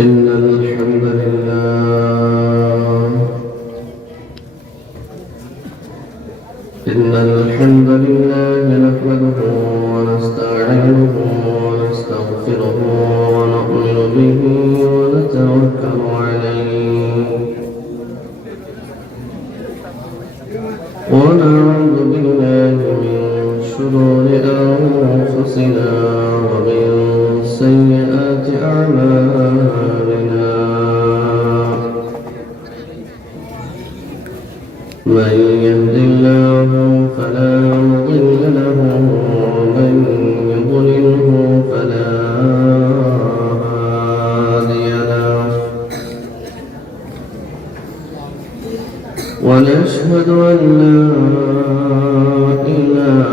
إن الحمد لله نحمده ونستعينه ونستغفره ونؤمن به ونتوكل عليه ونعوذ بالله من شرور أنفسنا ومن سيئات أعمالنا من يهد الله فلا مضل له ومن يضلله فلا هادي له ونشهد أن لا إله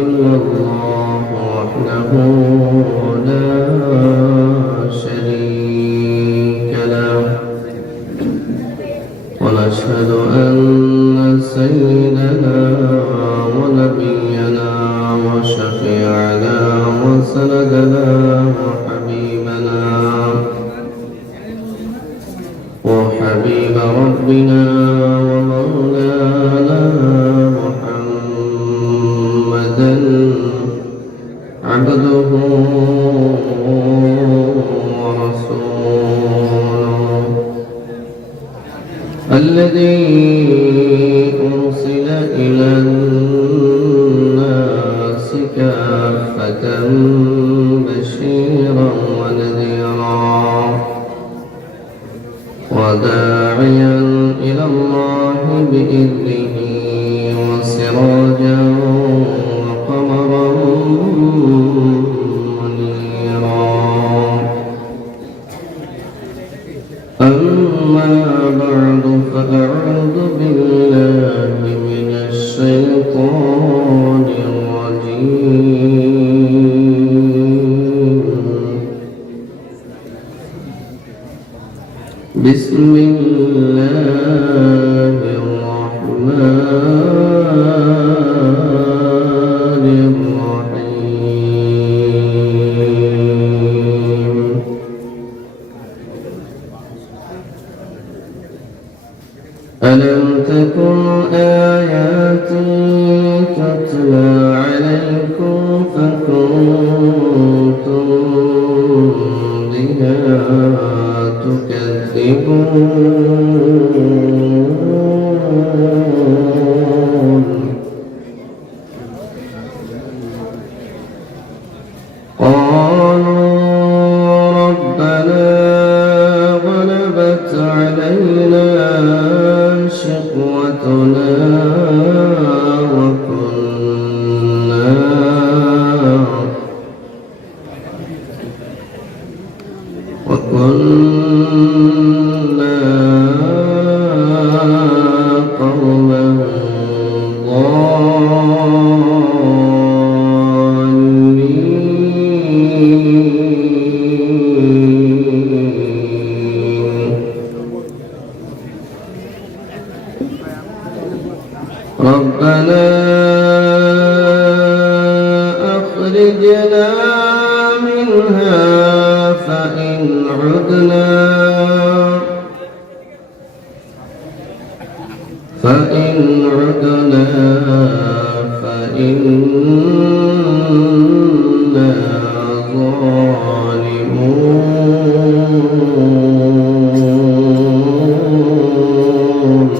إلا الله وحده لا شريك له ونشهد أن سيدنا ونبينا وشفيعنا وسندنا وحبيبنا وحبيب ربنا ومولانا محمدا عبده ورسوله الذي أرسل إلى الناس كافة بشيرا ونذيرا وداعيا إلى الله بإذنه وسراجا وقمرا منيرا أما بعد فأعوذ بالله من الشيطان الرجيم بسم الله الرحمن الرحيم ألم تكن آياتي تتلى عليكم فكنتم بها تكذبون قالوا ربنا غلبت علينا شقوتنا وكنا قوما ضالين ربنا أخرجنا منها فإن عدنا فإنا ظالمون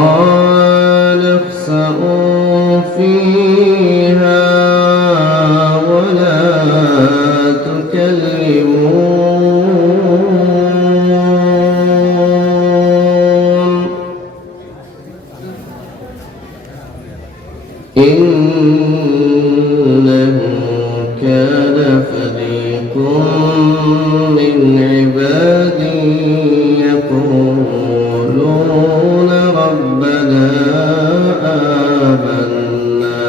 قال اخسئوا فيها ولا تكلمون إنه كان فريق من عبادي يقولون ربنا آمنا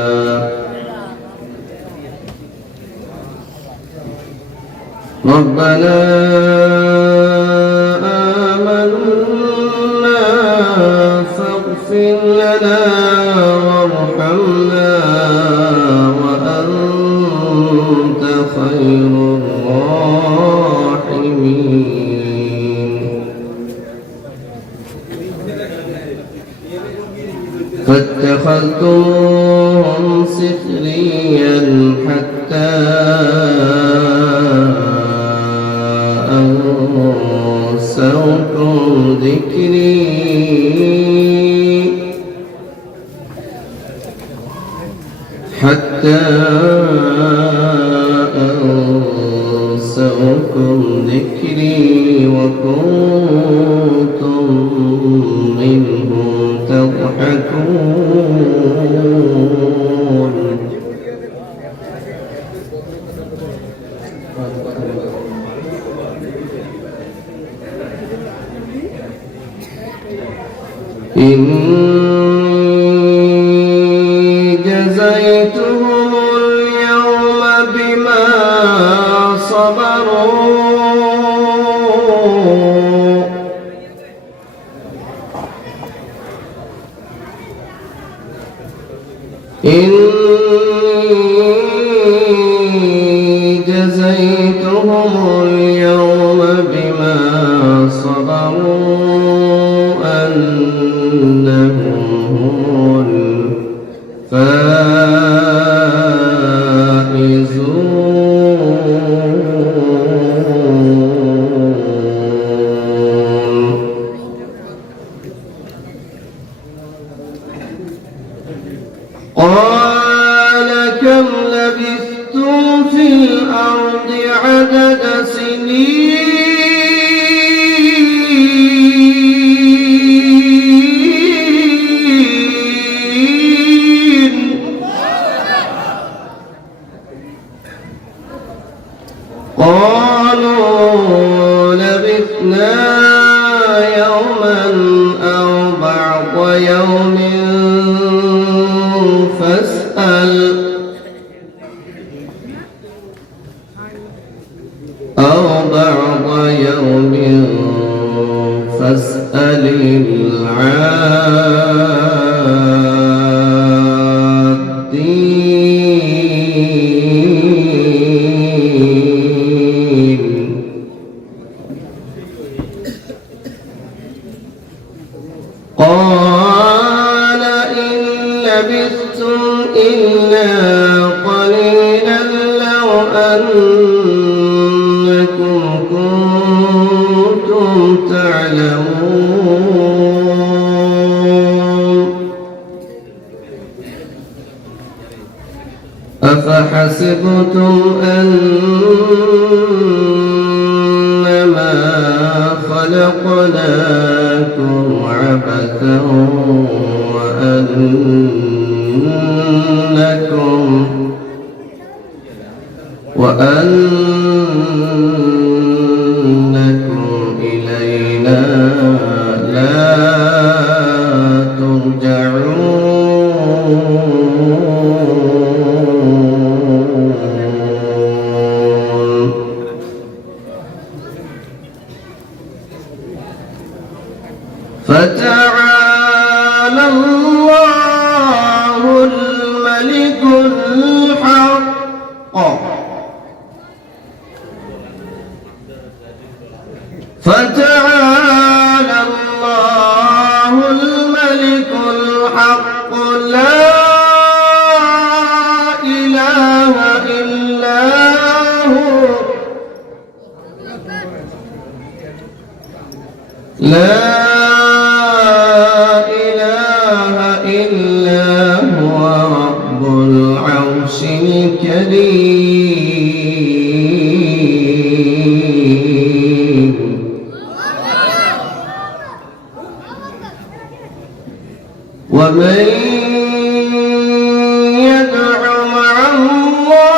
فاغفر لنا وارحمنا وأنت ذكريا حتى أنسوكم ذكري حتى أنسوكم ذكري وكنتم منهم تضحكون إني جزيتهم اليوم بما صبروا إني جزيتهم اليوم بما صبروا أنهم هم الفائزون قال كم لبثتم في الأرض عدد سنين قالوا لبثنا يوما أو بعض يوم فاسأل العادين قال إن لبثتم إلا قليلا لو أنكم كنتم تعلمون أفحسبتم أنما خلقناكم عبثا وأنكم إلينا لا ترجعون فتعالى الله الملك الحق فتعالى الله الملك الحق لا إله إلا هو لا إله إلا هو رب العرش الكريم ومن يدع مع الله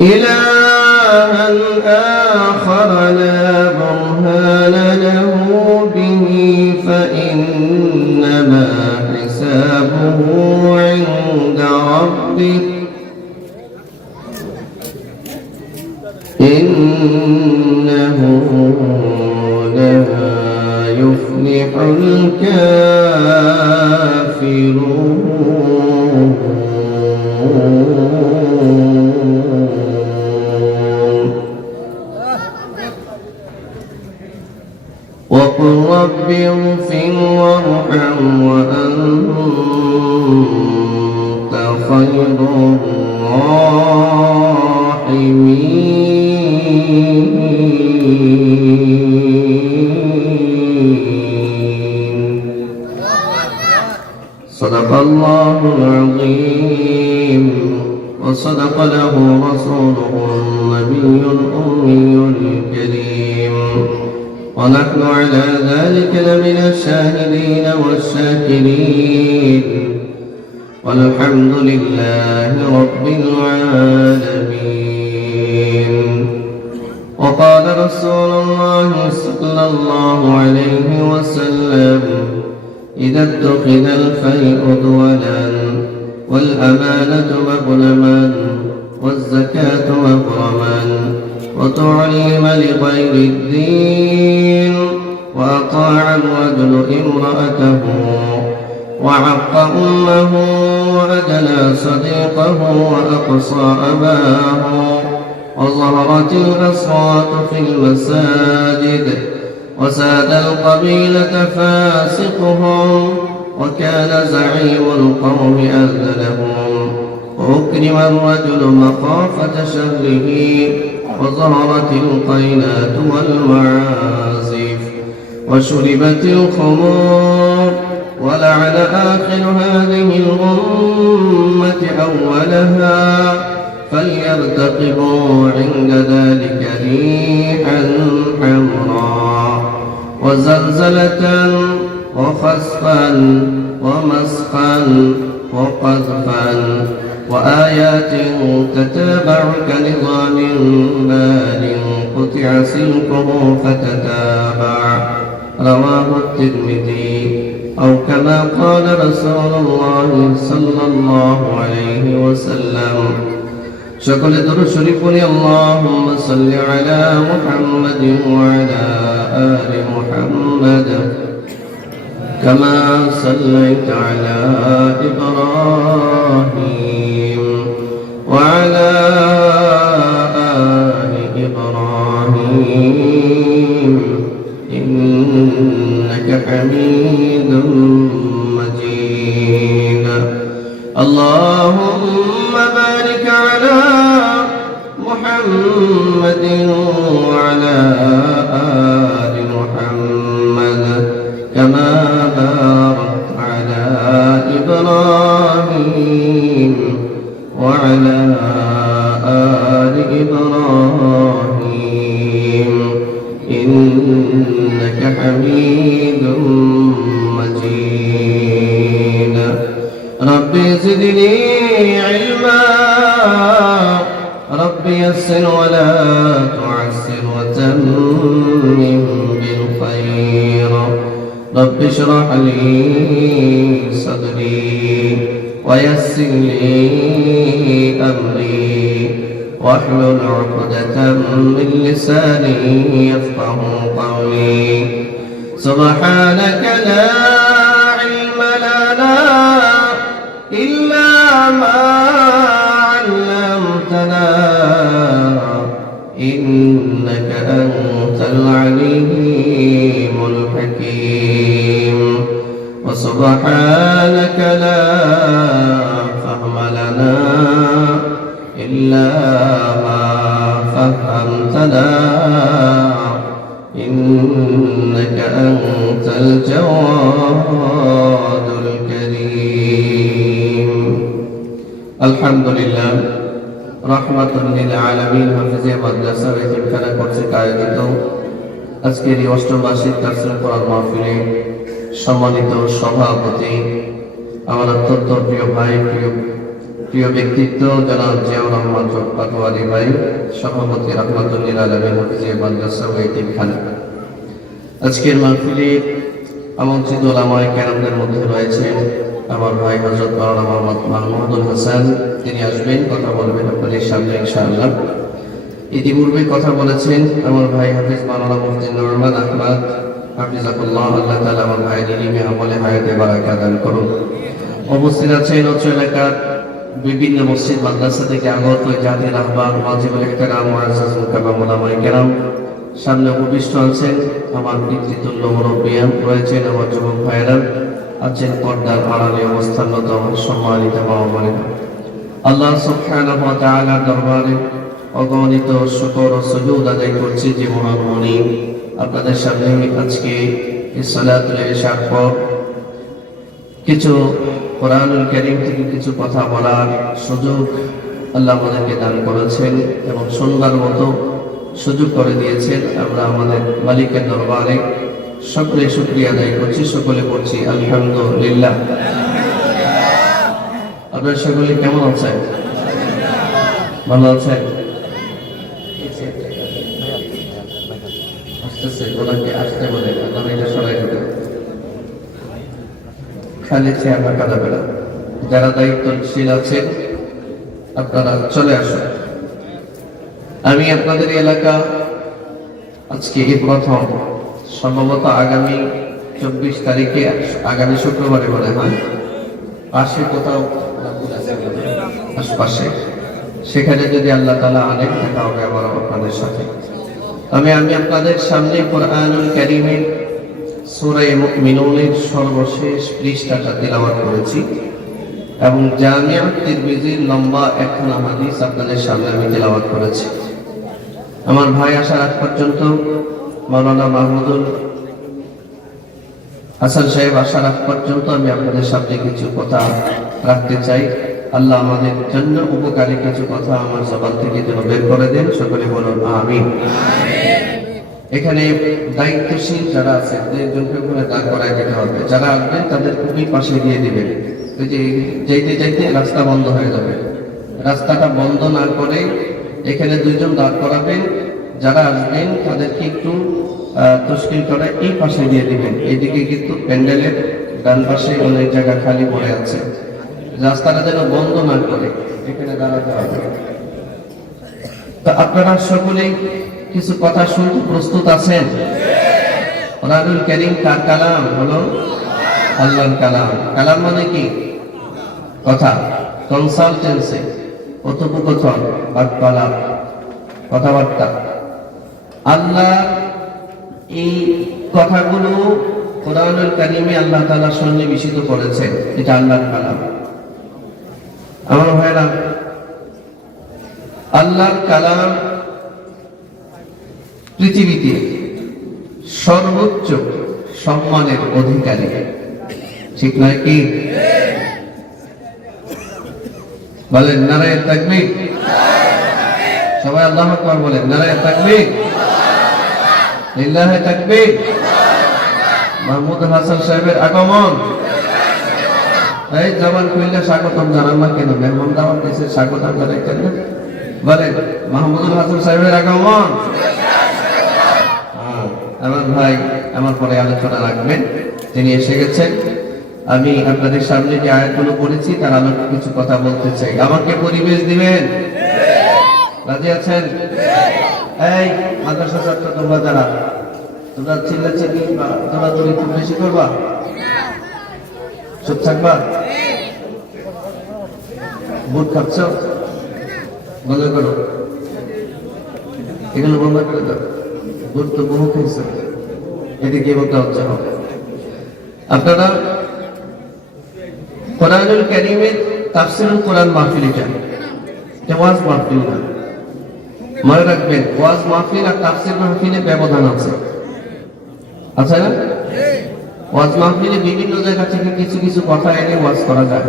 إلها آخر لا برهان له به فإنما حسابه عند ربه إنه لا يفلح الكافرون وقل رب اغفر وارحم وأنت خير الراحمين. صدق الله العظيم وصدق له رسوله النبي الأمي الكريم، ونحن على ذلك لمن الشاهدين والشاكرين، والحمد لله رب العالمين. وقال رسول الله صلى الله عليه وسلم: إذا اتخذ الفيء دولا والأمانة مغنما والزكاة مغرما وتعلم لغير الدين وأطاع الرجل امرأته وعق أمه وأدنى صديقه وأقصى أباه وظهرت الأصوات في المساجد وساد القبيلة فاسقهم وكان زعيم القوم أذلهم وأكرم الرجل مخافة شره وظهرت القينات والمعازف وشربت الخمور ولعن آخر هذه الأمة أولها فليرتقبوا عند ذلك ريحا حمراء وزلزلة وخسفا ومسخا وقذفا وآيات تتابع كنظام بال قطع سلكه فتتابع. رواه الترمذي، أو كما قال رسول الله صلى الله عليه وسلم. সকলে দরুদ শরীফ পড়ি। اللهم صل على محمد وعلى آل محمد كما صليت على إبراهيم وعلى آل إبراهيم إنك حميد مجيد. اللهم بارك على محمد وعلى آل محمد كما باركت على إبراهيم وعلى آل إبراهيم إنك حميد مجيد. ربي زدني علما، ربي يسر ولا تعسر وتمم بالخير. رب اشرح لي صدري ويسر لي أمري واحلل عقدة من لساني يفقه قولي. سبحانك لا علم لنا إلا ما علمتنا إنك أنت العليم الحكيم. وسبحانك لا فهم لنا إلا ما فهمتنا إنك أنت الجواد الكريم. الحمد لله রহমাতুল লিল আলামিন হাফিজে মাদ্রাসা এতিমখানা কর্তৃক আয়োজিত আজকের এই অষ্টম বার্ষিক তাফসীর কোরআন মাহফিলে সম্মানিত সভাপতি, আমার অত্যন্ত প্রিয় ভাই, প্রিয় ব্যক্তিত্ব জনাব জিয়াউর রহমান পাটোয়ারি ভাই, সভাপতি রহমাতুল লিল আলামিন হাফিজে মাদ্রাসা এতিমখানা। আজকের মাহফিলে আমন্ত্রিত ওলামায়ে কেরামদের মধ্যে রয়েছেন আমার ভাই হযরত মাওলানা মুহাম্মদ মাহমুদুল হাসান। তিনি আসবেন, কথা বলবেন আপনাদের সামনে ইনশাআল্লাহ। ইতিপূর্বে কথা বলেছেন আমার ভাই হাফিজ মাওলানা মুফতি নুরমান আহমদ হাফিজাহুল্লাহ। আল্লাহ তাআলা আমার ভাইয়ের ইলমে আমলে হায়াতে বারাকা দান করুন। উপস্থিত আছেন উচ্চ এলাকার বিভিন্ন মসজিদ মাদ্রাসা থেকে আগত জাতির আহ্বান ওয়াজিবুল ইহতিরাম মুআজ্জাজ মুকাররম ওলামায়ে কেরাম, সামনে উপবিষ্ট আছেন আমার পিতৃতুল্য মুরব্বিয়ান, রয়েছেন আমার যুবক ভাইয়েরা, আছেন পর্দার আড়ালে অবস্থানরত আমার সম্মানিত মা বোনেরা। আল্লাহ সুবহানাহু ওয়া তাআলার দরবারে অগণিত শুকর ও সুজুদ আদায় করছি যে মহান মুনিব আপনাদের সামনে আজকে সালাতুল ইশার পর কিছু কোরআনুল কারীম থেকে কিছু কথা বলার সুযোগ আল্লাহ আমাদেরকে দান করেছেন এবং শুনবার মতো সুযোগ করে দিয়েছেন। আমরা আমাদের মালিকের দরবারে সকলে শুকরিয়া আদায় করছি, সকলে পড়ছি আলহামদুলিল্লাহ। আপনারা সকলে কেমন আছেন? ভালো আছেন? ওনাকে আসতে বলে এটা সরাই দেবে, খালি চেয়ার রাখা যাবে না। যারা দায়িত্বশীল আছেন আপনারা চলে আসুন। আমি আপনাদের এলাকা আজকে এই প্রথম, সম্ভবত আগামী 24 তারিখে, আগামী শুক্রবারে মনে হয় পাশে কোথাও আশপাশে, সেখানে যদি আল্লাহ তাআলা আনেন দেখা হবে আবার আপনাদের সাথে। আমি আপনাদের সামনে কোরআনুল কারীমের সূরা মুমিনুনের সর্বশেষ পৃষ্ঠাটা তিলাওয়াত করেছি এবং জামিআ তিরমিজির লম্বা একখানা হাদিস আপনাদের সামনে আমি তিলাওয়াত করেছি। আমার ভাই আসার আগ পর্যন্ত, মাওলানা মাহমুদুল হাসান সাহেব আসার আগ পর্যন্ত আমি আপনাদের সামনে কিছু কথা রাখতে চাই। আল্লাহ আমাদের জন্য উপকারী কিছু কথা আমার জবান থেকে যেন বের করে দেন, সকলে বলুন আমিন। এখানে দায়িত্বশীল যারা আছে দুইজনকে করে দাঁড় করায় দিতে হবে। যারা আসবেন তাদের খুবই পাশে দিয়ে দিবেন। ওই যে যাইতে যাইতে রাস্তা বন্ধ হয়ে যাবে, রাস্তাটা বন্ধ না করে এখানে দুইজন দাঁড় করাবেন। যারা আসবেন তাদেরকে একটু তশকিল করে এই পাশে দিয়ে দিবেন। এইদিকে কিন্তু প্যান্ডেলের ডান পাশে অনেক জায়গা খালি পড়ে আছে, রাস্তাটা যেন বন্ধ না করে এখানে দাঁড়াতে হবে। তো আপনারা সকলেই কিছু কথা শুনতে প্রস্তুত আছেন? কোরআনুল কারীম কার কালাম? হলো আল্লাহর কালাম। কালাম মানে কি? কথা, কনসালটেন্সি, কথোপকথন, বাক্যালাপ, কথাবার্তা। আল্লাহ এই কথাগুলো কোরআনুল কারীমে আল্লাহ তাআলা সন্নিবেশিত করেছেন, এটা আল্লাহর কালাম। আমার ভাইরা, আল্লাহর কালাম পৃথিবীতে সর্বোচ্চ সম্মানের অধিকারী, ঠিক নয় কি? বলেন নারায়ে তাকবীর। সবাই আল্লাহু আকবার বলেন, নারায়ে তাকবীর, লিল্লাহি তাকবীর। মাহমুদ হাসান সাহেবের আগমন, এই জবান খুললে স্বাগতম জানান না কেন? মেহমান দাওয়াত দিয়েছে, স্বাগতম জানাইতেন না? বলেন মাহমুদুল হাসান সাহেবের আগমন। আমার ভাই আমার পরে আলোচনা রাখবেন, তিনি এসে গেছেন। আমি আপনাদের সামনে যে আয়াতগুলো পড়েছি তার আলোকে কিছু কথা বলতে চাই। আমাকে পরিবেশ দিবেন? রাজি আছেন? এই মাদ্রাসা ছাত্র তোমরা যারা, তোমরা চিল্লাচিল্লি বা দৌড়াদৌড়ি খুব বেশি করবা? চুপ থাকবা? বুট খাচ্ছ? বন্ধ করো, এগুলো বন্ধ করে দাও। বুট তো বহু খেয়েছে, এদিকে বলতে হচ্ছে। আপনারা কোরআনুল কারীমের তাফসীরুল কোরআন মাহফিলে যান, এটা ওয়াজ মাহফিল না। মনে রাখবেন, ওয়াজ মাহফিল আর তাফসীর মাহফিলে ব্যবধান আছে, আছে না? ওয়াজ মাহফিলে বিভিন্ন জায়গা থেকে কিছু কিছু কথা এনে ওয়াজ করা যায়।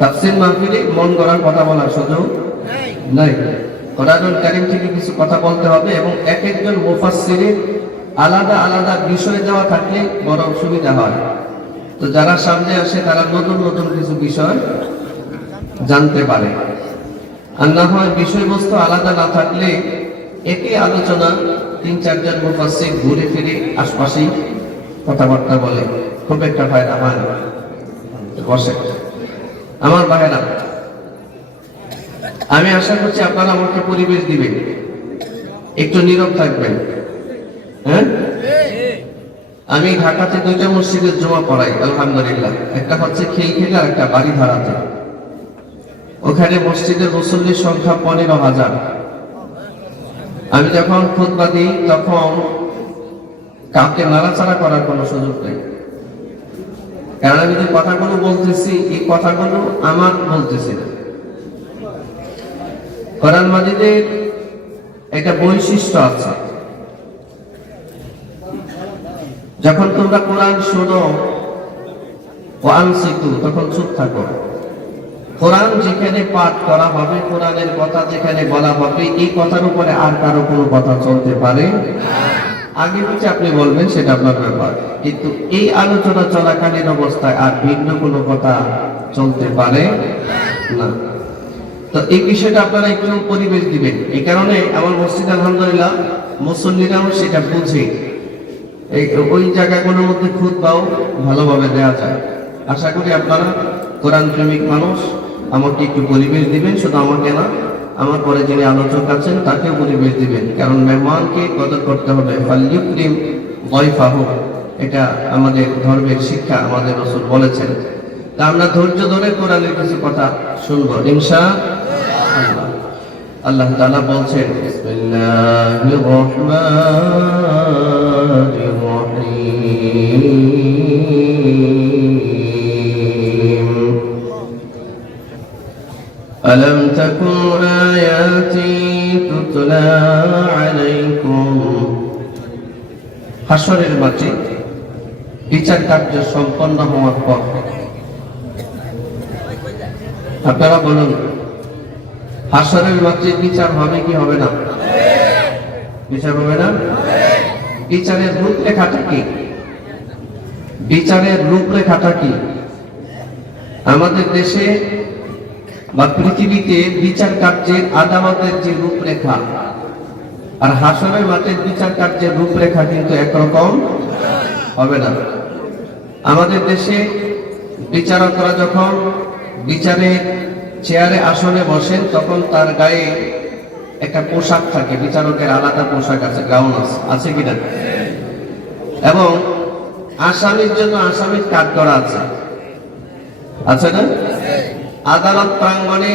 তাফসীর মাহফিলে মন গড়া কথা বলার সুযোগ নাই। কোরআনুল কারীম থেকে কিছু কথা বলতে হবে এবং এক একজন মুফাসসিরের আলাদা আলাদা বিষয় দেওয়া থাকলে বড় সুবিধা হয়। তো যারা সামনে আসে তারা নতুন নতুন কিছু বিষয় জানতে পারে। আর না হয় বিষয়বস্তু আলাদা না থাকলে একই আলোচনা 3-4 জন মুফাসসির ঘুরে ফিরে আশপাশেই কথাবার্তা বলে, খুব একটা ফায়দা হয় না। বসে আমার ভাইরা, আমি আশা করছি আপনারা আমাকে পরিবেশ দিবেন, একটু নীরব থাকবেন। হ্যাঁ, আমি ঢাকাতে 2টা মসজিদের জুমা পড়াই আলহামদুলিল্লাহ। একটা হচ্ছে খিলখিলা আর একটা বাড়িধারাতে। ওখানে মসজিদের মুসল্লির সংখ্যা 15,000। আমি যখন খুতবা দিই তখন কাউকে নাড়াচাড়া করার কোনো সুযোগ নেই, কারণ আমি যে কথাগুলো বলতেছি এই কথাগুলো আমার বলতেছি না। কোরআন মাজিদের একটা বৈশিষ্ট্য আছে, যখন তোমরা কোরআন শোনো ওয়ানসিতু তখন চুপ থাকো। কোরআন যেখানে পাঠ করা হবে, কোরআনের কথা যেখানে বলা হবে, এই কথার উপরে আর কারো কোনো কথা চলতে পারে আগে পিছে আপনি বলবেন সেটা আপনার ব্যাপার, কিন্তু এই আলোচনা চলাকালীন অবস্থায় আর ভিন্ন কোনো কথা চলতে পারে না। তো এই বিষয়টা আপনারা একটু পরিবেশ দিবেন। এই কারণে আমার মসজিদ আলহামদুলিল্লাহ মুসল্লিরাও সেটা বুঝে ওই জায়গাগুলোর মধ্যে খুতবাও ভালোভাবে দেওয়া যায়। আশা করি আপনারা কোরআন প্রেমিক মানুষ, আমাকে একটু পরিবেশ দিবেন, শুধু আমাকে না, আমার পরে যিনি আলোচক আছেন তাকেও পরিবেশ দিবেন, কারণ মেহমানকে কদর করতে হবে। ফালইউকরিম যায়ফাহু, এটা আমাদের ধর্মের শিক্ষা, আমাদের রাসূল বলেছেন। তা আমরা ধৈর্য ধরে কোরআনের কিছু কথা শুনবো ইনশাআল্লাহ। আল্লাহ তাআলা বলছেন, বিসমিল্লাহির রহমানির রহিম, আলম তাকুন আয়াতি তুতলা আলাইকুম। হাসরের মাঠে বিচার কার্য সম্পন্ন হওয়ার পর আপনারা বলুন, হাসরের মাঠে বিচার হবে কি হবে না? বিচার হবে না? বিচারের রূপরেখাটা কি? বিচারের রূপরেখাটা কি? আমাদের দেশে বা পৃথিবীতে বিচার কার্যের আদালতের যে রূপরেখা আর হাসরের মাঠের বিচার কার্যের রূপরেখা কিন্তু একরকম হবে না। আমাদের দেশে বিচারকরা যখন বিচারের চেয়ারে আসনে বসেন তখন তার গায়ে একটা পোশাক থাকে, বিচারকের আলাদা পোশাক আছে, গাউন আছে কিনা, এবং আসামির জন্য আসামির কাট করা আছে না? আদালত প্রাঙ্গণে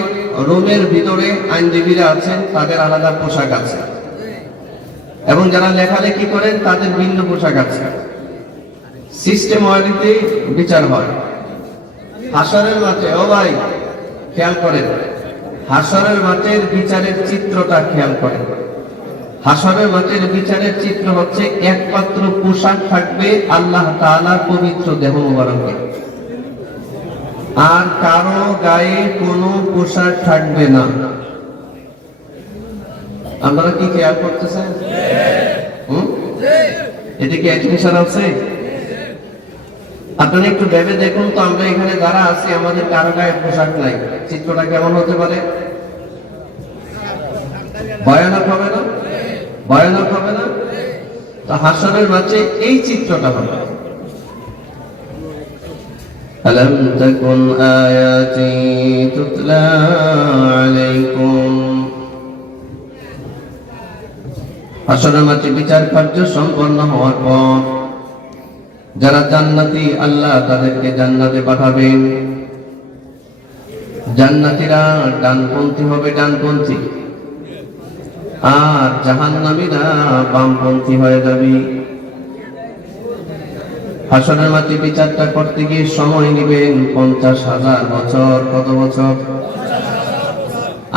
রুমের ভিতরে আইনজীবীরা আছেন, তাদের আলাদা পোশাক আছে, এবং যারা লেখালেখি করেন তাদের ভিন্ন পোশাক আছে। সিস্টেম ওয়ারিতে বিচার হয়। হাসরের মাঠে, ও ভাই খেয়াল করেন, হাসরের মাঠের বিচারের চিত্রটা খেয়াল করেন। হাসরের মাঠের বিচারের চিত্র হচ্ছে একমাত্র পোশাক থাকবে আল্লাহ তাআলার পবিত্র দেহ মোবারকে, আর কারো গায়ে কোনো পোশাক থাকবে না। আপনারা কি খেয়াল করতেছেন? এটা কি অ্যাটেনশন আছে? আপনারা একটু ভেবে দেখুন তো, আমরা এখানে যারা আছি আমাদের কারো গায়ে পোশাক নাই, চিত্রটা কেমন হতে পারে? ভয়ানক হবে না? ভয়ানক হবে না? তো হাসরের মাঠে এই চিত্রটা হবে। আলম তাকুন আয়াতি তুতলা আলাইকুম। হাসরের মাঠে বিচার কার্য সম্পন্ন হওয়ার পর যারা জান্নাতি, আল্লাহ তাদেরকে জান্নাতে পাঠাবেন। জান্নাতীরা ডানপন্থী হবে, ডানপন্থী, আর জাহান্নামীরা বামপন্থী হয়ে যাবে। হাসরের মাঠে বিচারটা করতে গিয়ে সময় নেবেন 50,000 বছর। কত বছর?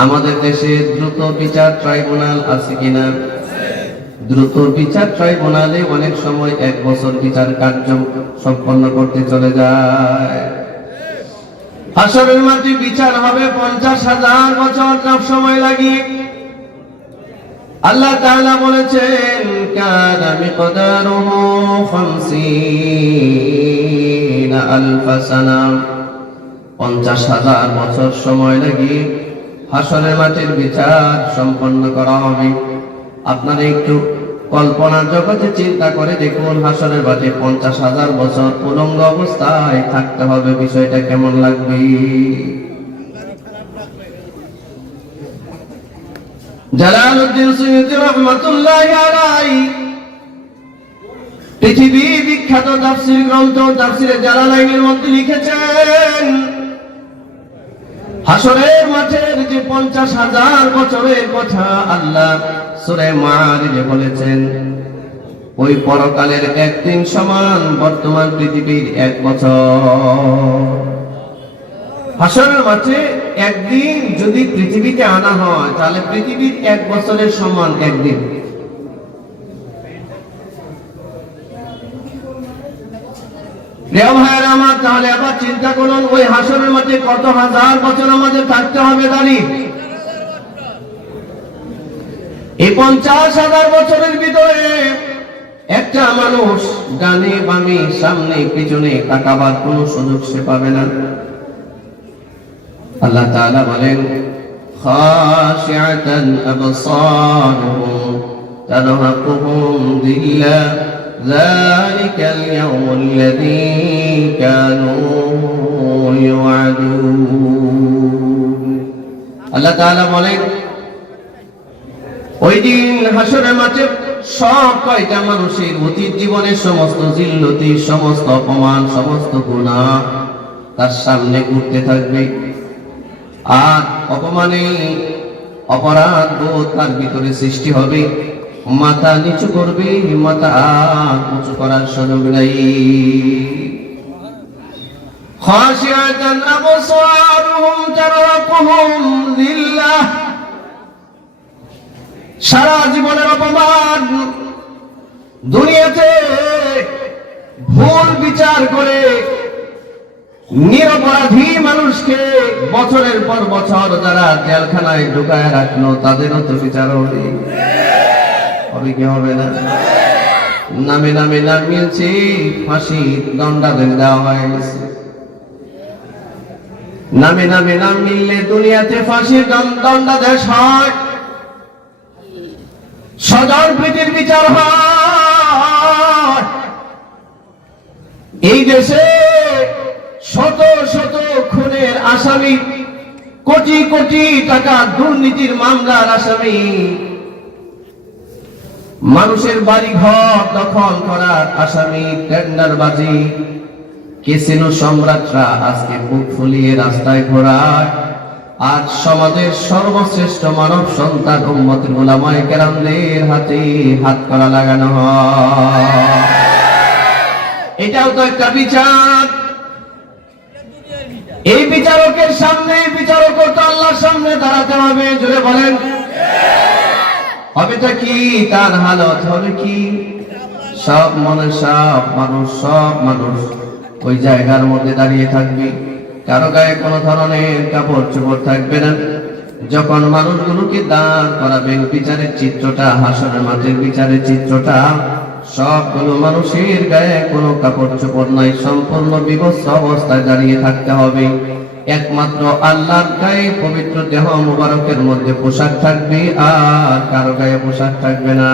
আমাদের দেশে দ্রুত বিচার ট্রাইব্যুনাল আছে কিনা? দ্রুত বিচার ট্রাইব্যুনালে অনেক সময় 1 বছর বিচার কার্য সম্পন্ন করতে চলে যায়। হাসরের মাঠে বিচার হবে 50,000 বছর সব সময় লাগে। আল্লাহ তাআলা বলেছেন, কানা মিকদারুহু 50 আলফ সানা। 50,000 বছর সময় লাগে হাসরের মাঠের বিচার সম্পন্ন করা হবে। আপনারা একটু কল্পনার জগতে চিন্তা করে দেখুন, হাসরের মাঠে 50,000 বছর উলঙ্গ অবস্থায় থাকতে হবে, বিষয়টা কেমন লাগবে? জালালউদ্দিন সুয়ুতী রাহমাতুল্লাহি আলাইহি পৃথিবী বিখ্যাত তাফসীর গ্রন্থ তাফসীরে জালালাইনের মধ্যে লিখেছেন, হাসরের মাঠের যে 50,000 বছরের কথা আল্লাহ সূরা মাআরিজে বলেছেন, ওই পরকালের একদিন সমান বর্তমান পৃথিবীর 1 বছর। হাসরের মাঠে একদিন যদি পৃথিবীতে আনা হয় তাহলে পৃথিবীর 1 বছরের সমান একদিন। প্রিয় ভাইয়েরা আমার, তাহলে আবার চিন্তা করুন ওই হাসরের মাঠে কত হাজার বছর আমাদের থাকতে হবে দাঁড়িয়ে। এই 50,000 বছরের ভিতরে একটা মানুষ ডানে বামে সামনে পিছনে তাকাবার কোন সুযোগ সে পাবে না। আল্লাহ তাআলা বলেন, খাশিআতান আবসারুহুম তারহাকুহুম যিল্লাহ যালিকাল ইয়াউমুল্লাযী কানূ ইউআদুন। আল্লাহ তাআলা বলেন, ওই দিন হাসরের মাঠে সব কয়টা মানুষের অতীত জীবনের সমস্ত জিল্লতি, সমস্ত অপমান, সমস্ত গুনাহ তার সামনে ঘুরতে থাকবে। আর অপমানে অপরাধ বোধ তার ভিতরে সৃষ্টি হবে, মাথা নিচু করবে, মাথা উঁচু করার সুযোগ নাই। খাশিআতান আবসারুহুম তারহাকুহুম যিল্লাহ, সারা জীবনের অপমান, দুনিয়াতে ভুল বিচার করে নিরপরাধী মানুষকে বছরের পর বছর যারা জেলখানায় ঢুকায় রাখলো তাদেরও তো বিচার হবে কি হবে না? নামে নামে নাম মিলছে, ফাঁসি দণ্ডাদেশ দেওয়া হয়ে গেছে। নামে নামে নাম মিললে দুনিয়াতে ফাঁসির দণ্ডাদেশ হয়, স্বজন প্রীতির বিচার হয়। এই দেশে শত শত খুনের আসামি, কোটি কোটি টাকা দুর্নীতির মামলার আসামি, মানুষের বাড়ি ঘর দখল করার আসামি, টেন্ডারবাজি, ক্যাসিনো সম্রাটরা আজকে বুক ফুলিয়ে রাস্তায় ঘোরায়। আর সমাজের সর্বশ্রেষ্ঠ মানব সন্তান উম্মতের উলামায়ে কেরামদের হাতে হাত করা লাগানো হয়। এটাও তো একটা বিচার। এই বিচারকের সামনে, বিচারক তো আল্লাহর সামনে দাঁড়াতে হবে। জোরে বলেন, হবেটা কি? তার হালত হবে কি? সব মানুষ ওই জায়গার মধ্যে দাঁড়িয়ে থাকবে, কারো গায়ে কোনো ধরনের কাপড় চোপড় থাকবে না। যখন মানুষগুলোকে দাঁড় করাবেন, বিচারের চিত্রটা, হাসরের মাঠের বিচারের চিত্রটা, সবগুলো মানুষের গায়ে কোনো কাপড় চোপড় নাই, সম্পূর্ণ বিভৎস অবস্থায় দাঁড়িয়ে থাকতে হবে। একমাত্র আল্লাহর গায়ে পবিত্র দেহ মুবারকের মধ্যে পোশাক থাকবে, আর কারো গায়ে পোশাক থাকবে না।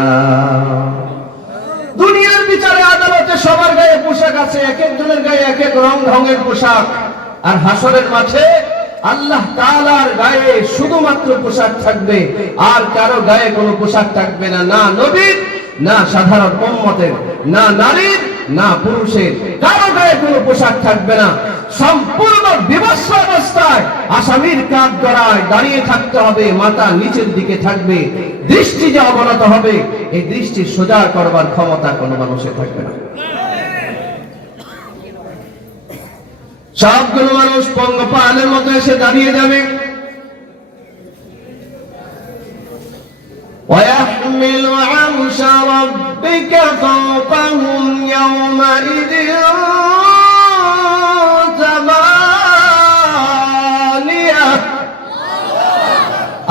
দুনিয়ার বিচারে আদালতে সবার গায়ে পোশাক আছে, এক একজনের গায়ে এক এক রঙের পোশাক। আর হাসরের মাঠে আল্লাহ তাআলার গায়ে শুধুমাত্র পোশাক থাকবে, আর কারো গায়ে কোনো পোশাক থাকবে না। না নবীর, না সাধারণ উম্মতের, না নারীর, না পুরুষের, কারো গায়ে কোনো পোশাক থাকবে না। সম্পূর্ণ বিভৎস অবস্থায় আসামির কাঠ গড়ায় দাঁড়িয়ে থাকতে হবে, মাথা নিচের দিকে থাকবে, দৃষ্টি যে অবনত হবে, এই দৃষ্টি সোজা করবার ক্ষমতা কোনো মানুষের থাকবে না। সবগুলো মানুষ পঙ্গপালের মতো এসে দাঁড়িয়ে যাবে। وَيَحْمِلُ عَرْشَ رَبِّكَ فَوْقَهُمْ يَوْمَئِذٍ ثَمَانِيَةٌ।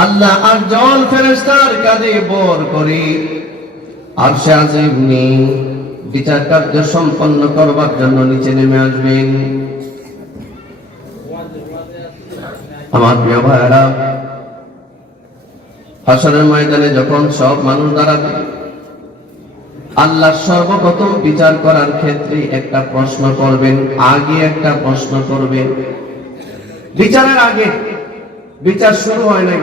আল্লাহ 8 জন ফেরেশতার কাঁধে বর করে আরশে আজিম নিয়ে বিচার কার্য সম্পন্ন করবার জন্য নিচে নেমে আসবেন। আমার প্রিয় ভাইরা, হাসরের ময়দানে যখন সব মানুষ দাঁড়াবে, আল্লাহ সর্বপ্রথম বিচার করার ক্ষেত্রে একটা প্রশ্ন করবেন, আগে একটা প্রশ্ন করবেন। বিচারের আগে, বিচার শুরু হয় নাই।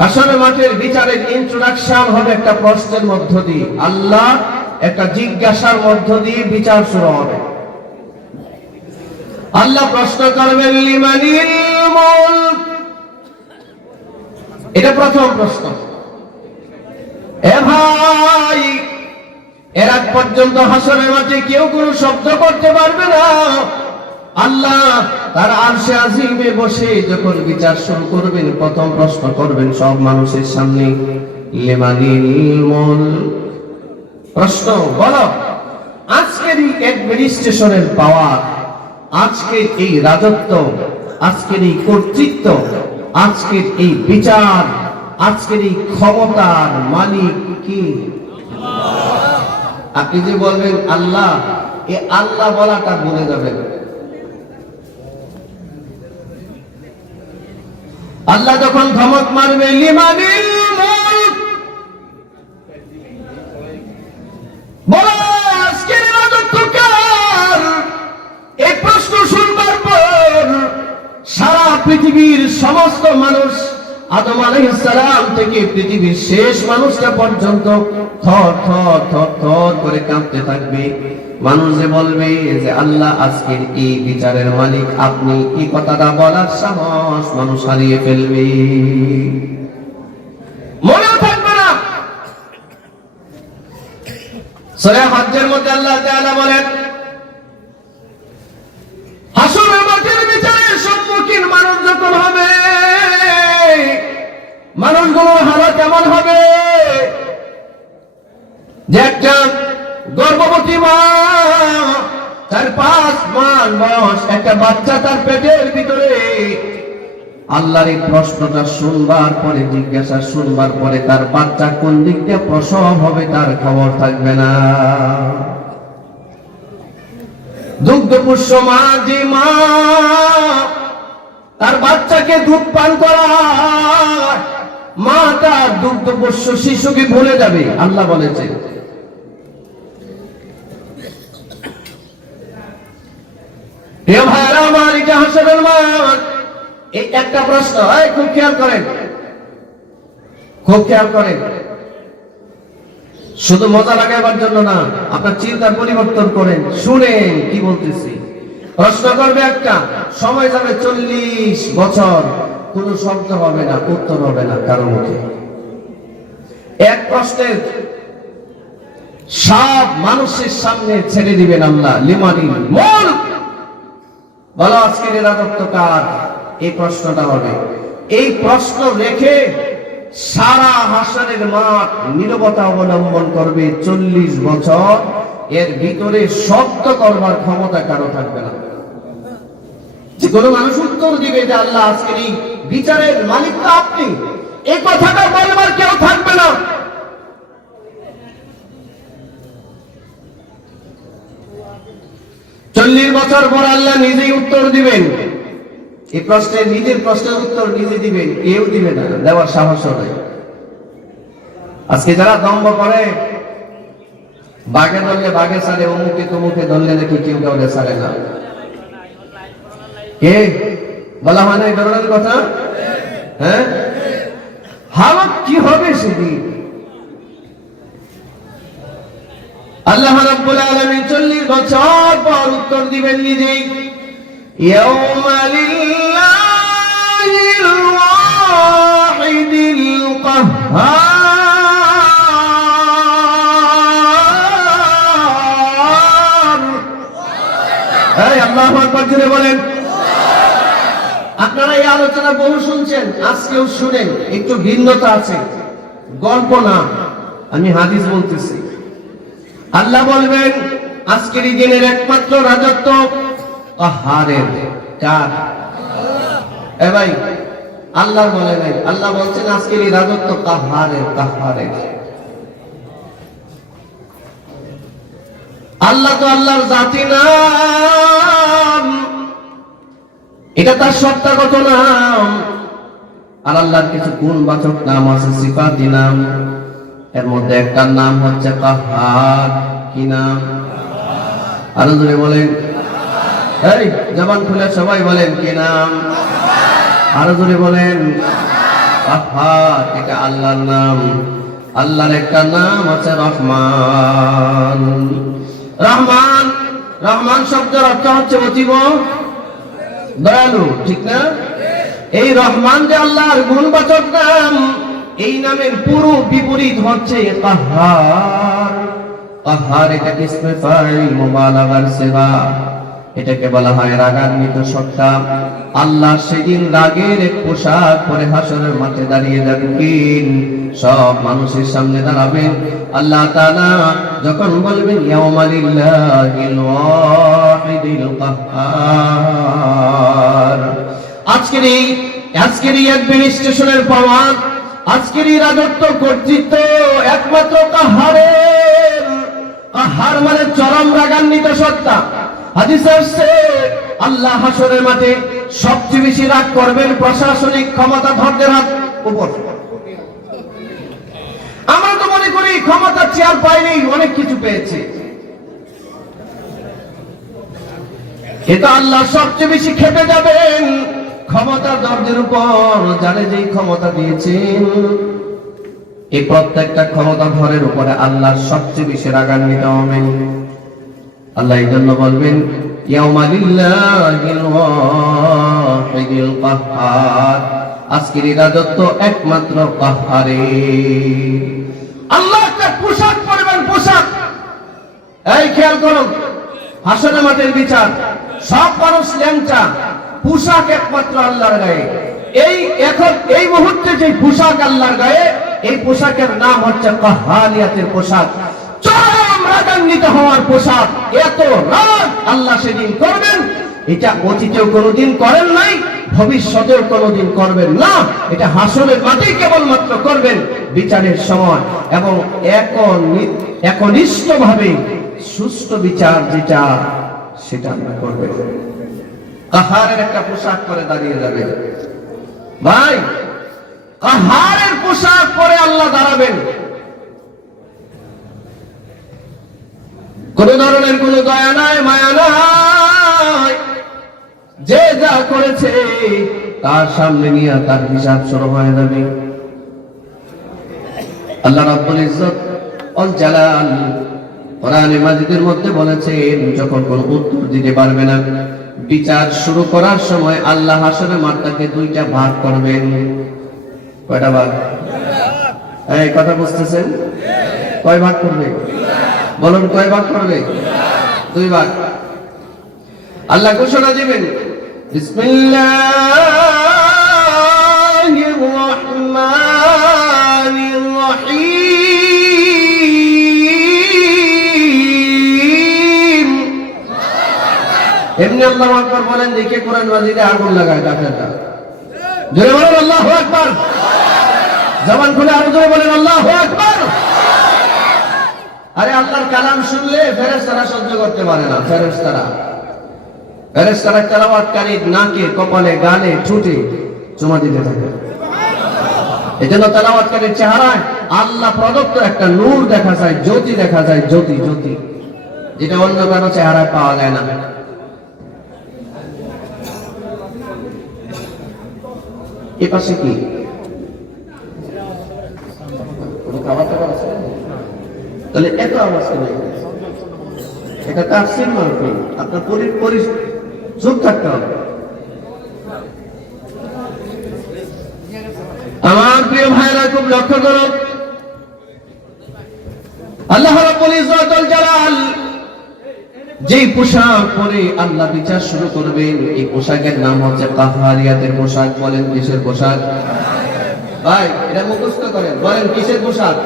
হাসরের মাঠের বিচারের ইন্ট্রোডাকশন হবে একটা প্রশ্নের মধ্য দিয়ে, আল্লাহ একটা জিজ্ঞাসার মধ্য দিয়ে বিচার শুরু হবে। আল্লাহ প্রশ্ন করবেন লিমানিল মুলক, এটা প্রথম প্রশ্ন। এ ভাই, এর আগ পর্যন্ত হাসরের মাঠে কেউ কোনো শব্দ করতে পারবে না। আল্লাহ তার আরশে আজিমে বসে যখন বিচার শুরু করবেন, প্রথম প্রশ্ন করবেন সব মানুষের সামনে, লিমানিল মুলক। প্রশ্ন, বলো আজকের এই অ্যাডমিনিস্ট্রেশনের পাওয়ার, আজকের এই রাজত্ব, আজকের এই কর্তৃত্ব, আজকের এই বিচার, আজকের এই ক্ষমতার মালিক কি? আপনি যে বলবেন আল্লাহ, এই আল্লাহ বলাটা বলে যাবেন। আল্লাহ যখন ধমক মারবে লিমানিল মুলক, বলো আজকের রাজত্ব কার? এই প্রশ্ন শুনবার পর সারা পৃথিবীর সমস্ত মানুষ, আদম আলাইহিস সালাম থেকে পৃথিবীর শেষ মানুষটা পর্যন্ত থর থর থর থর করে কাঁপতে থাকবে। মানুষ যে বলবে যে আল্লাহ আজকের এই বিচারের মালিক আপনি, এই কথাটা বলার সাহস মানুষ হারিয়ে ফেলবে, মনেও থাকবে না। সূরা হজ্জের মধ্যে আল্লাহ তাআলা বলেন, হাসরের মাঠের বিচারের সম্মুখীন মানুষ যখন হবে, মানুষগুলোর হালত কেমন হবে? যে একটা গর্ভবতী মা, তার 5 মাস বয়স একটা বাচ্চা তার পেটের ভিতরে, আল্লাহর এই প্রশ্নটা শুনবার পরে, জিজ্ঞাসা শুনবার পরে তার বাচ্চা কোন দিক দিয়ে প্রসব হবে তার খবর থাকবে না। দুগ্ধপুষ্য মা, যে মা তার বাচ্চাকে দুধ পান করায়, মা তার দুগ্ধপোষ্য শিশুকে ভুলে যাবে, আল্লাহ বলেছে। প্রিয় ভাইরা আমার, এটা হাসরের মাঠ। এই একটা প্রশ্ন, খুব খেয়াল করেন, খুব খেয়াল করেন, শুধু মজা লাগাবার জন্য না, আপনার চিন্তার পরিবর্তন করেন, শুনেন কি বলতেছি। প্রশ্ন করবে একটা, সময় যাবে 40 বছর, কোন শব্দ হবে না, উত্তর হবে না কারো মুখে। এক প্রশ্নের সব মানুষের সামনে ছেড়ে দিবেন আল্লাহ, লিমানিল মুলক, বলো আজকের রাজত্ব কার? এই প্রশ্নটা হবে। এই প্রশ্ন রেখে সারা হাসরের মাঠ নীরবতা অবলম্বন করবে 40 বছর। এর ভিতরে শব্দ করবার ক্ষমতা কারো থাকবে না। যে কোনো মানুষ উত্তর দিবে যে আল্লাহ আজকের এই বিচারের মালিক তো আপনি, এই কথাটা বলবার কেউ থাকবে না। চল্লিশ বছর পর আল্লাহ নিজেই উত্তর দিবেন। এই প্রশ্নের, নিজের প্রশ্নের উত্তর নিজে দিবেন, কেউ দিবে না, দেওয়ার সাহস নেই। আজকে যারা দম্ভ করে, বাঘে ধরলে বাঘে ছাড়ে, অমুকে তমুকে ধরলে নাকি কেউ কাউকে ছাড়ে না। কে বলা হয় না এই ধরনের কথা? হ্যাঁ, হালত কি হবে সেদিন? আল্লাহ রাব্বুল আলামিন 40 বছর পর উত্তর দিবেন নিজেই। ইয়াউমা লিল্লাহিল ওয়াহিদিল কাহ্হার। এই আল্লাহু আকবার জোরে বলেন। আপনারা এই আলোচনা বহু শুনছেন, আজকেও শুনেন, একটু ভিন্নতা আছে, গল্প না, আমি হাদিস বলতেছি। আল্লাহ বলবেন আজকের এই দিনের একমাত্র রাজত্ব কাহারের। কার? এ ভাই, আল্লাহ বলে নাই, আল্লাহ বলছেন আজকের এই রাজত্ব কাহারের, কাহারের। আল্লাহ তো আল্লাহর জাতি নাম, এটা তার সত্তাগত নাম। আর আল্লাহর কিছু গুণবাচক নাম আছে, সিফাতি নাম। এর মধ্যে একটা নাম হচ্ছে কাহ্হার। কি নাম? আরো জোরে বলেন, এই জবান খুলে সবাই বলেন কি নাম? আরো জোরে বলেন, কাহ্হার। এটা আল্লাহর নাম। আল্লাহর একটা নাম আছে রহমান। রহমান, রহমান শব্দের অর্থ হচ্ছে অতীব দয়ালু, ঠিক না? এই রহমান যে আল্লাহর গুণবাচক নাম, এই নামের পুরো বিপরীত হচ্ছে কাহ্হার। কাহ্হার এটা ইসমে ফাইল মুবালাগার সিগা, এটাকে বলা হয় রাগান্বিত সত্তা। আল্লাহ সেদিন রাগের এক পোশাক পরে হাসরের মাঠে দাঁড়িয়ে যাবেন, সব মানুষের সামনে দাঁড়াবেন। আল্লাহ তাআলা যখন বলবেন ইয়াউমালিল্লাহিল ওয়াহিদিল কাহ্হার, আজকের এই অ্যাডমিনিস্ট্রেশনের পাওয়ার, আজকের এই রাজত্ব কর্তৃত্ব একমাত্র কাহ্হারের। কাহ্হার মানে চরম রাগান্বিত সত্তা। হাদিসে আসছে আল্লাহ হাসরের মাঠে সবচেয়ে বেশি রাগ করবেন প্রশাসনিক ক্ষমতাধরদের হাত উপর। আমরা তো মনে করি ক্ষমতা চেয়ার পাইনি, অনেক কিছু পেয়েছে। এটা আল্লাহ সবচেয়ে বেশি খেপে যাবেন ক্ষমতাধরদের উপর, যারা যেই ক্ষমতা দিয়েছেন। এই প্রত্যেকটা ক্ষমতাধরের উপরে আল্লাহ সবচেয়ে বেশি রাগান্বিত হবেন। আল্লাহ এই জন্য বলবেন ইয়াউমালিল্লাহিল ওয়াহিদিল কাহ্হার, আজকের রাজত্ব একমাত্র কাহ্হারের। আল্লাহ একটা পোশাক পরবেন, পোশাক। এই খেয়াল করুন, হাসরের মাঠের বিচার, সব মানুষ ল্যাংটা, পোশাক একমাত্র আল্লাহর গায়ে। এই মুহূর্তে যে পোশাক আল্লাহর গায়ে, এই পোশাকের নাম হচ্ছে কাহ্হারিয়াতের পোশাক, চরম রাগান্বিত হওয়ার পোশাক। এত রাগ আল্লাহ সেদিন করবেন, এটা অতীতেও কোনোদিন করেন নাই, ভবিষ্যতেও কোনোদিন করবেন না। এটা হাসরের মাঠেই কেবলমাত্র করবেন বিচারের সময়, এবং একনিষ্ঠভাবে সুষ্ঠু বিচার যেটা, সেটা আমরা করবেন। কাহ্হারের একটা পোশাক পরে দাঁড়িয়ে যাবে ভাই, কাহ্হারের পোশাক পরে আল্লাহ দাঁড়াবেন। কোন ধরনের কোন দয়া নাই, মায়া নাই। যে যা করেছে তার সামনে নিয়ে তার হিসাব শুরু হয়ে যাবে। আল্লাহ রাব্বুল ইজ্জত ওয়াল জালাল কোরআনে মাজিদের মধ্যে বলেছেন, যখন কোন উত্তর দিতে পারবে না, বিচার শুরু করার সময় আল্লাহ হাসরের মাঠটাকে দুইটা ভাগ করবেন। কয়টা ভাগ? এই কথা বুঝতেছেন? কয় ভাগ করবে? বলুন, কয় ভাগ করবে? দুই ভাগ। আল্লাহ ঘোষণা দিবেন, বিসমিল্লাহির রাহমানির রহিম। এমনি আল্লাহু আকবার বলেন, দেখে কোরআন মাজিদে আগুন লাগায় কাফেররা। জোরে বলেন আল্লাহু আকবার। জবান খুলে আরো জোরে বলেন আল্লাহু আকবার। আরে আল্লাহর কালাম শুনলে ফেরেশতারা সহ্য করতে পারে না। ফেরেশতারা তেলাওয়াতকারীর নাকে, কপালে, গালে, ঠোঁটে চুমা দিতে থাকে। এজন্য তেলাওয়াতকারীর চেহারায় আল্লাহ প্রদত্ত একটা নূর দেখা যায়, জ্যোতি দেখা যায়, জ্যোতি, যেটা অন্য কারো চেহারায় পাওয়া যায় না। এ পাশে কি খাবার টাবার আছে? তাহলে এত আওয়াজ কেন? এটা তাফসীর মাহফিল, আপনার চুপ থাকতে হবে। আমার প্রিয় ভাইরা, খুব লক্ষ্য করুন, আল্লাহ রাব্বুল ইজ্জত ওয়াল জালাল যেই পোশাক পরে আল্লাহ বিচার শুরু করবেন, এই পোশাকের নাম হচ্ছে কাহ্হারিয়াতের পোশাক। বলেন কিসের পোশাক? ভাই এটা মুখস্থ করেন, বলেন কিসের পোশাক?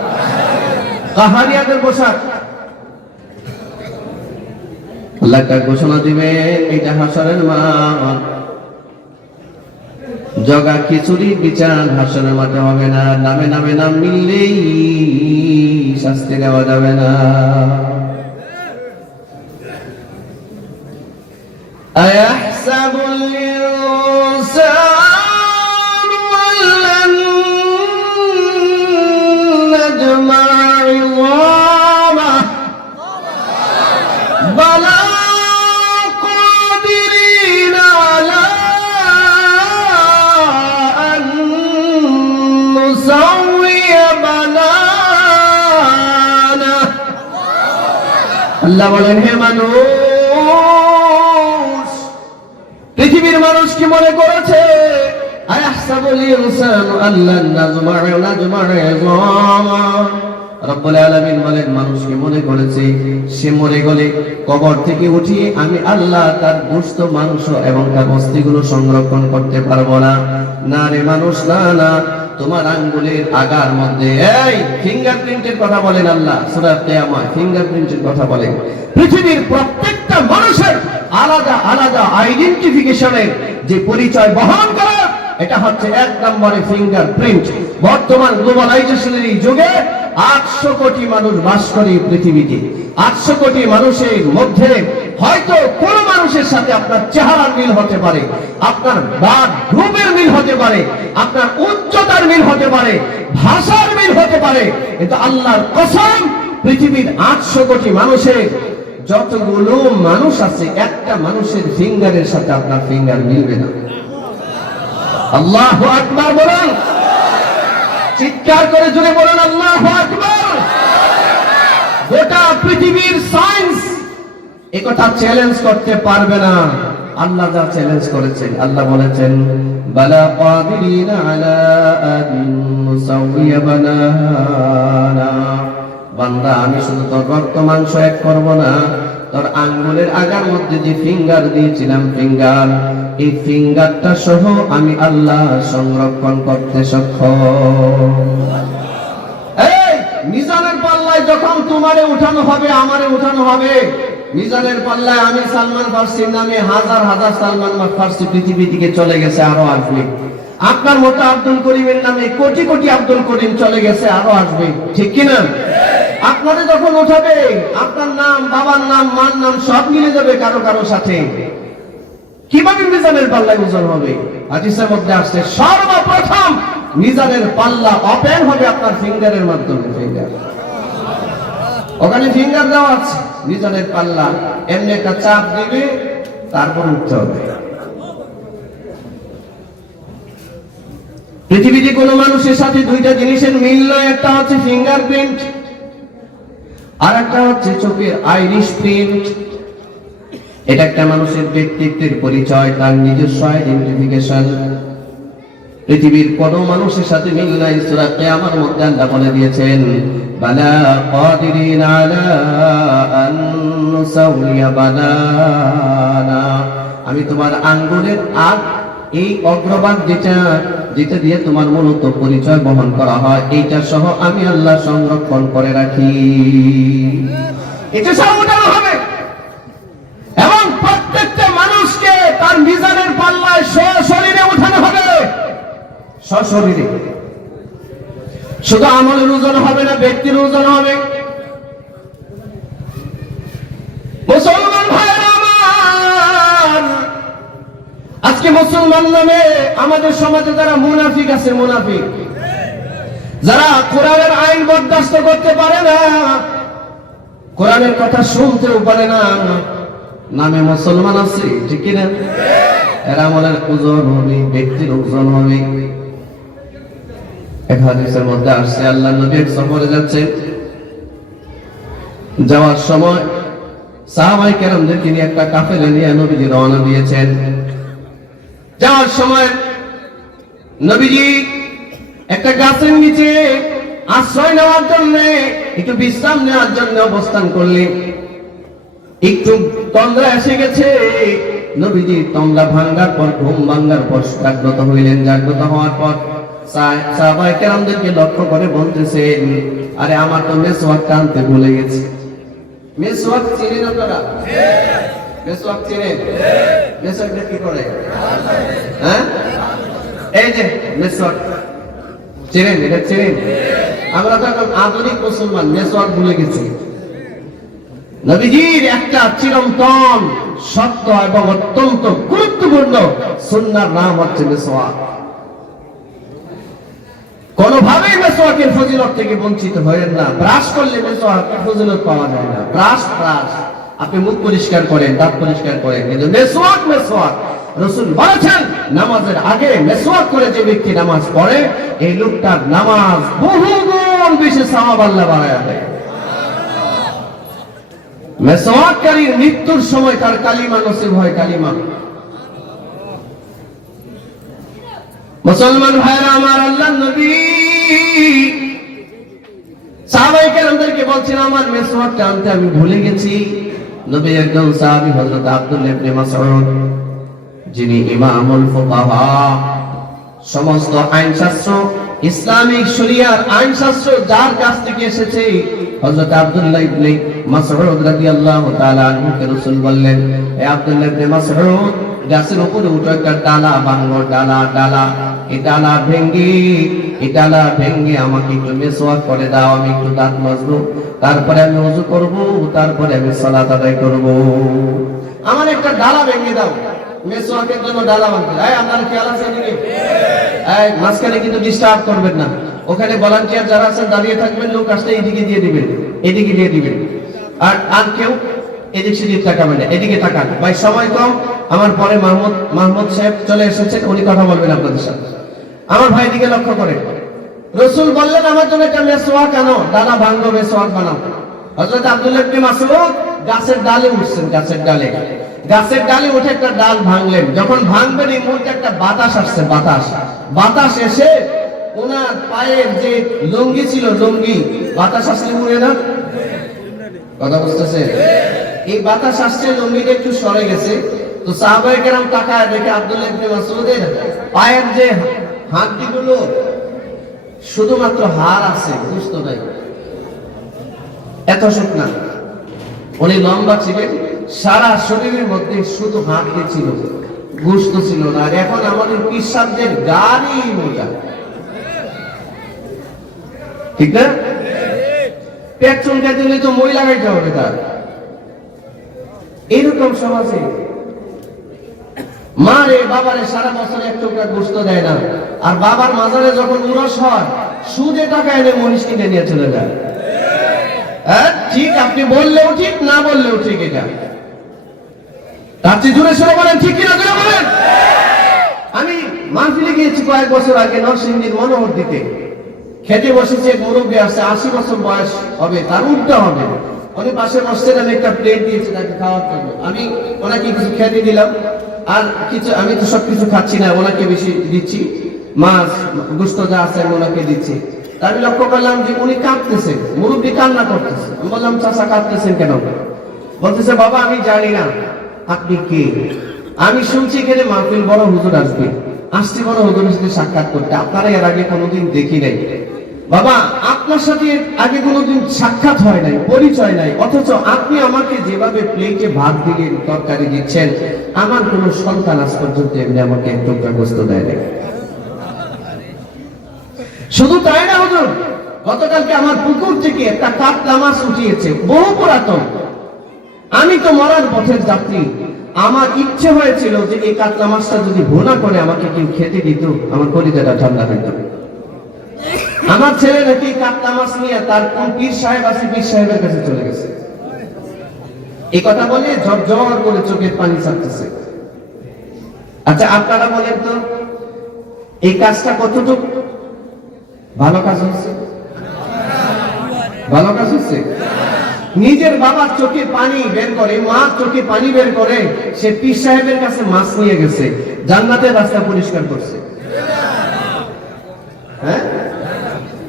কাহ্হারিয়াতের পোশাক। আল্লাহ একটা ঘোষণা দিবেন, এটা হাসরের মাঠ, জগা খিচুড়ি বিচার হাসরের মাঠে হবে না। নামে নামে নাম মিললেই শাস্তি দেওয়া যাবে না। আয়াহসাবুল ইনসানু আল্লান নাজমা'u 'idhamah বালা কাদিরিনা আলা আন নুসাউইয়া বানানা। আল্লাহ বলেন, হে মানুষ, পৃথিবী পৃথিবীর মানুষ কি মনে করেছে আয়াহসাবুল ইনসানু আল্লান নাজমা'a ইযামা রব্বুল আলামিন বলেন মানুষ কি মনে করেছে সে মরে গেলে কবর থেকে উঠিয়ে আমি আল্লাহ তার গোশত মাংস এবং তার অস্থিগুলো সংরক্ষণ করতে পারবো না? না রে মানুষ, না না, তোমার আঙ্গুলের আগার মধ্যে এই ফিঙ্গারপ্রিন্টের কথা বলেন আল্লাহ সূরা কিয়ামত, ফিঙ্গারপ্রিন্টের কথা বলেন। পৃথিবীর প্রত্যেকটা মানুষের আলাদা আলাদা আইডেন্টিফিকেশনের যে পরিচয় বহন করে এটা হচ্ছে এক নম্বরে ফিঙ্গারপ্রিন্ট। বর্তমান গ্লোবালাইজেশনের এই যুগে 800 কোটি মানুষ বাস করে পৃথিবীতে। 800 কোটি মানুষের মধ্যে হয়তো কোন মানুষের সাথে আপনার চেহারার মিল হতে পারে, আপনার ব্লাড গ্রুপের মিল হতে পারে, আপনার উচ্চতার মিল হতে পারে, ভাষার মিল হতে পারে, কিন্তু আল্লাহর কসম পৃথিবীর 800 কোটি মানুষের যতগুলো মানুষ আছে একটা মানুষের ফিঙ্গারের সাথে আপনার ফিঙ্গার মিলবে না। আল্লাহু আকবার বলুন, চিৎকার করে জোরে বলুন আল্লাহু আকবার। গোটা পৃথিবীর সায়েন্স একথা চ্যালেঞ্জ করতে পারবে না। আল্লাহ যা চ্যালেঞ্জ করেছেন, আল্লাহ বলেছেন বালা কাদিরিনা আলা আন নুসাউইয়া বানানা। বান্দা আমি শুধু তোর রক্ত মাংস এক করব না, তোর আঙ্গুলের আগার মধ্যে যে ফিঙ্গার দিয়েছিলাম ফিঙ্গার, এই ফিঙ্গারটা সহ আমি আল্লাহ সংরক্ষণ করতে সক্ষম। এই মিজানের পাল্লায় যখন তোমারে উঠানো হবে আমারে উঠানো হবে, মিজানের পাল্লায় আমি সালমান ফার্সির নামে হাজার হাজার সালমান ফার্সি পৃথিবী থেকে চলে গেছে, আরো আসবে। আপনার মতো আব্দুল করিমের নামে কোটি কোটি আব্দুল করিম চলে গেছে, আরো আসবে, ঠিক কিনা? আপনারে যখন উঠাবে আপনার নাম, বাবার নাম, মার নাম সব মিলে যাবে কারো কারো সাথে। কিভাবে মিজানের পাল্লায় ওজন হবে? হাদিসের মধ্যে আসছে সর্বপ্রথম মিজানের পাল্লা ওপেন হবে আপনার ফিঙ্গারের মাধ্যমে। ফিঙ্গার ওখানে ফিঙ্গার দেওয়া আছে, মিজানের পাল্লা এমনি একটা চাপ দিবে, তারপর উঠতে হবে। পৃথিবীতে কোনো মানুষের সাথে দুইটা জিনিসের মিল নয়, একটা হচ্ছে ফিঙ্গারপ্রিন্ট আর একটা হচ্ছে চোখের আইরিশ প্রিন্ট। এটা একটা মানুষের ব্যক্তিত্বের পরিচয়, তার নিজস্ব আইডেন্টিফিকেশন। পৃথিবীর কোন মানুষের সাথে মিল নাই। সূরা কিয়ামত মধ্যে আল্লাহ বলে দিয়েছেন বালা কাদিরিনা আলা আন নুসাউইয়া বানানা। আমি তোমার আঙ্গুলের আগ, এই অগ্রভাগ যেটা দিয়ে তোমার মূলত পরিচয় বহন করা হয়, এইটা সহ আমি আল্লাহ সংরক্ষণ করে রাখি। এটা সব উঠানো হবে এবং প্রত্যেকটা মানুষকে তার মিজানের পাল্লায় সশরীরে উঠানো হবে। সশরীরে, শুধু আমলের ওজন হবে না, ব্যক্তির ওজন হবে। মুসলমান ভাইয়েরা আমার, আজকে মুসলমান নামে আমাদের সমাজে যারা মুনাফিক আছে, মুনাফিক যারা কোরআনের আইন বরদাস্ত করতে পারে না, কোরআনের কথা শুনতেও পারে না, নামে মুসলমান আছে, ঠিক কিনা? এরা আমলের ওজন হবে, ব্যক্তির ওজন হবে। এক হাদিসের মধ্যে আসছে আল্লাহর নবী এক সফরে যাচ্ছেন, যাওয়ার সময় সাহাবায়ে কেরামদেরকে নিয়ে একটা কাফেলা নিয়ে নবীজি রওনা দিয়েছেন। যাওয়ার সময় নবীজি একটা গাছের নিচে আশ্রয় নেওয়ার জন্য, একটু বিশ্রাম নেওয়ার জন্য অবস্থান করলেন। একটু তন্দ্রা এসে গেছে, নবীজি তন্দ্রা ভাঙ্গার পর, ঘুম ভাঙ্গার পর জাগ্রত হইলেন। জাগ্রত হওয়ার পর সাহাবায়ে কেরামদেরকে লক্ষ্য করে বলতেছেন, আরে আমার তো মেসওয়াক আনতে ভুলে গেছি। মেসওয়াক চিনেন আপনারা? মেসওয়াক চিনেন? মেসওয়াকটা কি করে? হ্যাঁ, এই যে মেসওয়াক চিনেন, এটা চিনেন? আমরা তো এখন আধুনিক মুসলমান, মেসওয়াক ভুলে গেছি। নবীজির একটা চিরন্তন সত্য এবং অত্যন্ত গুরুত্বপূর্ণ সুন্নাহর নাম হচ্ছে মেসওয়াক। কোনোভাবেই মেসওয়াকের ফজিলত থেকে বঞ্চিত হয়েন না। ব্রাশ করলে মেসওয়াকের ফজিলত পাওয়া যায় না। ব্রাশ আপনি মুখ পরিষ্কার করেন, দাঁত পরিষ্কার করেন, কিন্তু মেসওয়াক রাসূল বলেছেন নামাজের আগে মেসওয়াক করে যে ব্যক্তি নামাজ পড়ে, এই লোকটার নামাজ বহুগুণ বেশি সওয়াব আল্লাহ বাড়ায় দেয়। মেসওয়াককারীর মৃত্যুর সময় তার কালিমা নসিব হয়, কালিমা। মুসলমান ভাইরা আমার, আল্লাহর নবী সাহাবায়ে কেরামদেরকে বলছেন আমার মেসওয়াকটা আনতে আমি ভুলে গেছি। নবী একজন সাহাবী হযরত আব্দুল্লাহ ইবনে মাসউদ, যিনি ইমামুল ফুকাহা, সমস্ত আইন শাস্ত্র, ইসলামিক শরিয়ার আইন শাস্ত্র যার কাছ থেকে এসেছে, হযরত আব্দুল্লাহ ইবনে মাসউদ রাদিয়াল্লাহু তাআলা আনহুকে রাসূল বললেন, হে আব্দুল্লাহ ইবনে মাসউদ, গাছের উপরে উঠে একটা ডালা ভাঙলো, ডালা এই ডালা ভেঙ্গে আমাকে একটু মেসওয়াক করে দাও, আমি একটু দাঁত মাজবো, তারপরে আমি ওযু করব, তারপরে আমি সালাত আদায় করব। আমার একটা ডালা ভেঙে দাও, মেসওয়াকের জন্য ডালা ভাঙতে। আপনার খেয়াল আছে নাকি? মাঝখানে কিন্তু ডিস্টার্ব করবেন না, ওখানে ভলান্টিয়ার যারা আছেন দাঁড়িয়ে থাকবেন, লোক আসলে এদিকে দিয়ে দিবেন, আর কেউ এদিক সেদিক তাকাবেন না, এদিকে তাকান। ভাই সময় কম, আমার পরে মাহমুদ সাহেব চলে এসেছেন, উনি কথা বলবেন আপনাদের সাথে। আমার ভাই দিকে লক্ষ্য করে রাসূল বললেন আমার জন্য একটা মেসওয়াক আনো, ডালা ভাঙবো, মেসওয়াক বানাও। হযরত আব্দুল্লাহ ইবনে মাসউদ গাছের ডালে উঠছেন, গাছের ডালে উঠে একটা ডাল ভাঙলেন। যখন ভাঙবেন এই মুহূর্তে একটা বাতাস আসছে, বাতাস এসে ওনার পায়ের যে লুঙ্গি ছিল, বাতাস আসলে উড়ে না, কথা বুঝতেছে? এই বাতাস আসছে, লুঙ্গিটা একটু সরে গেছে। তো সাহাবায়ে কেরাম তাকায় দেখে আব্দুল্লাহ ইবনে মাসউদের পায়ের যে হাড্ডিগুলো শুধুমাত্র হাড় আছে, গোশত নাই, এত শুকনা। উনি লম্বা ছিলেন, সারা শরীরের মধ্যে শুধু হাড্ডি ছিল, গোশত ছিল না। আর এখন আমাদের পিসাবদের গাড়ি মোটা, ঠিক না? পেট চুলকা দিলে তো মই লাগাইতে হবে তার। এরকম সমাজে মারে বাবারে সারা বছর এক টুকরা গোশত দেয় না, আর বাবার মাজারে যখন উরস হয় সুদে টাকা এনে মহিষ কিনে নিয়ে চলে যায়। হ্যাঁ ঠিক, আপনি বললেও ঠিক, না বললেও ঠিক। এটা তার চেয়ে জোরে সরে বলেন, ঠিক কিনা জোরে বলেন। আমি মাহফিলে গিয়েছি কয়েক বছর আগে নরসিংদীর মনোহর দিতে, খেতে বসেছে মুরব্বী আছে, 80 বছর বয়স হবে, তার উঠতে হবে। উনি পাশে বসছেন, আমি একটা প্লেট দিয়েছি তাকে খাওয়ার জন্য। আমি ওনাকে কিছু খেতে দিলাম, আর কিছু আমি তো সবকিছু খাচ্ছি না, ওনাকে বেশি দিচ্ছি, মাছ গোশত যা আছে আমি ওনাকে দিচ্ছি। আমি লক্ষ্য করলাম যে উনি কাঁদতেছে, মুরব্বী কান্না করতেছে। আমি বললাম চাচা কাঁদতেছেন কেন? বলতেছে বাবা আমি জানি না আপনি কে, আমি শুনছি এখানে মাহফিল বড় হুজুর আসছি বড় হুজুরের সাথে সাক্ষাৎ করতে, আপনারা এর আগে কোনোদিন দেখি নাই বাবা, আপনার সাথে আগে কোনোদিন সাক্ষাৎ হয় নাই, পরিচয় নাই, অথচ আপনি আমাকে যেভাবে প্লেটে ভাত দিলেন, তরকারি দিচ্ছেন, আমার কোন সন্তান আজ পর্যন্ত এমনি আমাকে এক টুকরা গোশত দেয় নাই। শুধু তাই না হুজুর, গতকালকে আমার পুকুর থেকে একটা কাতলা মাছ উঠিয়েছে, বহু পুরাতন। আমি তো মরার পথের যাত্রী, আমার ইচ্ছে হয়েছিল যে এই কাতলা মাছটা যদি ভুনা করে আমাকে কেউ খেতে দিত, আমার কলিজাটা ঠান্ডা হইত। আমার ছেলে নাকি কাতলা মাছ নিয়ে তার কোন পীর সাহেব আছে, পীর সাহেবের কাছে চলে গেছে। এই কথা বলে ঝরঝর করে চোখের পানি ছাড়তেছে। আচ্ছা আপনারা বলেন তো, এই কাজটা কতটুকু ভালো কাজ হচ্ছে? ভালো কাজ হচ্ছে? নিজের বাবার চোখে পানি বের করে, মা চোখে পানি বের করে, সে পীর সাহেবের কাছে মাছ নিয়ে গেছে, জান্নাতের রাস্তা পরিষ্কার করছে। হ্যাঁ,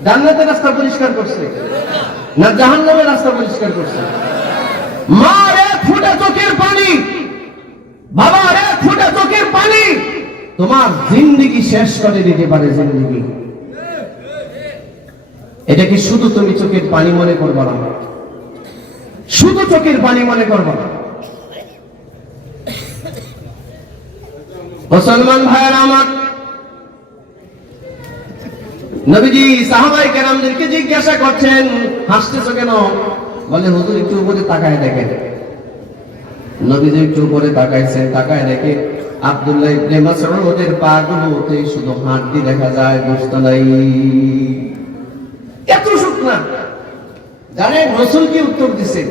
জান্নাতের রাস্তা পরিষ্কার করছে না জাহান্নামের রাস্তা পরিষ্কার করছে? মার এক ফোঁটা চোখের পানি, বাবার এক ফোঁটা চোখের পানি তোমার জিন্দেগি শেষ করে দিতে পারে, জিন্দেগি। এটা কি শুধু তুমি চোখের পানি মনে করবা না, শুধু চোখের পানি মনে করবা না। মুসলমান ভাইয়েরা আমার, নবীজি সাহাবায়ে কেরামদেরকে জিজ্ঞাসা করছেন, হাসতেছো কেন? বলে হুজুর একটু উপরে তাকায় দেখেন। নবীজি একটু উপরে তাকাইছেন, তাকায় দেখে আব্দুল্লাহ ইবনে মাসউদের পাগুলোতে শুধু হাড্ডি দেখা যায়, গোশত নাই। এত শুকনা। জানেন রাসূল কি উত্তর দিয়েছেন?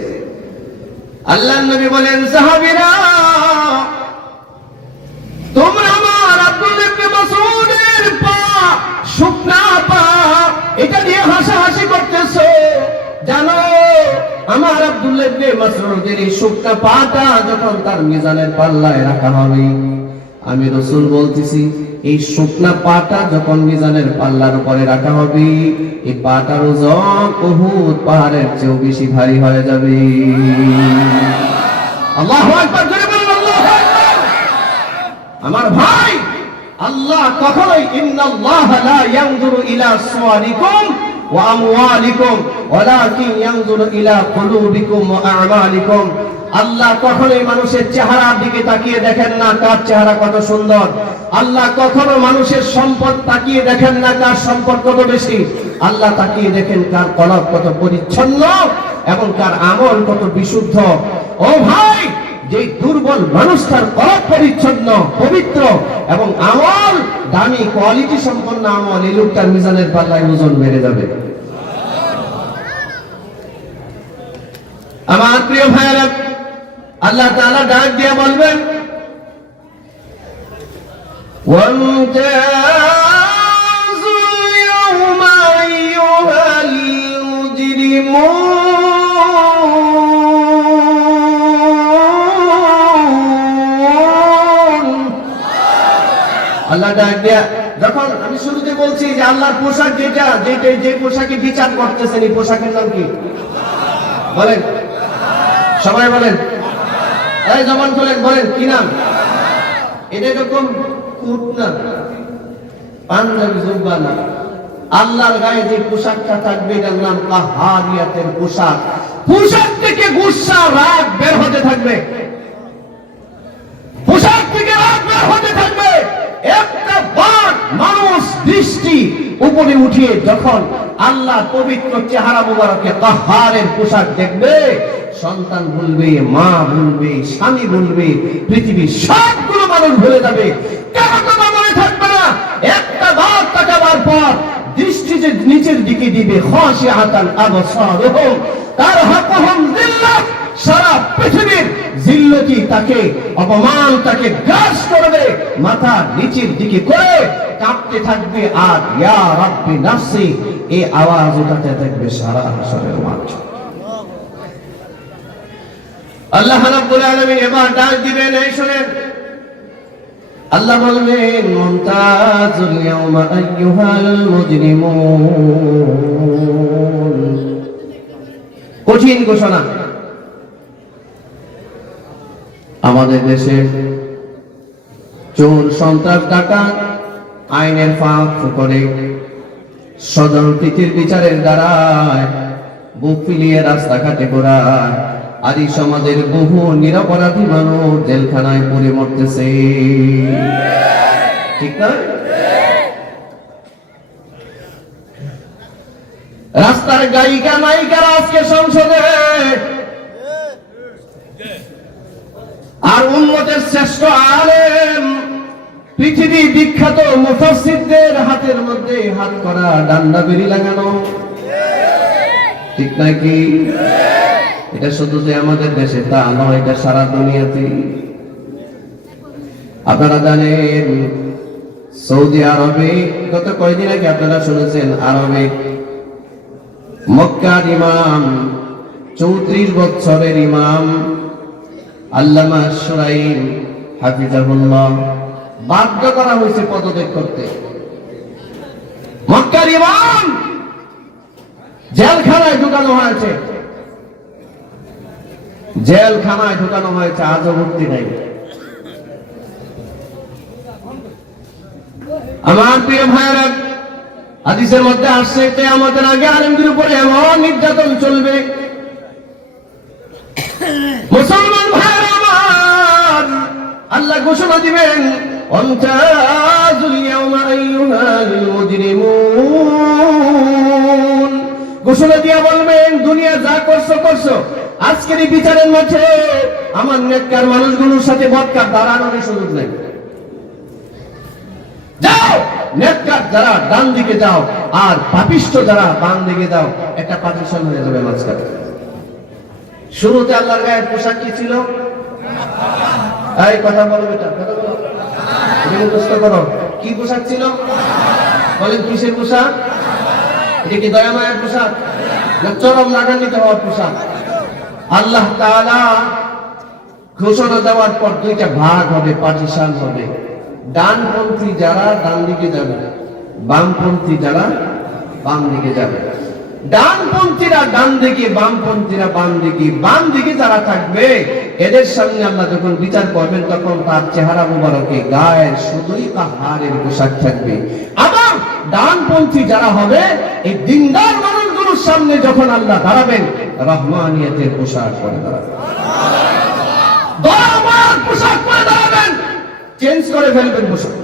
আল্লাহর নবী বলেন, সাহাবীরা তোমরা আমার আব্দুল্লাহ ইবনে মাসউদের পা, শুকনা পা, এটা নিয়ে হাসাহাসি করতেছো। জানো আমার আব্দুল্লাহ ইবনে মাসউদের এই শুকনা পাটা যখন তার মিজানের পাল্লায় রাখা হবে, আমি রাসূল বলতেছি, এই শুকনা পাটা যখন মিজানের পাল্লার উপরে রাখা হবে, এই পাটার ওজন উহুদ পাহাড়ের চেয়েও বেশি ভারী হয়ে যাবে। আল্লাহু আকবার, জোরে বলুন আল্লাহু আকবার। আমার ভাই, আল্লাহ কখনোই ইন্নাল্লাহা লা ইয়ানজুরু ইলা সুওয়ারিকুম ওয়া আমওয়ালিকুম ওয়ালাকিন ইয়ানজুরু ইলা কুলুবিকুম ওয়া আ'মালিকুম। আল্লাহ কখনোই মানুষের চেহারার দিকে তাকিয়ে দেখেন না কার চেহারা কত সুন্দর। আল্লাহ কখনো মানুষের সম্পদ তাকিয়ে দেখেন না কার সম্পদ কত বেশি। আল্লাহ তাকিয়ে দেখেন কার কলব কত পরিচ্ছন্ন এবং কার আমল কত বিশুদ্ধ। ও ভাই, যে দুর্বল মানুষটার কলব পরিচ্ছন্ন, পবিত্র এবং আমল দামি, কোয়ালিটি সম্পন্ন আমল, এই লোকটার মিজানের পাল্লায় ওজন বেড়ে যাবে। আমার প্রিয় ভাইরা, আল্লাহ তাআলা ডাক দিয়ে বলবেন, ওয়ামতাযুল ইয়াওমা আইয়ুহাল মুজরিমুন। আল্লাহ ডাক দিয়া, যখন আমি শুরুতে বলছি যে আল্লাহর পোশাক যেটা যে পোশাকে বিচার করতেছেন, এই পোশাকের নাম কি বলেন? সবাই বলেন, এই জবান খোলেন, বলেন কি নাম? এটা এরকম কুট না, পাঞ্জাবি জুব্বা না। আল্লাহর গায়ে যে পোশাকটা থাকবে এটার নাম কাহারিয়াতের পোশাক। পোশাক থেকে গুসা, রাগ বের হতে থাকবে, পোশাক থেকে রাগ বের হতে থাকবে। একটা বার মানুষ দৃষ্টি উপরে উঠিয়ে যখন আল্লাহ পবিত্র চেহারা মুবারকে কাহারের পোশাক দেখবে, সন্তান ভুলবে, মা ভুলবে, স্বামী ভুলবে, পৃথিবীর সবগুলো মানুষ ভুলে যাবে, কারো কথা মনে থাকবে না। একটা বার তাকাবার পর দৃষ্টি যে নিচের দিকে দিবে, খাশিআতান আবসারুহুম তারহাকুহুম যিল্লাহ, সারা পৃথিবীর জিল্লতি তাকে, অপমান তাকে গ্রাস করবে, মাথা নিচের দিকে করে কাঁপতে থাকবে, আর ইয়া রাব্বি নাফসি এই আওয়াজ উঠাতে থাকবে সারা হাসরের মাঠ। আল্লাহ রাব্বুল আলামিন এবার ডাক দিবেন, এই শুনেন, আল্লাহ বলবেন, মুমতাজুল ইয়াওমা আইয়ুহাল মুজরিমুন। কঠিন ঘোষণা। আমাদের দেশে চোর, সন্ত্রাস, ডাকাত আইনের ফাঁক করে স্বজনপ্রীতির বিচারের দ্বারায় বুক ফিলিয়ে রাস্তাঘাটে ঘোরায়, আর এই সমাজের বহু নিরপরাধী মানুষ জেলখানায় পড়ে মরতেছে, ঠিক না? রাস্তার গায়িকা নায়িকারা আজকে সংসদে, আর উম্মতের শ্রেষ্ঠ আলেম, পৃথিবী বিখ্যাত মুফাসসিরদের হাতের মধ্যে হাত করা, ডান্ডা বেরি লাগানো, ঠিক নাকি? এটা শুধু যে আমাদের দেশে তা নয়, এটা সারা দুনিয়াতে। আপনারা জানেন সৌদি আরবে গত কয়েকদিন আগে আপনারা শুনেছেন, আরবে মক্কার ইমাম, 34 বছরের ইমাম আল্লামা শুরাইম হাফিজাহুল্লাহ বাধ্য করা হয়েছে পদত্যাগ করতে। মক্কার ইমাম জেলখানায় ঢুকানো হয়েছে, জেলখানায় ঢুকানো হয়েছে, আজও মুক্তি নাই। আমার প্রিয় ভাইরা, হাদিসের মধ্যে আসছে কিয়ামতের আগে আলেমদের উপরে এমন নির্যাতন চলবে, মুসলমান ভাইরা আমার, আল্লাহ ঘোষণা দিবেন, ওয়ামতাজুল ইয়াওমা আইয়ুহাল মুজরিমুন। ঘোষণা দিয়ে বলবেন, দুনিয়া যা করছো করছো, আজকের এই বিচারের মাঠে আমার নেককার মানুষগুলোর সাথে বদকার দাঁড়ানোর সুযোগ নেই। যাও, নেককার যারা ডান দিকে যাও, আর পাপিষ্ঠ যারা বাম দিকে যাও, একটা পার্টিশন হয়ে যাবে মাঝখানে। শুরুতে আল্লাহর গায়ের পোশাক কি ছিল? এই কথা বলো বেটা, কথা বলো, মুখস্থ করো। কি পোশাক ছিল বলেন? কিসের পোশাক? এটা কি দয়া মায়ের পোশাক না চরম লাগান্বিত হওয়ার পোশাক? আল্লাহ তাআলা ঘোষণা দেওয়ার পর দুইটা ভাগ হবে, পার্টিশন হবে। ডানপন্থী যারা ডান দিকে যাবে, বামপন্থী যারা বাম দিকে যাবে। ডানপন্থীরা ডান দিকে, বামপন্থীরা বাম দিকে। বাম দিকে যারা থাকবে এদের সামনে আল্লাহ যখন বিচার করবেন তখন তার চেহারা মুবারকে গায়ের শুধুই পাহাড়ের পোশাক থাকবে। আবার ডানপন্থী যারা হবে এই দিনদার মানুষগুলোর সামনে যখন আল্লাহ দাঁড়াবেন রহমানিয়তের পোশাক পরে দাঁড়াবেন, দয়াময় পোশাক পরে দাঁড়াবেন, চেঞ্জ করে ফেলবেন পোশাক।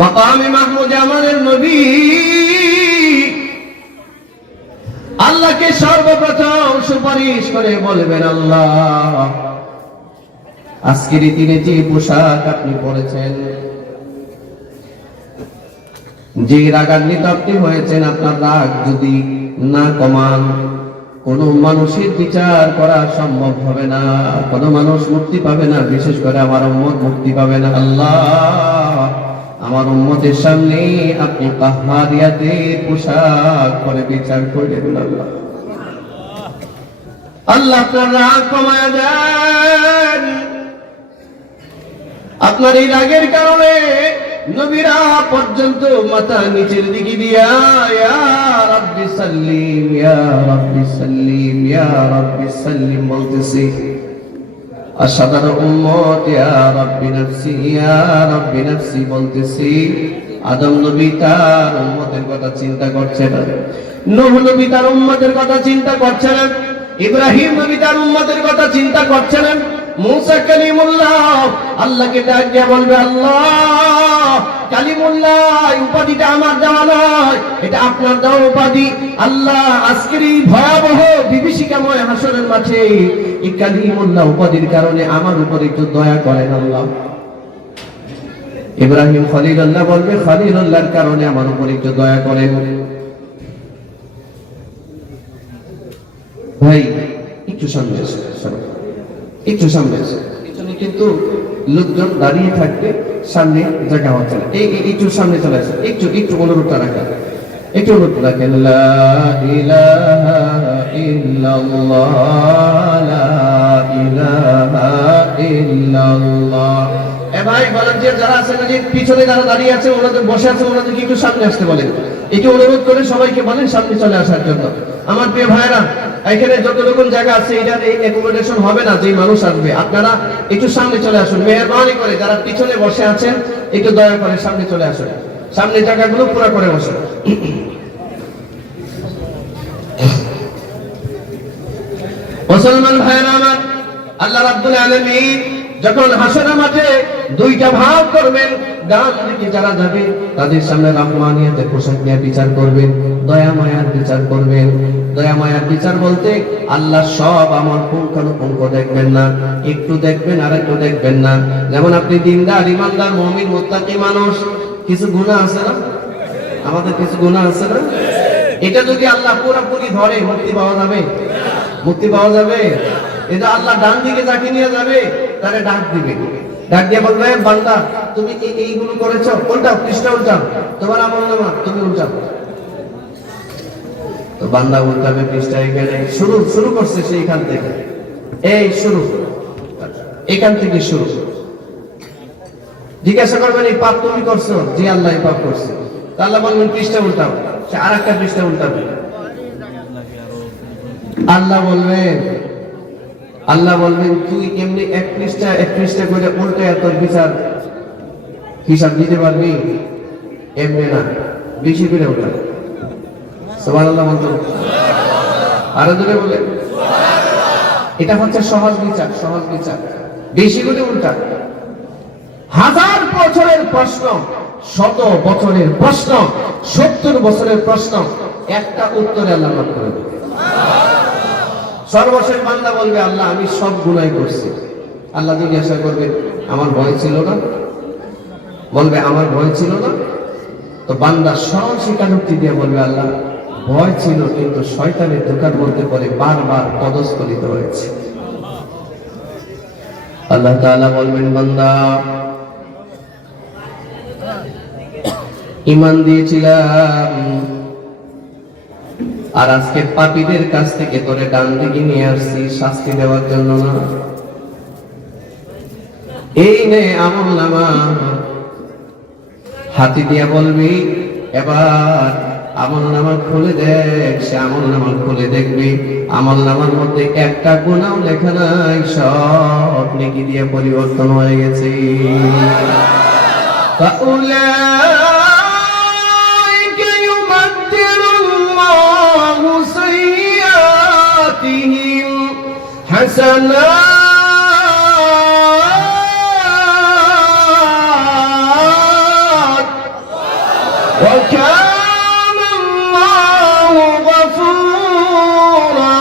মাকামে মাহমুদে আমাদের নবী আল্লাহকে সর্বপ্রথম সুপারিশ করে বলবেন, আল্লাহ আজকের দিনে যে পোশাক আপনি পরেছেন, যে রাগান্বিত আপনি হয়েছেন, আপনার রাগ যদি না কমান কোন মানুষের বিচার করা সম্ভব হবে না, কোন মানুষ মুক্তি পাবে না, বিশেষ করে আমার উম্মত মুক্তি পাবে না। আল্লাহ আমার উম্মতের সামনে আপনি কাহ্হারিয়াতের পোশাক পরে বিচার করবেন। আল্লাহ আল্লাহ আপনার রাগ কমায়া দেন। আপনার এই রাগের কারণে নবীরা পর্যন্ত মাথা নিচের দিকে দিয়া ইয়া রাব্বি সাল্লিম, ইয়া রাব্বি সাল্লিম, ইয়া রাব্বি সাল্লিম বলতেছে। আর সাধারণ উম্মত ইয়া রাব্বি নাফসি, ইয়া রাব্বি নাফসি বলতেছে। আদম নবী তার উম্মতের কথা চিন্তা করছেন, নূহ নবী তার উম্মতের কথা চিন্তা করছেন, ইব্রাহিম নবী তার উম্মতের কথা চিন্তা করছেন, মুসা কালিমুল্লাহ আল্লাহকে ডাক দিয়ে বলবে, আল্লাহ কালিমুল্লাহ উপাধিটা আমার দেওয়া নয়, এটা আপনার দেওয়া উপাধি। আল্লাহ আজকের এই ভয়াবহ বিভীষিকাময় হাসরের মাঠে এই কালিমুল্লাহ উপাধির কারণে আমার উপর একটু দয়া করেন আল্লাহ। ইব্রাহিম খলিলুল্লাহ বলবে, খলিলুল্লাহর কারণে আমার উপর একটু দয়া করেন। ভাই একটু সামনে এসে, একটু সামনে এসে, পিছনে কিন্তু লোকজন দাঁড়িয়ে থাকতে সামনে জায়গা হচ্ছে না, একটু সামনে চলে আসে, একটু একটু অনুরোধটা রাখেন, একটু অনুরোধ রাখেন। লা ইলাহা ইল্লাল্লাহ, লা ইলাহা ইল্লাল্লাহ। এ ভাই ভলান্টিয়ার যারা আছেন, যে পিছনে যারা দাঁড়িয়ে আছে, ওনাদের বসে আছে, ওনাদেরকে একটু সামনে আসতে বলেন, একটু অনুরোধ করে সবাইকে বলেন সামনে চলে আসার জন্য। আমার প্রিয় ভাইরা, এখানে যত রকম জায়গা আছে এটার এই অ্যাকোমোডেশন হবে না, যে মানুষ আসবে আপনারা একটু সামনে চলে আসুন, মেহেরবানি করে। যারা পিছনে বসে আছেন একটু দয়া করে সামনে চলে আসুন, সামনে জায়গাগুলো পুরো করে বসুন। মুসলমান ভাইরা আমার, আল্লাহ রাব্বুল আলামিন যখন হাসরের মাঠে দুইটা ভাগ করবেন, ডান দিকে যারা যাবে তাদের সামনে রহমানিয়তের পোশাক নিয়ে বিচার করবেন, দয়া মায়ার বিচার করবেন। দয়া মায়ার বিচার বলতে আল্লাহ সব আমার পুঙ্খানুপুঙ্খ দেখবেন না, একটু দেখবেন আর একটু দেখবেন না। যেমন আপনি দিনদার, ইমানদার, মুমিন, মুত্তাকি মানুষ, কিছু গুনাহ আছে না? আমাদের কিছু গুনাহ আছে না? এটা যদি আল্লাহ পুরোপুরি ধরে মুক্তি পাওয়া যাবে, মুক্তি পাওয়া যাবে। এটা আল্লাহ ডান দিকে যাকে নিয়ে যাবে তারে ডাক দিবে, ডাক দিয়ে বলবে, বান্দা তুমি এইগুলো করেছো, উল্টাও, পৃষ্ঠা উল্টাও, তোমার আমলনামা তুমি উল্টাও। তো বান্দা উল্টাবে পৃষ্ঠা, এখানে শুরু করছে সেইখান থেকে, এই শুরু, এখান থেকে শুরু। জিজ্ঞাসা করবেন, এই পাপ তুমি করছো? জি আল্লাহ এই পাপ করছে। আল্লাহ বলবেন পৃষ্ঠা উল্টাও, সে আর একটা পৃষ্ঠা উল্টাবে। আল্লাহ বলবেন তুই এমনি এক পৃষ্ঠা করে উল্টে তোর বিচার হিসাব দিতে পারবি? এমনি না, বেশি করে উল্টা। সুবহানাল্লাহ বলতো, আরো জোরে বলে। এটা হচ্ছে সহজ বিচার, সহজ বিচার। বেশি করে উল্টা। 1000 বছরের প্রশ্ন, 100 বছরের প্রশ্ন, 70 বছরের প্রশ্ন, একটা উত্তরে আল্লাহ মাফ করে দেবে। সর্বশেষ বান্দা বলবে, আল্লাহ আমি সব গুনাহ করছি। আল্লাহ জিজ্ঞাসা করবে, আমার ভয় ছিল না? বলবে আমার ভয় ছিল না। তো বান্দা সরল স্বীকারোক্তি দিয়ে বলবে, আল্লাহ ভয় ছিল, কিন্তু শয়তানের ধোঁকার মধ্যে পড়ে বারবার পদস্খলিত হয়েছে। আল্লাহ তাআলা বলবেন, বান্দা ঈমান দিয়েছিলাম, আর আজকে পাপীদের কাছ থেকে তোরে ডান দিকে নিয়ে আসছি শাস্তি দেওয়ার জন্য না। এই নে আমলনামা, হাতি দিয়া বলবি এবার আমলনামা খুলে দেখ। সে আমলনামা খুলে দেখবি আমলনামার মধ্যে একটা গুনাহ লেখা নাই, সব নেকি দিয়ে পরিবর্তন হয়ে গেছে। ফাউলাইকা ইউবাদদিলুল্লাহু সাইয়্যাতিহিম হাসানাত وكان الله غفورا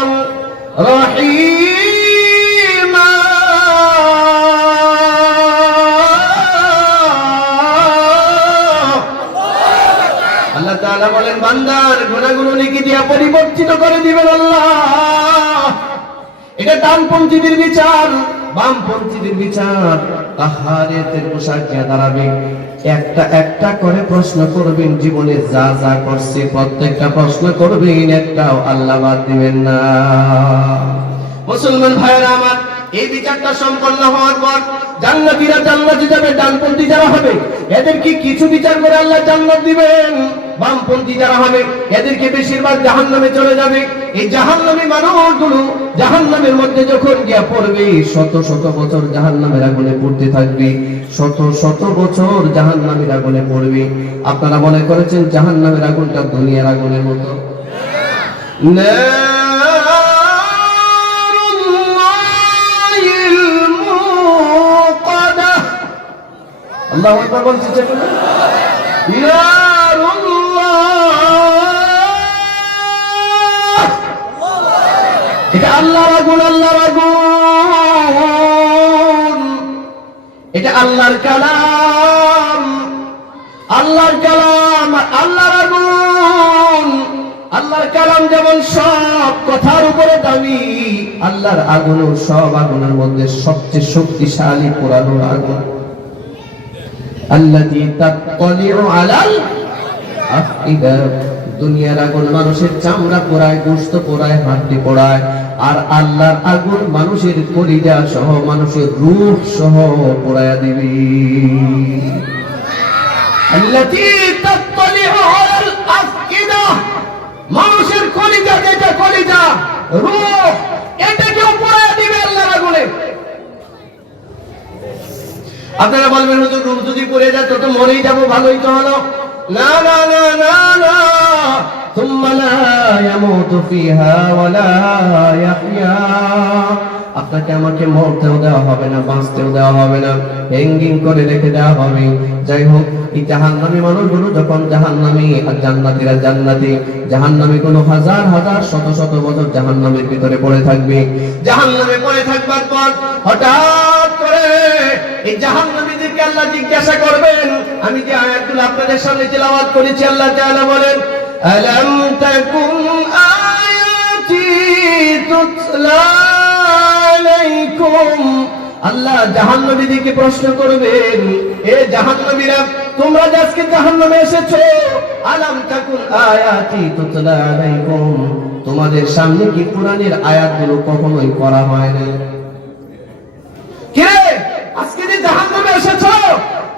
رحيما। আল্লাহ তাআলা বলেন বান্দার গুনাহগুলো নেকি দিয়া পরিবর্তিত করে দিবেন আল্লাহ। এটা ডানপন্থীদের বিচার, বামপন্থীদের বিচার। তাহারেতের পোশাক দিয়ে দাঁড়াবে, একটা একটা করে প্রশ্ন করবেন, জীবনে যা যা করছে প্রত্যেকটা প্রশ্ন করবেন, একটাও আল্লাহ বাদ দিবেন না। মুসলমান ভাইরা আমার, এই বিচারটা সম্পন্ন হওয়ার পর জান্নাতীরা জান্নাতে যাবে, ডানপন্থী যারা হবে এদেরকে কিছু বিচার করে আল্লাহ জান্নাত দিবেন। বামপন্থী যারা হবে এদেরকে বেশিরভাগ জাহান্নামে চলে যাবে। এই জাহান্নামী মানুষগুলো জাহান্নামের মধ্যে যখন গিয়া পড়বে, শত শত বছর জাহান্নামের আগুনে পড়তে থাকবে, শত শত বছর জাহান্নামের আগুনে পড়বে। আপনারা মনে করেছেন জাহান্নামের আগুনটা দুনিয়ার আগুনের মতো? না, আল্লাহু আকবার বলতে চাই না? এটা আল্লাহর আগুন, আল্লাহর আগুন। এটা আল্লাহর কালাম, আল্লাহর কালাম, আল্লাহর আগুন। আল্লাহর কালাম যেমন সব কথার উপরে দামি, আল্লাহর আগুনও সব আগুনের মধ্যে সবচেয়ে শক্তিশালী পুরানো আগুন। আল্লাযী তাত্তালিউ আলাল আফইদা, দুনিয়ার আগুন মানুষের চামড়া পোড়ায়, গোশত পোড়ায়, হাড্ডি পোড়ায়, আর আল্লাহর আগুন মানুষের কলিজা সহ, মানুষের রূহ সহ পোড়ায়া দিবে। আল্লাযী তাত্তালিউ আলাল আফইদা, মানুষের কলিজা, যেটা কলিজা, রূহ, এটাকেও পোড়ায়া দিবে আল্লাহর আগুনে। আপনারা বলবেন হুজুর রূহ যদি পড়ে যায় তো মরেই যাবো, ভালোই তো হলো। না না না না না, সুম্মা লা ইয়ামুতু ফিহা ওয়া লা ইয়াহইয়া, আপনাকে আমাকে মরতেও দেওয়া হবে না, বাঁচতেও দেওয়া হবে না, হ্যাঙ্গিং করে রেখে দেওয়া হবে। যাই হোক, এই জাহান্নামী মানুষগুলো যখন জাহান্নামী আর জান্নাতীরা জান্নাতি, জাহান্নামী কোনো হাজার হাজার শত শত বছর জাহান্নামের ভিতরে পড়ে থাকবে। জাহান্নামে পড়ে থাকবার পর হঠাৎ করে এই জাহান্নামীদেরকে আল্লাহ জিজ্ঞাসা করবেন। আমি যে আয়াতগুলো আপনাদের সামনে তেলাওয়াত করেছি, আল্লাহ তাআলা বলেন আলাম তাকুন আয়াতি তুতলা আলাইকুম। আল্লাহ জাহান্নামীদেরকে প্রশ্ন করবেন, এ জাহান্নামীরা, তোমরা যে আজকে জাহান্নামে এসেছো, আলাম তাকুন আয়াতি তুতলা আলাইকুম, তোমাদের সামনে কি কোরআনের আয়াতগুলো কখনোই পড়া হয় না? কে আজকে যে জাহান্নামে এসেছো,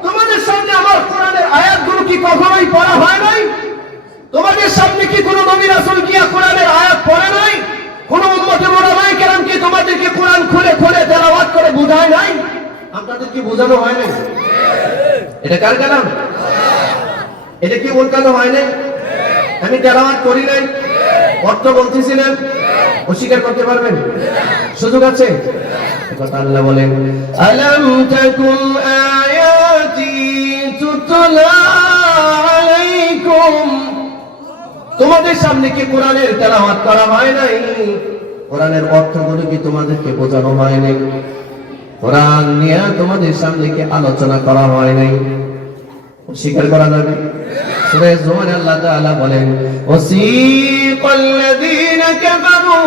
তোমাদের সামনে আমার কোরআনের আয়াতগুলো কি কখনোই পড়া হয় নাই? তোমাদের সামনে কি কোনো নবী রাসূল কি কোরআনের আয়াত পড়ে নাই? কোন উম্মতে মুহাম্মাদী কেরাম কি তোমাদেরকে কোরআন খুলে খুলে তেলাওয়াত করে বোঝায় নাই? আপনাদের কি বোঝানো হয় না? এটা কার কালাম? এটা কি উল্টানো হয় না? আমি তেলাওয়াত করি নাই, অর্থ বলতেছিলেন, অস্বীকার করতে পারবেন? সুযোগ আছে? কথা আল্লাহ বলেন আলাম তাকুন আয়াতি তুতলা আলাইকুম, তোমাদের সামনে কি কোরআনের তেলাওয়াত করা হয় নাই? কোরআনের অর্থগুলো কি তোমাদেরকে বোঝানো হয় নাই? কোরআন নিয়ে তোমাদের সামনে কি আলোচনা করা হয় নাই? স্বীকার করা যাবে? সূরা জুমারে আল্লাহ তাআলা বলেন ওয়াসিকাল্লাযীনা কাফারু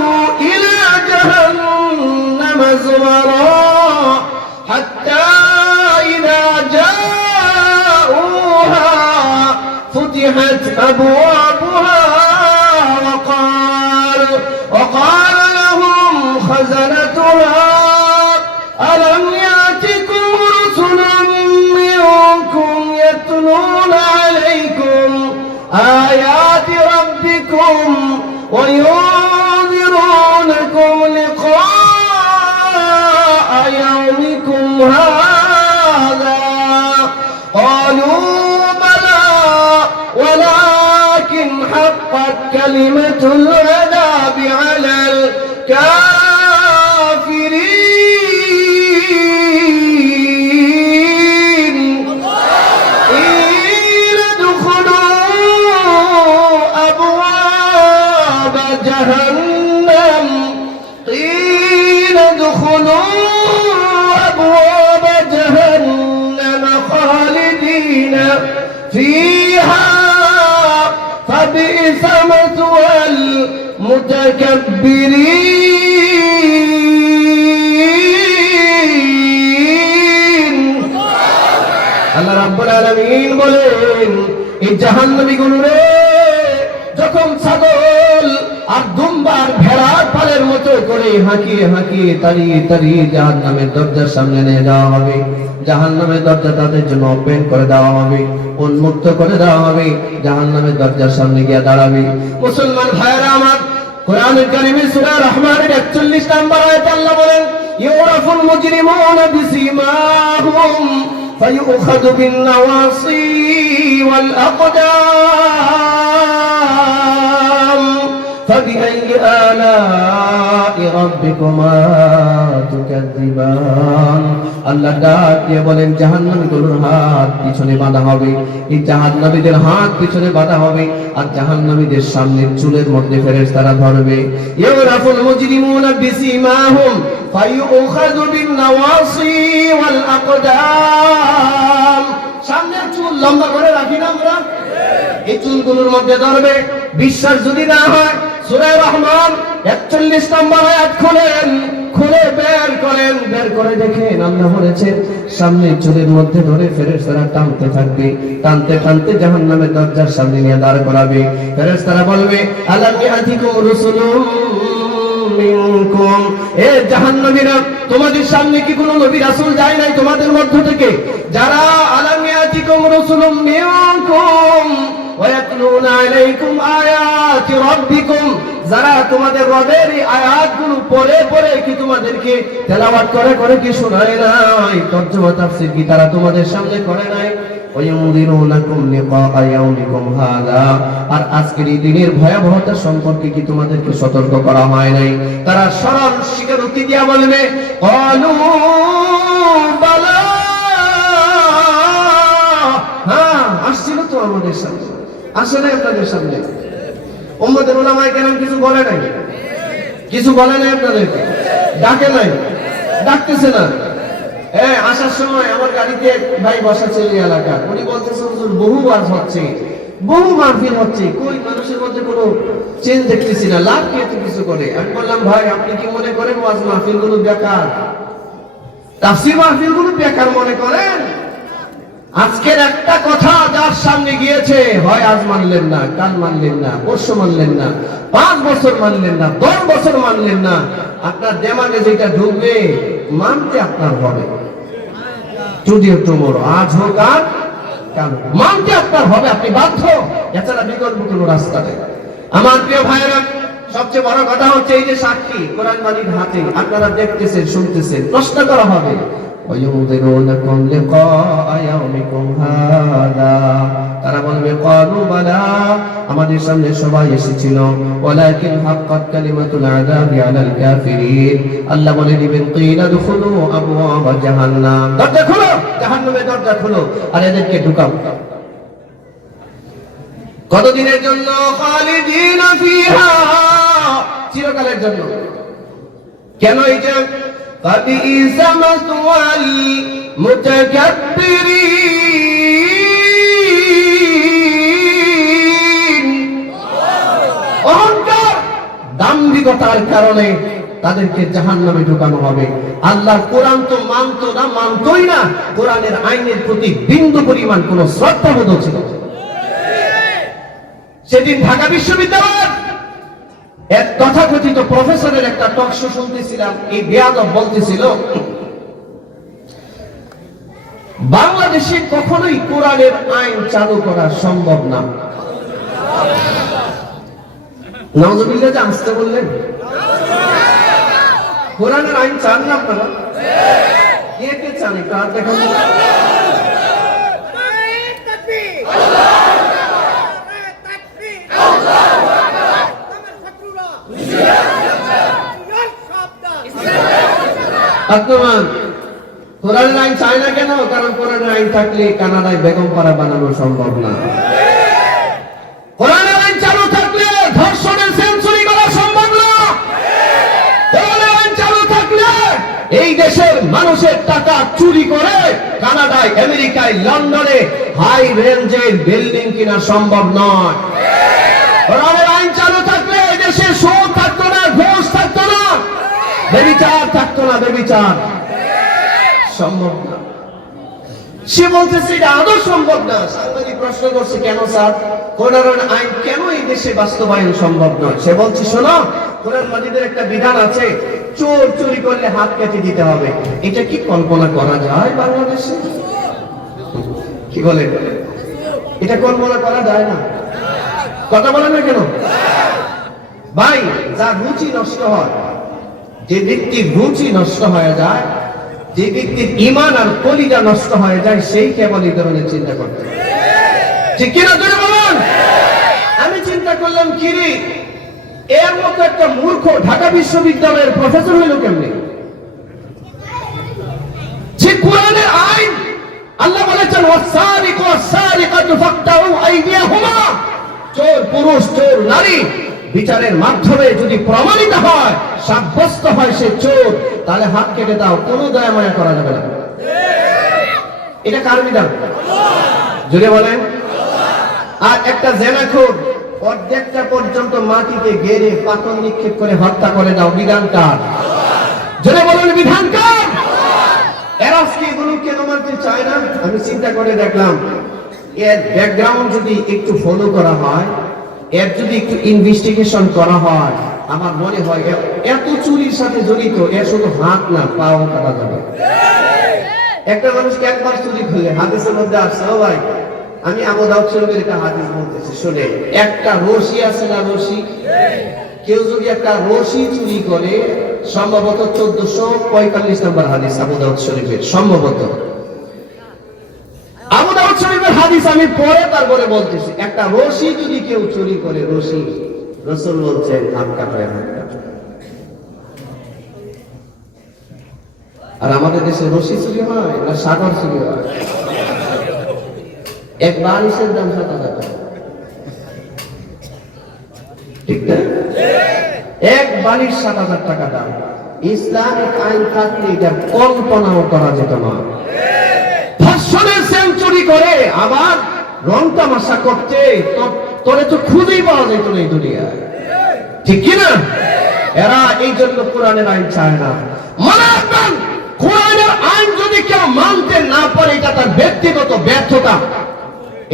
ইলা জাহান্নামা যুমারা হাত্তা ইযা জাউহা ফুতিহাত আবওয়াবুহা وقال لهم خزنتها ألم يأتكم بكم وينذرونكم لقاء يومكم هذا قالوا بلى ولكن حقت كلمة العذاب على الكافرين قيل ادخلوا أبواب جهنم قيل ادخلوا أبواب جهنم خالدين فيها فبئس مثوى المتكبرين আল্লাহ রাব্বুল আলামিন বলেন এই জাহান্নামীগুলো রে যখন ছাগল আর দুম্বার ভেড়ার পালের মতো করে হাঁকিয়ে হাঁকিয়ে তাড়িয়ে তাড়িয়ে জাহান্নামের দরজার সামনে নিয়ে যাওয়া হবে, জাহান্নামের দরজা তাদের জন্য ওপেন করে দেওয়া হবে, উন্মুক্ত করে দেওয়া হবে, জাহান্নামের দরজার সামনে গিয়ে দাঁড়াবে। মুসলমান ভাইরা আমার, কোরআনুল কারীমের সূরা রহমানের 41 নম্বর আয়াতে আল্লাহ বলেন ইউরাফুল মুজরিমুনা বিসীমাহুম ফায়ুখাযু বিন নাওয়াসি ওয়াল আকদাম فبأي آلاء ربكما تكذبان আল্লাহ ডাক দিয়ে বলেন জাহান্নামীদের হাত পিছনে বাঁধা হবে, এই জাহান্নামীদের হাত পিছনে বাঁধা হবে আর জাহান্নামীদের সামনে চুলের মধ্যে ফেরেশতারা ধরবে। ইউরাফুল মুজরিমুনা বিসীমাহুম ফায়ুখাযু বিন নাওয়াসি ওয়াল আকদাম, সামনের চুল লম্বা করে রাখি না আমরা, এই চুলগুলোর মধ্যে ধরবে। বিশ্বাস যদি না হয় সূরা রহমান 41 নম্বর আয়াত খুলেন, খুলে বের করেন, বের করে দেখেন আল্লাহ বলেছেন সামনে চুলের মধ্যে ধরে ফেরেশতারা টানতে থাকবে, টানতে টানতে জাহান্নামের দরজার সামনে নিয়ে দাঁড় করাবে। ফেরেশতারা বলবে আলাম ইয়াতিকুম রাসূলুম মিনকুম, এ জাহান্নামীরা তোমাদের সামনে কি কোনো নবী রাসূল যায় নাই তোমাদের মধ্য থেকে? যারা আলাম ইয়াতিকুম রাসূলুম মিনকুম ওয়ায়াতলুনা আলাইকুম আয়াতি রাব্বিকুম, যারা তোমাদের রবের এই আয়াতগুলো পড়ে পড়ে কি তোমাদেরকে তেলাওয়াত করে করে কি শোনায় নাই, তরজমা তাফসীর কি তারা তোমাদের সামনে করে নাই? ওয়ায়ুনযিরুনাকুম লিকাআ ইয়াউমিকুম হাযা, আর আজকের এই দিনের ভয়াবহতা সম্পর্কে কি তোমাদেরকে সতর্ক করা হয় নাই? তারা সরল স্বীকারোক্তি দিয়া বলবে ক্বালু বালা, হ্যাঁ আসছিল তো আমাদের সামনে, আসে নাই আপনাদের সামনে? উম্মতের উলামায়ে কেরাম কিছু বলে নাই, কিছু বলে নাই আপনাদেরকে, ডাকে নাই, ডাকতেছে না। আসার সময় আমার গাড়িতে ভাই বসা ছিল এলাকা, উনি বলতেছে হুজুর বহু ওয়াজ হচ্ছে, বহু মাহফিল হচ্ছে, কই মানুষের মধ্যে কোনো চেঞ্জ দেখতেছি না, লাভ কি এত কিছু করে? আমি বললাম ভাই আপনি কি মনে করেন ওয়াজ মাহফিল গুলো বেকার, তাফসীর মাহফিল গুলো বেকার মনে করেন? আজকের একটা কথা যার সামনে গিয়েছে, হয় আজ মানলেন না, কাল মানলেন না, পরশু মানলেন না, 5 বছর মানলেন না, 10 বছর মানলেন না, আপনার দেমাগে যেটা ঢুকবে মানতে আপনার হবে, যদিও টুমোরো, আজ হোক আর কাল মানতে আপনার হবে, আপনি বাধ্য, এছাড়া বিকল্প কোনো রাস্তা নেই। আমার প্রিয় ভাইরা, সবচেয়ে বড় কথা হচ্ছে এই যে সাক্ষী কোরআন মাজিদ হাতে, আপনারা দেখতেছেন শুনতেছেন, প্রশ্ন করা হবে وينذرونكم لقاء يومكم هذا, তারা বলবে ক্বালু বালা, আমাদের সামনে সবাই এসেছিল, ওয়ালাকিন হাক্কাত কালিমাতুল আযাবি আলাল কাফিরিন, আল্লাহ বলে দিবেন কিলা দুখুলু আবওয়াব জাহান্নাম, দরজা খুলো, জাহান্নামের দরজা খুলো আর এদেরকে ঢুকাও। কতদিনের জন্য? খালিদিনা ফিহা, চিরকালের জন্য। কেন এটা? فبئس مثوى المتكبرين, অহংকার দাম্ভিকতার কারণে তাদেরকে জাহান্নামে ঢোকানো হবে। আল্লাহ কোরআন তো মানতো না, মানতোই না, কোরআনের আইনের প্রতি বিন্দু পরিমাণ কোন শ্রদ্ধাবোধ ছিল। সেদিন ঢাকা বিশ্ববিদ্যালয় এক তথাকথিত প্রফেসরের একটা টক শো শুনতেছিলাম, এই বেয়াদব বলতেছিল বাংলাদেশে কখনোই কোরআনের আইন চালু করা সম্ভব না। নাউজুবিল্লাহ যে আসতে বললেন, কোরআনের আইন চান না আপনারা? কে কে চান একটু হাত দেখান। কোরআনের আইন চায় না কেন? কারণ কোরআনের আইন থাকলে কানাডায় বেগম পাড়া বানানো সম্ভব না। কোরআনের আইন চালু থাকলে ধর্ষণের সেঞ্চুরি করা সম্ভব না। কোরআনের আইন চালু থাকলে এই দেশের মানুষের টাকা চুরি করে কানাডায়, আমেরিকায়, লন্ডনে হাই রেঞ্জের বিল্ডিং কিনা সম্ভব নয়। কোরআনের আইন চালু থাকলে এই দেশে সুদ থাকতো না, ঘুষ থাকতো না, ব্যভিচার থাকতো না, ব্যভিচার সম্ভব না। সে বলতেছে এটা আদৌ সম্ভব না। সাংবাদিক প্রশ্ন করছে, কেন স্যার কোরআনের আইন কেন এই দেশে বাস্তবায়ন সম্ভব নয়? সে বলছে, শোনো, কোরআন মাজিদের একটা বিধান আছে, চোর চুরি করলে হাত কেটে দিতে হবে। এটা কি কল্পনা করা যায় বাংলাদেশে? কি বলে? এটা কল্পনা করা যায় না। কথা বলে না কেন ভাই? যার রুচি নষ্ট হয়, যে ব্যক্তির রুচি নষ্ট হয়ে যায়, যে ব্যক্তির ঈমান আর কলিজা নষ্ট হয়ে যায়, সেই কেবল এই ধরনের চিন্তা করতে। ঠিক কিনা জোরে বলুন। আমি চিন্তা করলাম, কিরে এর মতো একটা মূর্খ ঢাকা বিশ্ববিদ্যালয়ের প্রফেসর হইল কেমনে? যে কোরআনের আইন আল্লাহ বলেছেন, ওয়াসারিকু ওয়াসারিকাতু ফাকতাউ আইদিয়াহুমা, চোর পুরুষ চোর নারী বিচারের মাধ্যমে যদি প্রমাণিত হয়, সাব্যস্ত হয় সে চোর, তাহলে হাত কেটে দাও, কোনো দয়া মায়া করা যাবে না। এটা কার বিধান? জোরে বলেন। আর একটা জেনাখোর অর্ধেকটা পর্যন্ত মাটিতে গেড়ে পাথর নিক্ষেপ করে হত্যা করে দাও, বিধান কার? জোরে বলেন, বিধান কার? এরা আজকে এগুলো কেন মানতে চায় না? আমি চিন্তা করে দেখলাম, এর ব্যাকগ্রাউন্ড যদি একটু ফলো করা হয়, এর যদি একটু ইনভেস্টিগেশন করা হয়, আমার মনে হয় এত চুরির সাথে জড়িত, এর শুধু হাত না, পাও কাটা যাবে। একটা মানুষকে একবার চুরি করলে, হাদিসের মধ্যে আসছে, ও ভাই আমি আবু দাউদ শরীফের একটা হাদিস বলতেছি, শুনে। একটা রশি আছে না, রশি, কেউ যদি একটা রশি চুরি করে, সম্ভবত 1445 নম্বর হাদিস আবু দাউদ শরীফের, সম্ভবত আবু দাউদ শরীফের হাদিস, আমি পরে তারপরে বলতেছি। একটা রশি যদি কেউ চুরি করে, রশি, রাসূল বলছেন হাত কাটায়, হাত কাটায়। আর আমাদের দেশে রশি চুরি হয় না সাগর চুরি হয়? এক বালিশের দাম 7,000 টাকা, ঠিক না? এক বালিশ 7,000 টাকা দাম। ইসলামিক আইন থাকলে এটা কল্পনাও করা যেত না। ধর্ষণের সেঞ্চুরি করে আবার রং তামাশা করতে, তোরে তো খুঁজেই পাওয়া যেত না এই দুনিয়ায়, ঠিক কিনা? এরা এই জন্য কোরআনের আইন চায় না। মনে রাখবেন, কোরআনের আইন যদি কেউ মানতে না পারে, এটা তার ব্যক্তিগত ব্যর্থতা,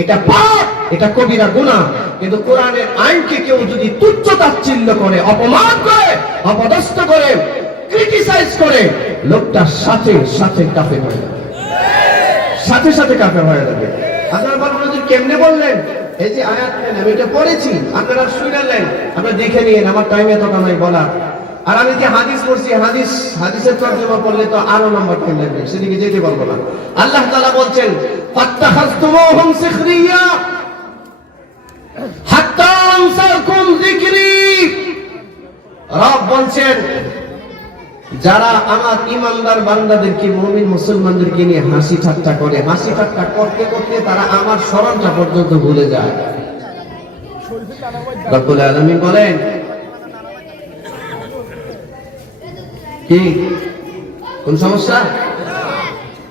এটা পাপ, এটা কবিরা গুনাহ। কিন্তু কোরআনের আইনকে কেউ যদি তুচ্ছ তাচ্ছিল্য করে, অপমান করে, অপদস্থ করে, ক্রিটিসাইজ করে, লোকটা সাথে সাথে কাফের হয়ে যাবে, সাথে সাথে কাফের হয়ে যাবে। আপনারা বলবেন কেমনে বললেন? এই যে আয়াত আমি এটা পড়েছি, আপনারা শুনলেন, আপনারা দেখে নিয়েন, আমার টাইম এতটা নাই বলা। আর আমি যে হাদিস পড়ছি, হাদিসের তরজমা পড়লে তো আরো লম্বা টাইম লাগবে, সেদিকে যেতে পারবো না। আল্লাহ তাআলা বলছেন, ফাত্তাখাযতুমুহুম সিখরিয়া হাত্তা আনসাকুম যিকরি। রব বলছেন, যারা আমার ঈমানদার বান্দাদেরকে, মুমিন মুসলমানদেরকে নিয়ে হাসি ঠাট্টা করে, হাসি ঠাট্টা করতে করতে তারা আমার স্মরণটা পর্যন্ত ভুলে যায়। রব্বুল আলামিন বলেন, কি কোন সমস্যা?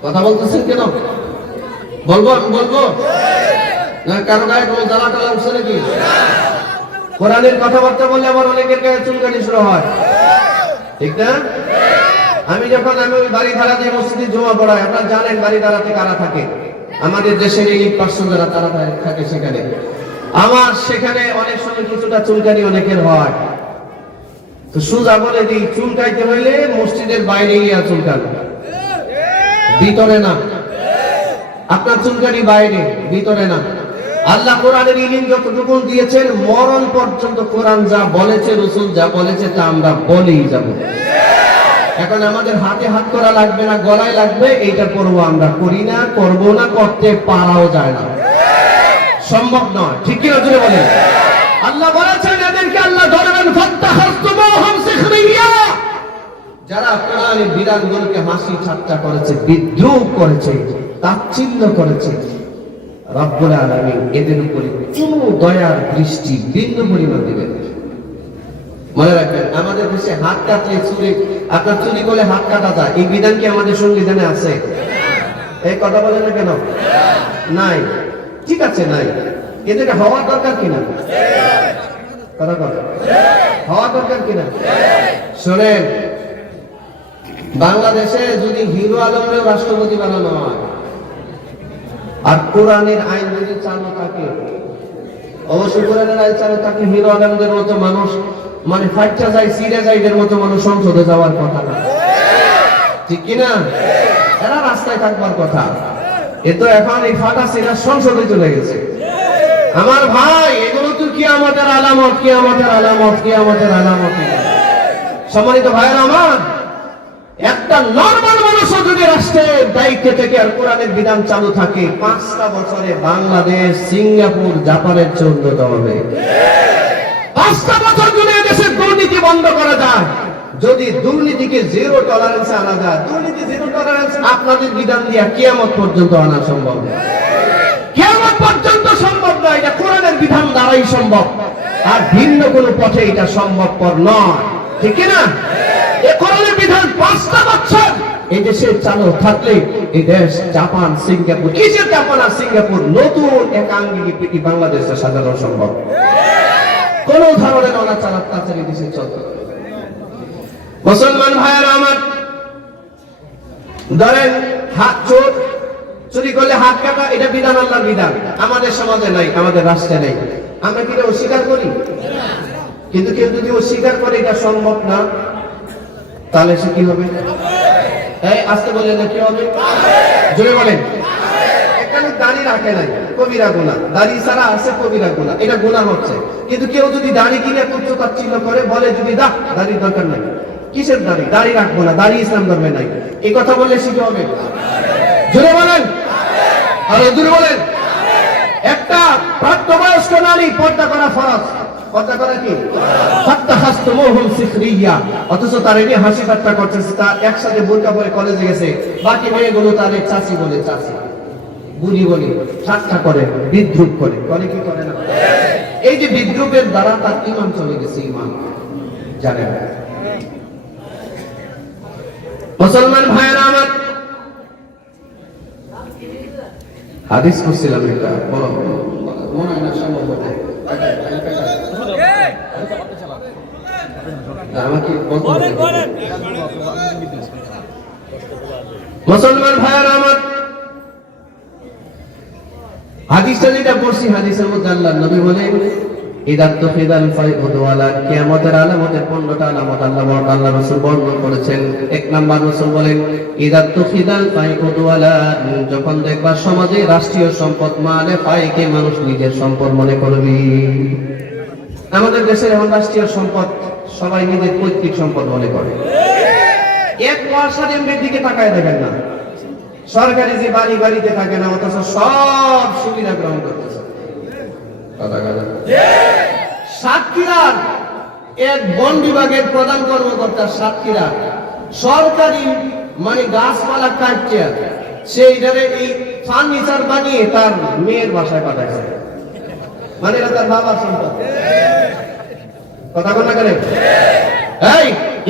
কথা বলতেছেন কেন? বলবো, আমি বলবো না? কারো গায়ে কোনো জ্বালা টালা উঠছে নাকি? কোরআনের কথাবার্তা বললে আবার অনেকের গায়ে চুলকানি শুরু হয়, ঠিক না? আমি ওই বাড়ি ধারাতে মসজিদে জমা পড়াই, আপনারা জানেন বাড়ি ধারাতে কারা থাকে? আমাদের দেশের এই পার্সন যারা তারা থাকে সেখানে। আমার সেখানে অনেক সময় কিছুটা চুলকানি অনেকের হয়। তো সুজা বলে দিই, চুলকাইতে হইলে মসজিদের বাইরে গিয়ে চুলকান, ভিতরে না। আপনার চুলকানি বাইরে, ভিতরে না। আল্লাহ কোরআনের ইলম যতটুকু দিয়েছেন, মরণ পর্যন্ত কোরআন যা বলেছে, রাসূল যা বলেছে তা আমরা বলেই যাব। এখন আমাদের হাতে হাত করা লাগবে না, গলায় লাগবে, এইটা পরবো আমরা করি না, করব না, করতে পারাও যায় না, সম্ভব নয়। ঠিক কি না জোরে বলেন? আল্লাহ বলেছেন এদেরকে আল্লাহ ধরবেন ফাত্তাখাযতুমুহুম সিখরিয়া, যারা কোরআনের বিধানগুলোকে হাসি ঠাট্টা করেছে, বিদ্রুপ করেছে, তাচ্ছিল্য করেছে, রব্বুল আলামিন এদের উপরে কোনো দয়ার দৃষ্টি বিন্দু পরিমাণ দিবেন। মনে রাখবেন, আমাদের দেশে হাত কাটলে চুরি, আপনার চুরি করলে হাত কাটা যায়, এই বিধান কি আমাদের সংবিধানে আছে? এই কথা বলেন না কেন? নাই। ঠিক আছে, নাই। এদেরকে হওয়ার দরকার কিনা? কথা কথা হওয়া দরকার কিনা? শোনেন, বাংলাদেশে যদি হিরো আলমের রাষ্ট্রপতি বানানো হয় আর কোরআনের আইন যদি চালু থাকে, অবশ্যই কোরআনের আইন চালু থাকে, হিরো আলমদের মতো মানুষ মানে ফাইটটা যায়, সিরে যায়, এদের মতো মানুষ সংসদে যাওয়ার কথা না, ঠিক কিনা? এরা রাস্তায় থাকবার কথা। এ তো এখন এই ফাটা সিরা সংসদে চলে গেছে। আমার ভাই, এগুলো তো কিয়ামতের আলামত, কিয়ামতের আলামত, কিয়ামতের আলামত। সম্মানিত ভাইয়েরা আমার, একটা নরমাল মানুষ যদি রাষ্ট্রের দায়িত্বে থেকে আর কোরআনের বিধান চালু থাকে, 5টা বছরে বাংলাদেশ সিঙ্গাপুর জাপানের চেয়ে উন্নত হবে। 5টা বছর যদি দেশের দুর্নীতি বন্ধ করা যায়, যদি দুর্নীতিকে জিরো টলারেন্সে আনা যায়, দুর্নীতি জিরো টলারেন্স আপনাদের বিধান দিয়া কিয়ামত পর্যন্ত আনা সম্ভব, কিয়ামত পর্যন্ত সম্ভব না। এটা কোরআনের বিধান দ্বারাই সম্ভব, আর ভিন্ন কোনো পথে এটা সম্ভবপর নয়, ঠিক না? এই কোরআনের বিধান 5টা বছর এই দেশে চালু থাকলে এই দেশ জাপান, সিঙ্গাপুর, কিসের জাপান আর সিঙ্গাপুর, নতুন একাঙ্গী বাংলাদেশে সাজানো সম্ভব। কোন ধরনের অনাচার অত্যাচার এই দেশে চলবে। মুসলমান ভাইয়েরা আমার, ধরেন হাত চোর, চুরি করলে হাত কাটা, এটা বিধান, আল্লাহর বিধান, আমাদের সমাজে নাই, আমাদের রাষ্ট্রে নাই। আমরা কি অস্বীকার করি? কিন্তু কেউ যদি অস্বীকার করে এটা সম্ভব না, তাহলে সে কি হবে? এই আসতে বলেন না, কি হবে? জোরে বলেন। এখানে দাড়ি রাখে নাই, কবিরা গুনাহ। দাড়ি ছাড়া আছে কবিরা গুনাহ, এটা গুনাহ হচ্ছে। কিন্তু কেউ যদি দাড়ি কিনে তুচ্ছ তাচ্ছিল্য করে, বলে যদি দাড়ির দরকার নাই, কিসের দাড়ি, দাড়ি রাখবো না, দাড়ি ইসলাম ধর্মে নাই, এই কথা বললে শিখে হবে? জোরে বলেন, আর জোরে বলেন। একটা প্রাপ্তবয়স্ক নারী পর্দা করা ফরজ, পর্দা করা কি? ফাত্তাখাযতুমুহুম সিখরিয়া, অথচ তার এনে হাসি ঠাট্টা করতেছে, তার একসাথে বোরকা পরে কলেজে গেছে, বাকি মেয়েগুলো তারে চাচি বলে, চাচি বুড়ি বলে ঠাট্টা করে, বিদ্রুপ করে, করে কি করে না? এই যে বিদ্রুপের দ্বারা তার ঈমান চলে গেছে, ঈমান জানেন। মুসলমান ভাইয়েরা আমার, হাদিস করছিলাম এটা, বলো মনে হয় না সম্ভব হবে আমাকে মুসলমান ভাইয়েরা আমার, হাদিসটা যেটা পড়ছি, হাদিসের মধ্যে আল্লাহর নবী বলেন ইদা তুফিদাল ফাইউদু আলা, কিয়ামতের আলামতের 15টা আলামত আল্লাহ রাসূল বর্ণনা করেছেন। 1 নাম্বার রাসূল বলেন ইদা তুফিদাল ফাইউদু আলা, যখন দেখবা সমাজে রাষ্ট্রীয় সম্পদ মানে ফাইকে মানুষ নিজের সম্পদ মনে করবে। আমাদের দেশের এখন রাষ্ট্রীয় সম্পদ সবাই নিজের পৈতৃক সম্পদ মনে করে। এক পয়সার এমবির দিকে তাকায় দেখেন না, সরকারি যে বাড়ি বাড়িতে থাকে না, অথচ সব সুবিধা গ্রহণ করতেছে। সাতক্ষীরার এক বন বিভাগের প্রধান কর্মকর্তা, সাতক্ষীরা সরকারি মানে গাছপালা কাটছে, সেইটারে এই ফার্নিচার বানিয়ে তার মেয়ের বাসায় পাঠাইছে, মানে এটা তার বাবার সম্পদ। কথা বল না কেন? এই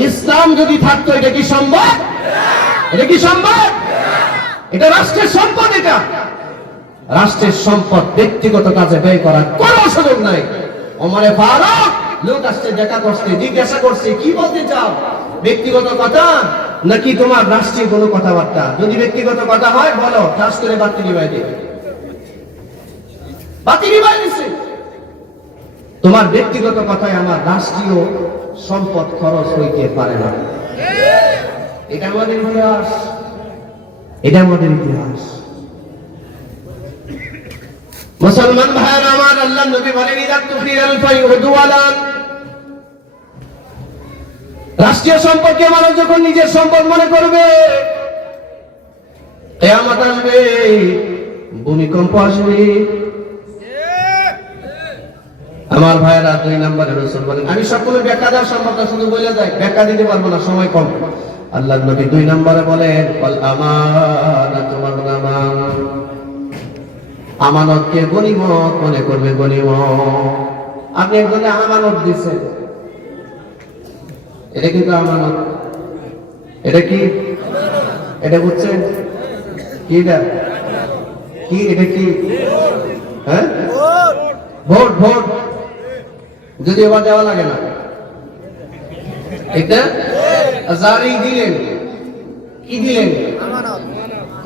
ইসলাম যদি থাকতো এটা কি সম্ভব? এটা কি সম্ভব? এটা রাষ্ট্রের সম্পদ, এটা রাষ্ট্রের সম্পদ ব্যক্তিগত কাজে ব্যয় করার কোনো সুযোগ নাই। ওমরে ফারুক লোক আসছে, দেখা করছে, জিজ্ঞাসা করছে কি বলতে চাও, ব্যক্তিগত কথা নাকি তোমার রাষ্ট্রীয় কোনো কথাবার্তা? যদি ব্যক্তিগত কথা হয় বলো, ঠাস করে বাতি নিভাই দিবে, বাতি নিভাই দিছে। তোমার ব্যক্তিগত কথায় আমার রাষ্ট্রীয় সম্পদ খরচ হইতে পারে না। এটা আমাদের ইতিহাস, এটা আমাদের ইতিহাস। মুসলমান ভাইরা আমার, আল্লাহ নবী বলেন ইদা তুফিরাল ফাইউদওয়ালান, রাষ্ট্রীয় সম্পদকে মানুষ যখন নিজের সম্পদ মনে করবে, কিয়ামত আসবে, ভূমিকম্প আসবে। আমার ভাইরা, 2 নম্বরে রাসূল বলেন, আমি সকলের ব্যাখ্যা দেওয়া সম্ভব না, শুধু বলে যাই, ব্যাখ্যা দিতে পারবো না, সময় কম। আল্লাহ নবী 2 নম্বরে বলেন ওয়াল আমানাতু মাগনামান, আমানতকে গনিমত মনে করবে, গনিমত। আপনি একজনে আমানত দিচ্ছেন, এটা কিন্তু আমানত, এটা কি, এটা বুঝছেন কি, এটা কি, এটা কি, হ্যাঁ, ভোট, ভোট যদি এবার দেওয়া লাগে না, এটা জারি দিলেন, কি দিলেন,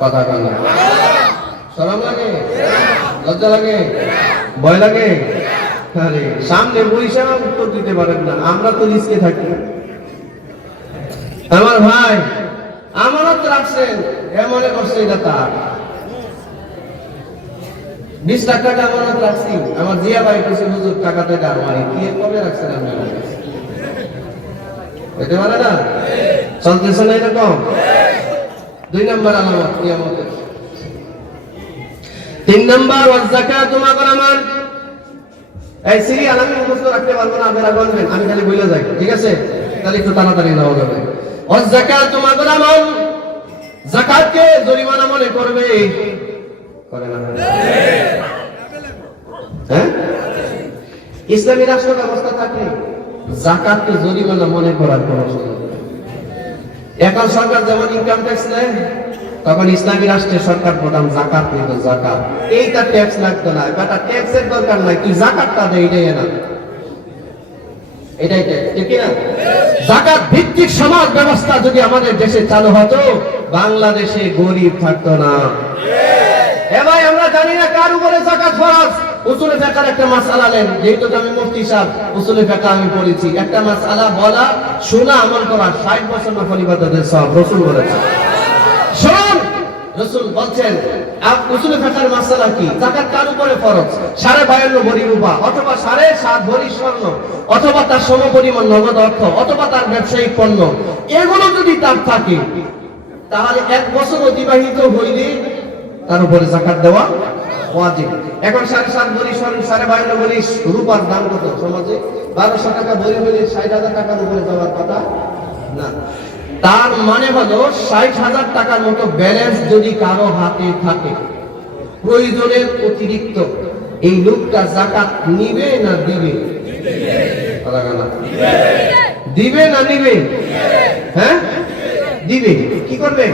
কথা কন, শরম লাগে, লজ্জা লাগে, ভয় লাগে? আরে সামনে বৈশাখ উত্তর দিতে পারেন না, আমরা তো রিস্কে থাকি। আমার ভাই আমানত রাখছেন, মনে করছে এটা তার। 20 লাখ টাকা আমানত রাখছি, আমার জিয়া ভাই কইছে হুজুর টাকা তো এটা আমার, কি কবে রাখছেন আপনি? হতে পারে না, চলতেছে না এরকম। 2 নম্বর আলামত কিয়ামতের। 3 নম্বর ওয়াজ যাকাতু মাগনামান, এই সিরিয়াল আমি মুখস্থ রাখতে পারবো না, আপনারা বলবেন, আমি খালি বলে যাই, ঠিক আছে? তাহলে একটু তাড়াতাড়ি যাওয়া যাবে। ওয়াজ যাকাতু মাগনামান, যাকাতকে জরিমানা মনে করবে, করে না? হ্যাঁ, ইসলামী রাষ্ট্র ব্যবস্থা থাকলে যাকাতকে জরিমানা মনে করার কোনো সুযোগ নেই। এখন সরকার যেমন ইনকাম ট্যাক্স নেয়, তখন ইসলামী রাষ্ট্রের সরকার প্রধান যাকাত নিত, যাকাত। এইটা ট্যাক্স লাগতো না, এটা ট্যাক্সের দরকার নাই, তুই যাকাতটা দে, এটাই না, এটাই ঠিক না? যাকাত ভিত্তিক সমাজ ব্যবস্থা যদি আমাদের দেশে চালু হতো, বাংলাদেশে গরিব থাকতো না। ভাই আমরা জানি না কার উপরে যাকাত ফরজ। উসুলে ফিকহের একটা মাসআলা নেন, যেহেতু আমি মুফতি সাহেব, উসুলে ফিকহ আমি পড়েছি, একটা মাসআলা বলা, শোনা, আমল করা 60 বছর নফল ইবাদতের সওয়াব রাসূল বলেছেন। শুনুন, রাসূল বলছেন উসুলে ফিকহের মাসআলা কি, যাকাত কার উপরে ফরজ? 52.5 ভরি রূপা, অথবা 7.5 ভরি স্বর্ণ, অথবা তার সমপরিমাণ নগদ অর্থ, অথবা তার ব্যবসায়িক পণ্য। এগুলো যদি তার থাকে, তাহলে 1 বছর অতিবাহিত হইলে তার উপরে যাকাত দেওয়া ওয়াজিব। এখন 7.5 ভরি স্বর্ণ, 52.5 ভরি রূপার দাম কত সমাজে? 1200 টাকা ভরি হলে 60,000 টাকার উপরে যাওয়ার কথা না। তার মানে হলো 60,000 টাকার মতো ব্যালেন্স যদি কারো হাতে থাকে, প্রয়োজনের অতিরিক্ত, এই লোকটা যাকাত নিবে না দিবে? দিবে না নিবে? হ্যাঁ, দিবে। কি করবে?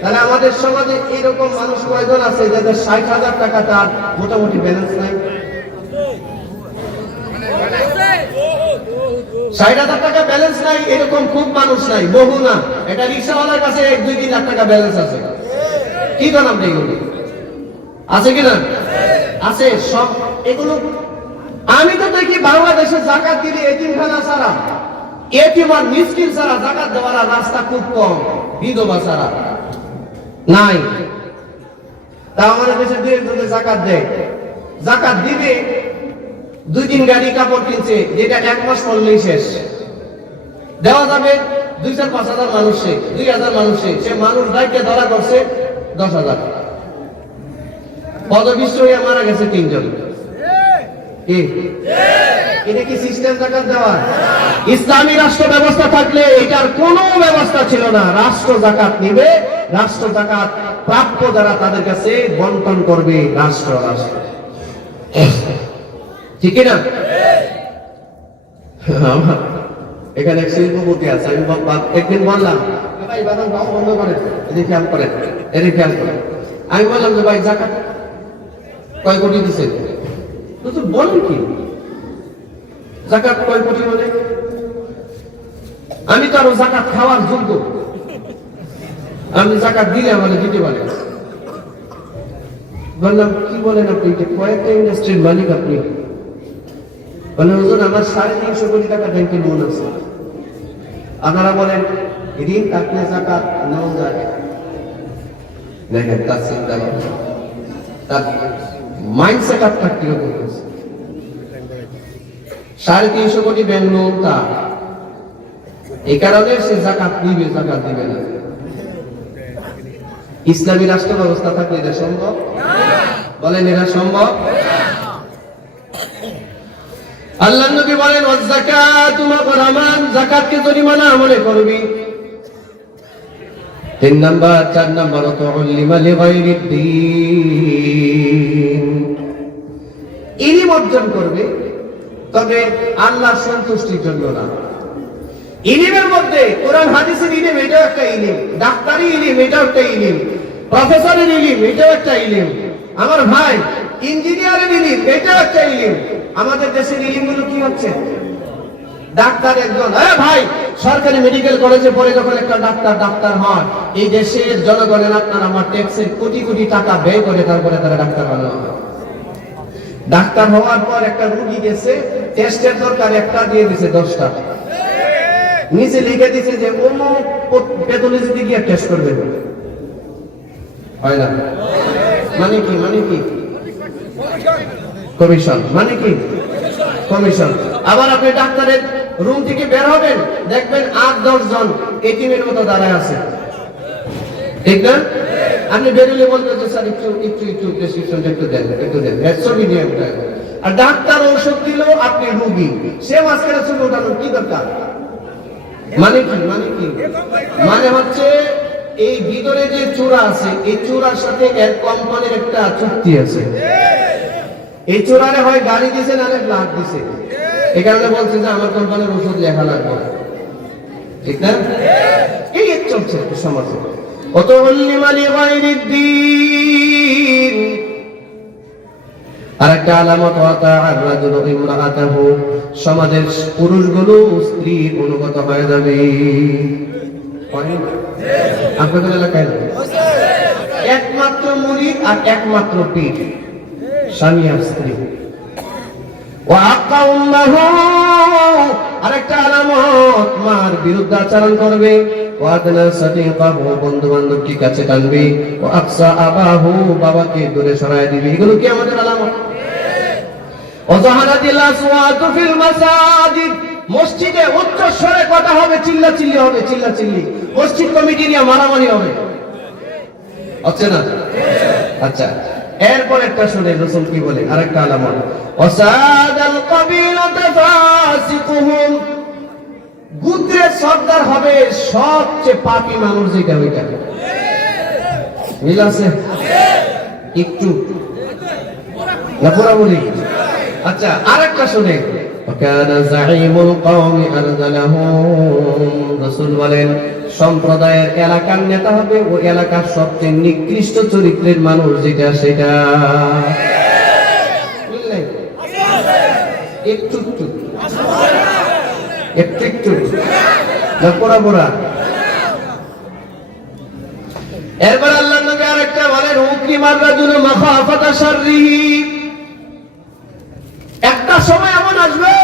তাহলে আমাদের সমাজে এরকম মানুষ কয়জন আছে যাদের 60,000 টাকা তার মোটামুটি ব্যালেন্স নাই? 60,000 টাকা ব্যালেন্স নাই এরকম খুব মানুষ নাই, বহু না। এটা রিকশাওয়ালার কাছে 1-2-3 লাখ টাকা ব্যালেন্স আছে। কি জানাম এগুলো আছে কিনা? আছে সব। এগুলো আমি তো দেখি বাংলাদেশে যাকাত দিলে এতিমখানা ছাড়া, এতিম আর মিসকিন ছাড়া যাকাত দেওয়ার রাস্তা খুব কম, বিধবা ছাড়া নাই। তা আমাদের দেশে 2-1 যাকাত দেয়, যাকাত দিবে, 2-3 গাড়ি কাপড় কিনছে, যেটা 1 মাস পরলেই শেষ। দেওয়া যাবে 2-4-5 হাজার মানুষে, 2,000 মানুষে, সে মানুষ ডাইকে ধরা করছে 10,000। পদবিষ্ট হয়ে মারা গেছে 3 জন। এটা কি সিস্টেম যাকাত দেওয়া? ইসলামী রাষ্ট্র ব্যবস্থা থাকলে এটার কোনো ব্যবস্থা ছিল না। রাষ্ট্র যাকাত নিবে, রাষ্ট্র যাকাত প্রাপ্য যারা তাদের কাছে বন্টন করবে রাষ্ট্র। ঠিক না? এখানে এক শিল্পপতি আছে, আমি একদিন বললাম ভাই বাদাম খাওয়া বন্ধ করেন, এদিকে খেয়াল করেন, এদিকে খেয়াল করেন। আমি বললাম যে ভাই যাকাত কয় কোটি দিচ্ছেন? তো বলেন কি যাকাত কয় কোটি? মানে আমি তো আরো যাকাত খাওয়ার যোগ্য, আমি যাকাত দিলে আমাকে দিতে পারে। বললাম কি বলেন আপনি? কয়েকটা ইন্ডাস্ট্রির মালিক আপনি। বললেন হুজুর আমার 350 কোটি টাকা ব্যাংকে লোন আছে। আপনারা বলেন ঋণ থাকলে যাকাত নেওয়া যায়? দেখেন তার চিন্তা, তার মাইন্ডসেট আপনার কিরকম হয়েছে? 350 কোটি ব্যাংক লোন তার, এই কারণে সে জাকাত দিবে না। ইসলামী রাষ্ট্র ব্যবস্থা থাকলে এটা সম্ভব? বলেন এটা সম্ভব? আল্লাহ নবী বলেন ওয়াযাকাতু মাগরামান, যাকাতকে জরিমানা আমলে করবি। 4 নাম্বার তুআল্লিমা লিগায়রিদ দ্বীন, ইলম অর্জন করবে, তবে আল্লাহর সন্তুষ্টির জন্য না। ইলমের মধ্যে কোরআন হাদিসের ইলম, এটাও একটা ইলম। ডাক্তারি ইলম, এটাও একটা ইলম। প্রফেসরের ইলম, এটাও একটা ইলম। আমার ভাই ইঞ্জিনিয়ারের ইলম, এটাও একটা ইলম। আমাদের দেশের ইলমগুলো কি হচ্ছে? ডাক্তার একজন, ভাই সরকারি মেডিকেল কলেজে পড়ে যখন একটা ডাক্তার হয়, এই দেশের জনগণের আপনার আমার ট্যাক্সের কোটি কোটি টাকা ব্যয় করে তারপরে তারা ডাক্তার বানানো হয়। ডাক্তার হওয়ার পর একটা রোগী গেছে, টেস্টের দরকার, একটা দিয়ে দিছে 10টা, নিচে লিখে দিছে যে অমুক প্যাথোলজিতে গিয়ে টেস্ট করবে। হয় না? মানে কি কমিশন, মানে কি কমিশন। আবার আপনি ডাক্তারের রুম থেকে বের হবেন, দেখবেন 8-10 জন এটিমের মতো দাঁড়ায় আছে, ঠিক না? আপনি বেরোলে বলবেন যে স্যার একটু প্রেসক্রিপশন একটু দেন। ছবি নিয়ে আর ডাক্তার ঔষধ দিল, আপনি রোগী, সে মাঝখানে ছবি ওঠানোর কি দরকার? মানে কি মানে হচ্ছে এই ভিতরে যে চূড়া আছে, এই চূড়ার সাথে এর কোম্পানির একটা চুক্তি আছে। এই চূড়ারে হয় গাড়ি দিছে, নাহলে ব্লাড দিছে। এই কারণে বলছে যে আমার কোম্পানির ওষুধ লেখা লাগবে, ঠিক না? এই চলছে সমাজে। আরেকটা আলামত সমাজের পুরুষগুলো স্ত্রীর অনুগত হয়ে যাবে। আপনাদের এলাকায় একমাত্র মুরিদ আর একমাত্র পীর, স্বামী আর স্ত্রী। আরেকটা আলামত, মার বিরুদ্ধে আচরণ করবে। বন্ধু বান্ধবকে কাছে টানবে, বাবাকে দূরে সরাই দিবে। এগুলো কি আমাদের আলামত? মসজিদে উচ্চ স্বরে কথা হবে, চিল্লাচিল্লি হবে, মসজিদ কমিটি নিয়ে মারামারি হবে, হচ্ছে না? আচ্ছা, এরপর একটা শুনে রাসূল কি বলে, আরেকটা আলামত, ওয়াসাদাল কাবিলাতা ফাসিকুহুম, গোত্রের সর্দার হবে সবচেয়ে পাপী মানুষ, যেটা ওইটা মিল আছে একটু না পুরাপুরি? আচ্ছা, আরেকটা শুনে, ওয়াকানা যাঈমুল কওমি আরযালাহুম, রাসূল বলেন সম্প্রদায়ের এলাকার নেতা হবে ওই এলাকার সবচেয়ে নিকৃষ্ট চরিত্রের মানুষ, যেটা সেটা একটু না পুরা। এরপর আল্লাহ নবী আরেকটা বলেন, উকরিমার রাজুলু মাখাফাতা শাররিহি, একটা সময় এমন আসবে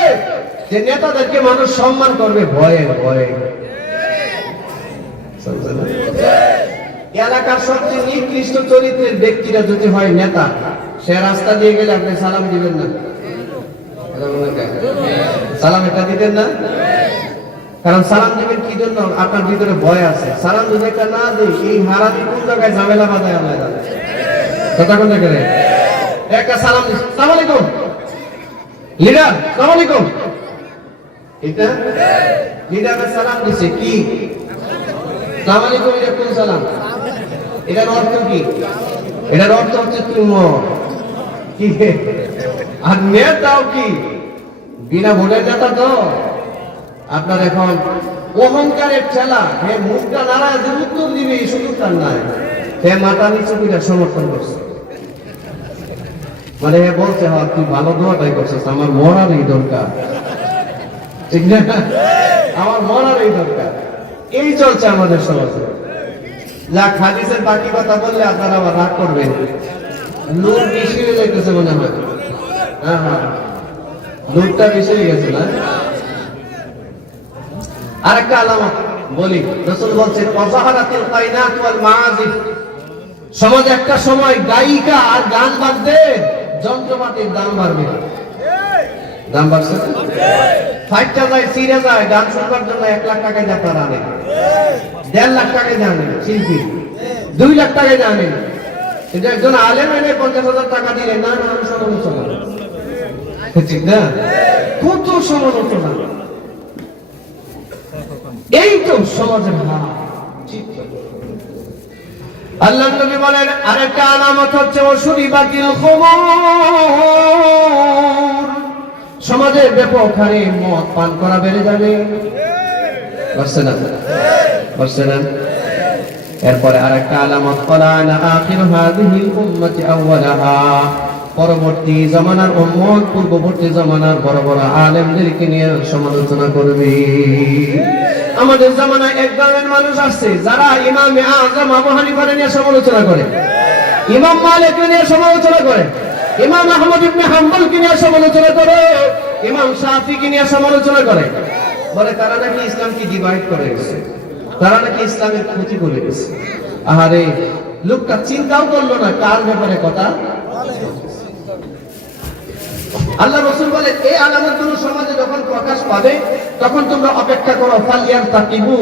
যে নেতাদেরকে মানুষ সম্মান করবে ভয়ে। এলাকার সবচেয়ে নিকৃষ্ট চরিত্রের ব্যক্তিরা যদি হয় নেতা, সে রাস্তা দিয়ে গেলে আপনি সালাম দিবেন না, সালাম এটা দিবেন না। কারণ সালাম দিবেন কি জন্য? আপনার ভিতরে ভয় আছে। সালাম যদি একটা না দিই, এই হারাতি কোন জায়গায় ঝামেলা বাঁধায় আল্লাহ জানে। কথা কোন জায়গায় একটা সালাম দিই, আসসালামু আলাইকুম লিডার, আসসালামু আলাইকুম, এটা লিডারের সালাম দিছে কি? আসসালামু আলাইকুম, এটা কোন সালাম? এটার অর্থ কি? এটার অর্থ হচ্ছে তুমি কি, আর নেতাও কি বিনা ভোটের নেতা তো আপনার এখন অহংকারের ঠেলা, হে মুখটা নাড়া যে উত্তর দিবে এই সুযোগটা নাই, হে মাথা নিচু করে সমর্থন করছে, মানে হে বলছে হ্যাঁ তুই ভালো দোয়াটাই করছিস, আমার মরার এই দরকার, ঠিক না? আমার মরার এই দরকার। এই চলছে আমাদের সমাজে। যা হাদিসের বাকি কথা বললে আপনারা আবার রাগ করবেন, লোক বেশি হয়ে যাইতেছে মনে হয়। হ্যাঁ, লোকটা বেশি হয়ে গেছে না? আরেকটা আলামত বলি, রাসূল বলছেন ওয়াজাহারাতিল কায়নাত ওয়াল মাআজিফ, সমাজে একটা সময় গায়িকা আর গান বাজবে, যন্ত্রপাতির দাম বাড়বে, দাম বাড়ছে, ফাইটটা যায়, সিরে যায়, গান শুনবার জন্য 1 লাখ টাকা দিয়ে আপনারা আনেন, 1.5 লাখ টাকা দিয়ে আনেন, শিল্পী 2 লাখ টাকা দিয়ে আনেন, কিন্তু একজন আলেম এনে 50,000 টাকা দিলেন না, না আমি সমালোচনা, ঠিক না? কত সমালোচনা, এই তো সমাজের হাল। আল্লাহ নবী বলেন আরেকটা আলামত হচ্ছে ওশুরিবাতিল খুমুর, সমাজে ব্যাপক হারে মদ পান করা বেড়ে যাবে, বুঝছেন না? বুঝছেন না? এরপরে আরেকটা আলামত কলানা আখির হাযিহিল উম্মতি আউওয়ালাহা, পরবর্তী জামানার উম্মত পূর্ববর্তী জামানার বড় বড় আলেমদেরকে নিয়ে সমালোচনা করবে। আমাদের জামানায় এক ধরনের মানুষ আছে যারা ইমামে আযম আবু হানিফা নিয়ে সমালোচনা করে, ইমাম মালিক নিয়ে সমালোচনা করে, ইমাম আহমদ ইবনে হাম্বল কে নিয়ে সমালোচনা করে, ইমাম শাফি কে নিয়ে সমালোচনা করে, বলে তারা নাকি ইসলামকে ডিভাইড করে গেছে, তারা নাকি ইসলামের ক্ষতি করে গেছে। আহারে, লোকটা চিন্তাও করলো না কার ব্যাপারে কথা। আল্লাহ রাসূল বলেন এই আলামতগুলো সমাজে যখন প্রকাশ পাবে তখন তোমরা অপেক্ষা করো, ফালিয়ান তাকিবু,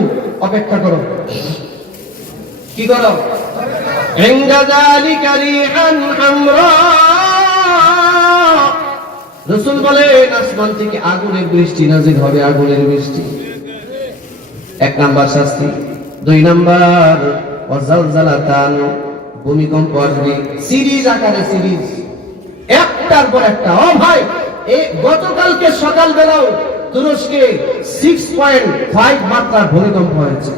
অপেক্ষা করো, কি করো? ইনদা যালিকা রিহান হামরা, রাসূল বলেন আসমান থেকে আগুনের বৃষ্টি নাযিল হবে, আগুনের বৃষ্টি। 1 নাম্বার শাস্তি। 2 নাম্বার ওয়াজালজালাতান, ভূমিকম্প আসবে, সিরিজ আকারে সিরিজ, একটার পর একটা। ও ভাই, এই গতকালকে সকাল বেলাও তুরস্কে 6.5 মাত্রার ভূমিকম্প হয়েছে,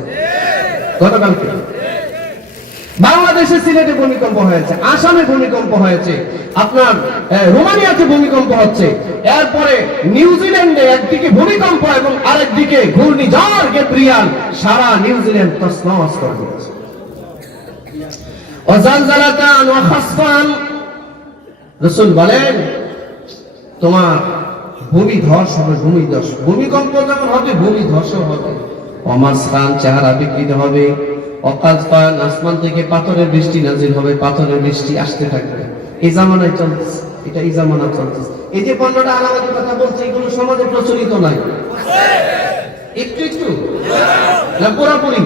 গতকালকে। বাংলাদেশে সিলেটে ভূমিকম্প হয়েছে, আসামে ভূমিকম্প হয়েছে, আপনার রোমানিয়াতে ভূমিকম্প হচ্ছে, এরপরে নিউজিল্যান্ডে একদিকে ভূমিকম্প এবং আরেকদিকে ঘূর্ণিঝড় গ্যাব্রিয়েল সারা নিউজিল্যান্ড তছনছ করে দিয়েছে। ওয়াজালজালাতান ওয়া খাসফান, রাসূল বলেন তোমার ভূমি ধস হবে, ভূমি ধস, ভূমিকম্প যেমন হবে ভূমি ধসও হবে। অমাসরান, চেহারা বিকৃত হবে। অকাজফান, আসমান থেকে পাথরের বৃষ্টি নাজিল হবে, পাথরের বৃষ্টি আসতে থাকবে। এই জামানায় চলছে, এটা এই জামানা চলছে। এই যে 15টা আলামতের কথা বলছে, এগুলো সমাজে প্রচলিত নাই, একটু একটু না পুরোপুরি,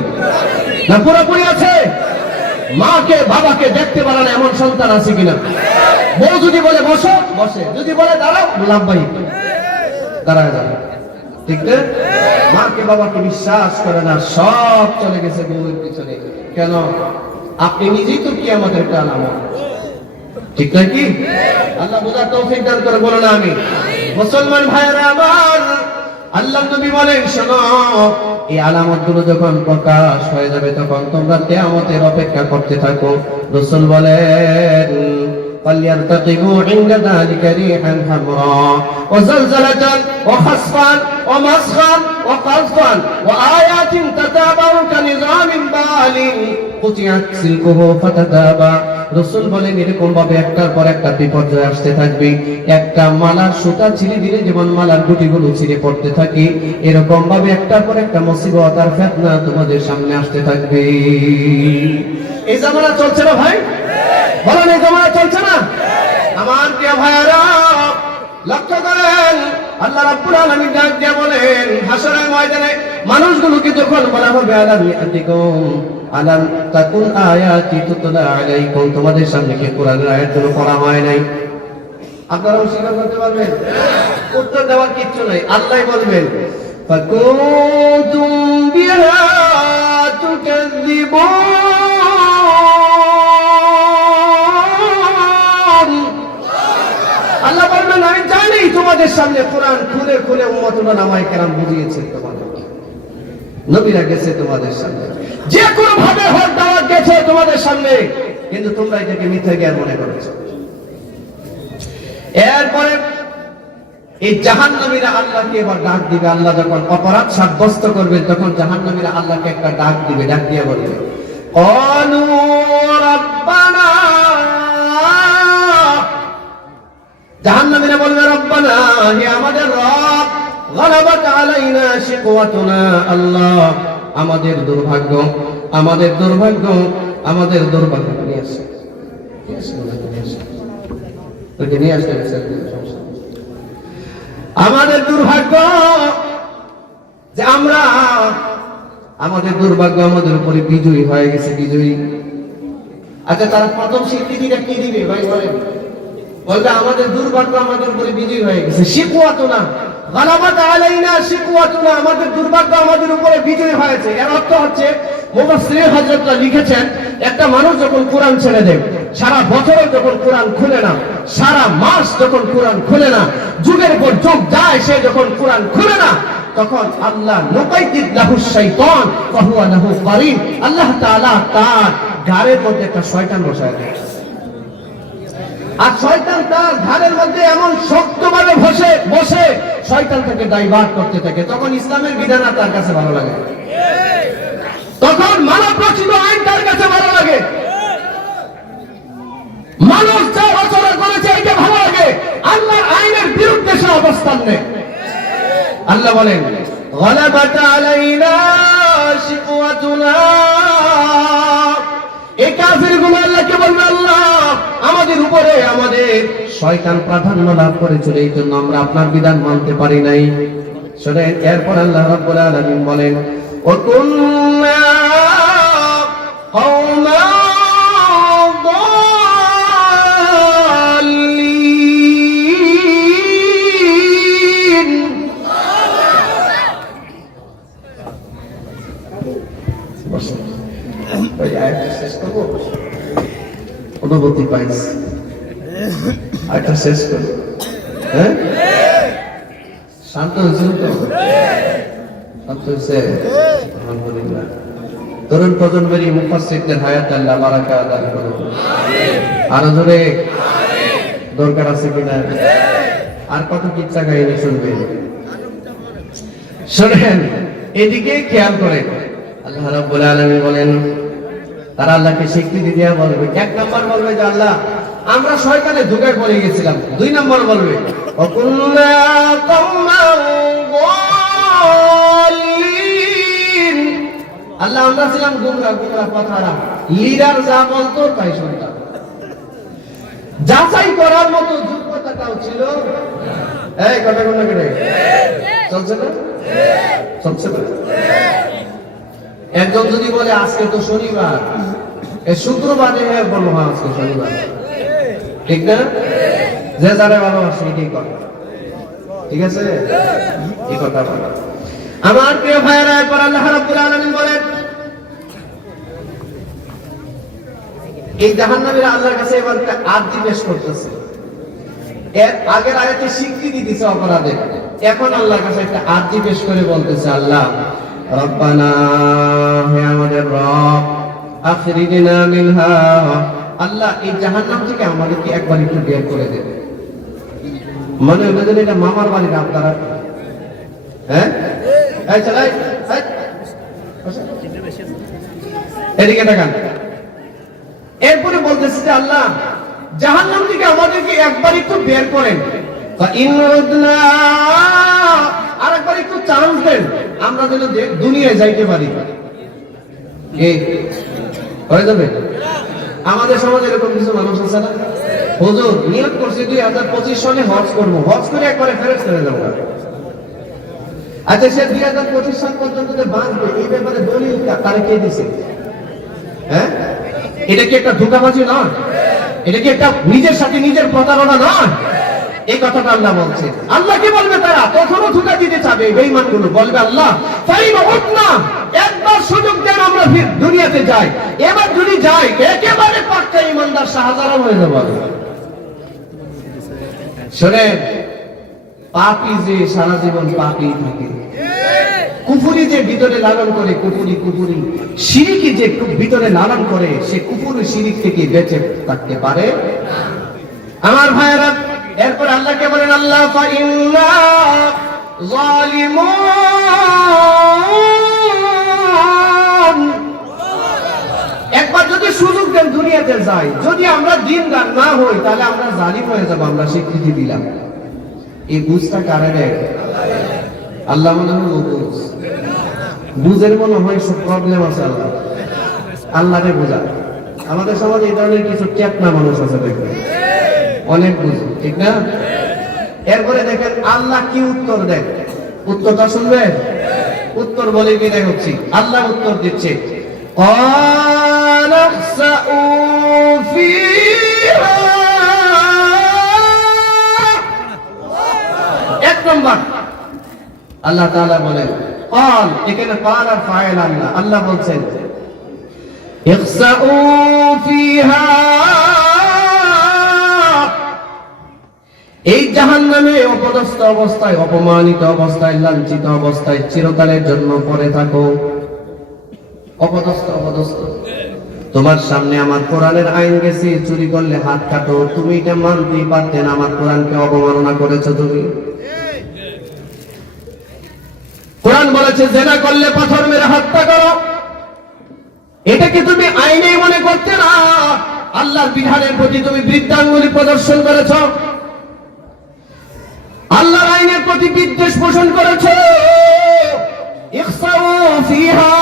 না পুরোপুরি আছে। মাকে বাবাকে দেখতে পারে না এমন সন্তান আছে কিনা? বউ যদি বলে বসো, বসে, যদি বলে দাঁড়াও, লাম্বাই দাঁড়ায় যাবে, ঠিক না? মাকে বাবাকে বিশ্বাস করে না, সব চলে গেছে বউয়ের পিছনে। কেন? আপনি নিজেই তো কিয়ামতের একটা আলামত, ঠিক না কি? আল্লাহ বোঝার তৌফিক দান করে, বলো না আমি। মুসলমান ভাইয়েরা আমার, আল্লাহ নবী বলেন শোনো, এই আলামতগুলো যখন প্রকাশ হয়ে যাবে তখন তোমরা কিয়ামতের অপেক্ষা করতে থাকো। রাসূল বলেন فليرتقبوا عند ذلك ريحا حمراء وزلزلة وخسفا ومسخا وقذفا وآيات تتابع كنظام بال قطعت سلكه فتتابع। রাসূল বলেন এরকম ভাবে একটার পর একটা বিপর্যয় আসতে থাকবে। একটা মালার সুতা ছিঁড়ে দিলে যেমন মালার গুটিগুলো ছিঁড়ে পড়তে থাকে, এরকম ভাবে একটার পর একটা মুসিবত আর ফিতনা তোমাদের সামনে আসতে থাকবে। এই জামানা চলছে না ভাই? বলেন এই জামানা চলছে না? আমার প্রিয় ভাইরা লক্ষ্য করেন, আল্লাহ রাব্বুল আলামিন ডাক দিয়ে বলেন হাসরের ময়দানে মানুষগুলোকে যখন বলা হবে আলাম ইয়াতিকুম আলাম তাকুন আয়াতি তুতলা আলাইকুম, তোমাদের সামনে কি কোরআনের আয়াতগুলো পড়া হয় নাই? আপনারা স্বীকার করতে পারবেন? উত্তর দেওয়ার কিচ্ছু নাই, আল্লাহই বলবেন ফাকুনতুম বিহা তুকাযযিবুন। আল্লাহ বলবেন আমি জানি তোমাদের সামনে কোরআন খুলে খুলে উম্মতুল উলামায়ে কেরাম বুঝিয়েছে, তোমাদের নবীরা গেছে তোমাদের সামনে, যে কোনো ভাবে হোক দাওয়াত গেছে তোমাদের সামনে, কিন্তু তোমরা এটাকে মিথ্যা জ্ঞান মনে করেছো। এরপরে এই জাহান্নামীরা আল্লাহকে এবার ডাক দিবে। আল্লাহ যখন অপরাধ সাব্যস্ত করবে তখন জাহান্নামীরা আল্লাহকে একটা ডাক দিবে, ডাক দিয়ে বলবে ক্বালু রাব্বানা, জাহান্নামীরা বলবে রব্বানা, হে আমাদের রব, গালাবাত আলাইনা শিকওয়াতুনা, আল্লাহ আমাদের দুর্ভাগ্য, আমাদের দুর্ভাগ্য, আমাদের দুর্ভাগ্য নিয়ে আসে। ওকে নিয়ে আসতে আমাদের দুর্ভাগ্য যে আমরা আমাদের দুর্ভাগ্য আমাদের উপরে বিজয়ী হয়ে গেছে বিজয়ী। আচ্ছা তারা প্রথম স্বীকৃতিটা কি দিবে ভাই বলেন? বলবে আমাদের দুর্ভাগ্য আমাদের উপরে বিজয়ী হয়ে গেছে, শিকওয়াতুনা গালাবাত আলাইনা শিকওয়াতুনা, আমাদের দুর্ভাগ্য আমাদের উপরে বিজয়ী হয়েছে। এর অর্থ হচ্ছে মুফাসসির হযরতরা লিখেছেন একটা মানুষ যখন কোরআন ছেড়ে দেয়, সারা বছরে যখন কোরআন খুলে না, সারা মাস যখন কোরআন খুলে না, যুগের পর যুগ যায় সে যখন কোরআন খুলে না, তখন আল্লাহ নুকাইদিদ লাহু শাইতান ফাহুয়া লাহু কারীন, আল্লাহ তাআলা তার ঘাড়ের মধ্যে একটা শয়তান বসায় দেয়। আর শয়তান তার ঘাড়ের মধ্যে এমন শক্তভাবে বসে শয়তান তাকে ডাইভার্ট করতে থাকে। তখন ইসলামের বিধান তার কাছে ভালো লাগে, তখন মানব রচিত আইন তার কাছে ভালো লাগে, মানুষ যা রচনা করেছে এটা ভালো লাগে, আল্লাহর আইনের বিরুদ্ধে সে অবস্থান নেয়। আল্লাহ বলেন গালাবাত আলাইনা শিকওয়াতুনা, এই কাফিরগুলো আল্লাহকে বলবে আল্লাহ আমাদের উপরে আমাদের শয়তান প্রাধান্য লাভ করেছিল, এই জন্য আমরা আপনার বিধান মানতে পারি নাই। শুনেন এরপর আল্লাহ রাব্বুল আলামিন বলেন ও কুন্না কওমা দাল্লিন, অনুভূতি পাইছি একটা শেষ করো। হ্যাঁ শান্ত হয়েছিল তো? শান্ত হয়েছে আলহামদুলিল্লাহ। তরুণ প্রজন্মের মুফাসসিরদের হায়াত আল্লাহ বারাকা দান করুন। আরো জোরে দরকার আছে কিনা? আর কত কিচ্ছা কাহিনী শুনবেন? শোনেন এদিকে খেয়াল করেন, আল্লাহ রাব্বুল আলামিন বলেন তারা আল্লাহকে স্বীকৃতি দিয়ে বলবে, এক নম্বর বলবে যে আল্লাহ আমরা শয়তানের ধোঁকায় পড়ে গেছিলাম। দুই নম্বর বলবে ওয়াকুন্না কওমান দাল্লিন, আল্লাহ আমরা ছিলাম গুমরা পথহারা, লিডার যা বলতো তাই শুনতাম, যাচাই করার মতো যোগ্যতাটাও ছিল। এই কথা কোন করে চলছে না? চলছে না? একজন যদি বলে আজকে তো শনিবার, শুক্রবারে বলবো হ্যাঁ আজকে শনিবার, ঠিক না? যে যারা ভালোবাসে এটাই করে, ঠিক আছে? এই কথা বলো আমার প্রিয় ভাইয়েরা। এরপর আল্লাহ রাব্বুল আলামিন বলেন এই জাহান্নামীরা আল্লাহর কাছে এবার একটা আরজি পেশ করতেছে। এর আগের আয়াতে স্বীকৃতি দিয়েছে অপরাধের, এখন আল্লাহর কাছে একটা আরজি পেশ করে বলতেছে আল্লাহ রব্বানা, হে আমাদের রব, আখরিজনা মিনহা, আল্লাহ এই জাহান্নাম থেকে আমাদেরকে একবার একটু বের করে দেন। মনে হলো যে এটা মামার বাড়ির আপনারা, হ্যাঁ এই চলাই এদিকে দেখান। এরপরে বলতেছে যে আল্লাহ জাহান্নাম থেকে আমাদেরকে একবার একটু বের করেন, আর একবার একটু চান্স দেন, আমরা যেন দুনিয়ায় যাইতে পারি। হয়ে যাবে? আমাদের সমাজে এরকম কিছু মানুষ আছে না, হুজুর নিয়ত করছি 2025 সালে হজ করবো, হজ করে একবারে ফেরত করে যাবো। আচ্ছা সে 2025 সাল পর্যন্ত বাঁচবে, এই ব্যাপারে দলিল তারা কে দিছে? হ্যাঁ এটা কি একটা ধোঁকাবাজি নয়? এটা কি একটা নিজের সাথে নিজের প্রতারণা নয়? এই কথাটা আল্লাহ বলছে। আল্লাহ কি বলবে? তারা তখনও ধোঁকা দিতে চাবে, বেঈমান গুলো বলবে আল্লাহ ফাইন উতনা, একবার সুযোগ দেন আমরা ফির দুনিয়াতে যাই, এবার যদি যাই একেবারে পাক্কা ঈমানদার শাহজালাল হয়ে যাব। শুনেন পাপী যে সারা জীবন পাপী থাকে, কুফরি যে ভিতরে লালন করে, কুফরি শিরকি যে ভিতরে লালন করে, সে কুফরি শিরিক থেকে বেঁচে থাকতে পারে আমার ভাইয়েরা। এরপর আল্লাহকে বলেন আল্লাহ ফাইন্না যালিমুন, একবার যদি সুযোগ দেন দুনিয়াতে যাই, যদি আমরা দিনদার না হই তাহলে আমরা জালিম হয়ে যাব। আমরা স্বীকৃতি দিলাম, এই বুঝটা কারে দেয়? আল্লাহ মনে হয় বুঝের মনে হয় সব প্রবলেম আছে। আল্লাহরে বোঝা। আমাদের সমাজে এই ধরনের কিছু চেতনা মানুষ আছে, দেখবেন অনেক বুঝি, ঠিক না? এরপরে দেখেন আল্লাহ কি উত্তর দেন, উত্তরটা শুনবেন। উত্তর বলে বিদায় হচ্ছি। আল্লাহ উত্তর দিচ্ছে, ক্বালা ইখসাউ ফীহা। এক নম্বর আল্লাহ তাআলা বলেন ক্বাল, এখানে ক্বাল আর ফাইল আল্লাহ। আল্লাহ বলছেন ইখসাউ ফীহা, এই জাহান্নামে অপদস্থ অবস্থায়, অপমানিত অবস্থায়, লাঞ্ছিত অবস্থায় চিরকালের জন্য পড়ে থাকো। অপদস্থ অপদস্থ, তোমার সামনে আমার কোরআনের আইন গেছে, চুরি করলে হাত কাটো, তুমি এটা মানতেই পারতে না, আমার কোরআনকে অবমাননা করেছো তুমি। কোরআন বলেছে জেনা করলে পাথর মেরে হত্যা করো, এটাকে তুমি আইনেই মনে করতে না, আল্লাহর বিধানের প্রতি তুমি বৃদ্ধাঙ্গুলি প্রদর্শন করেছো, আল্লাহর আইনের প্রতি বিদ্বেষ পোষণ করেছ। ইখসাউ ফীহা,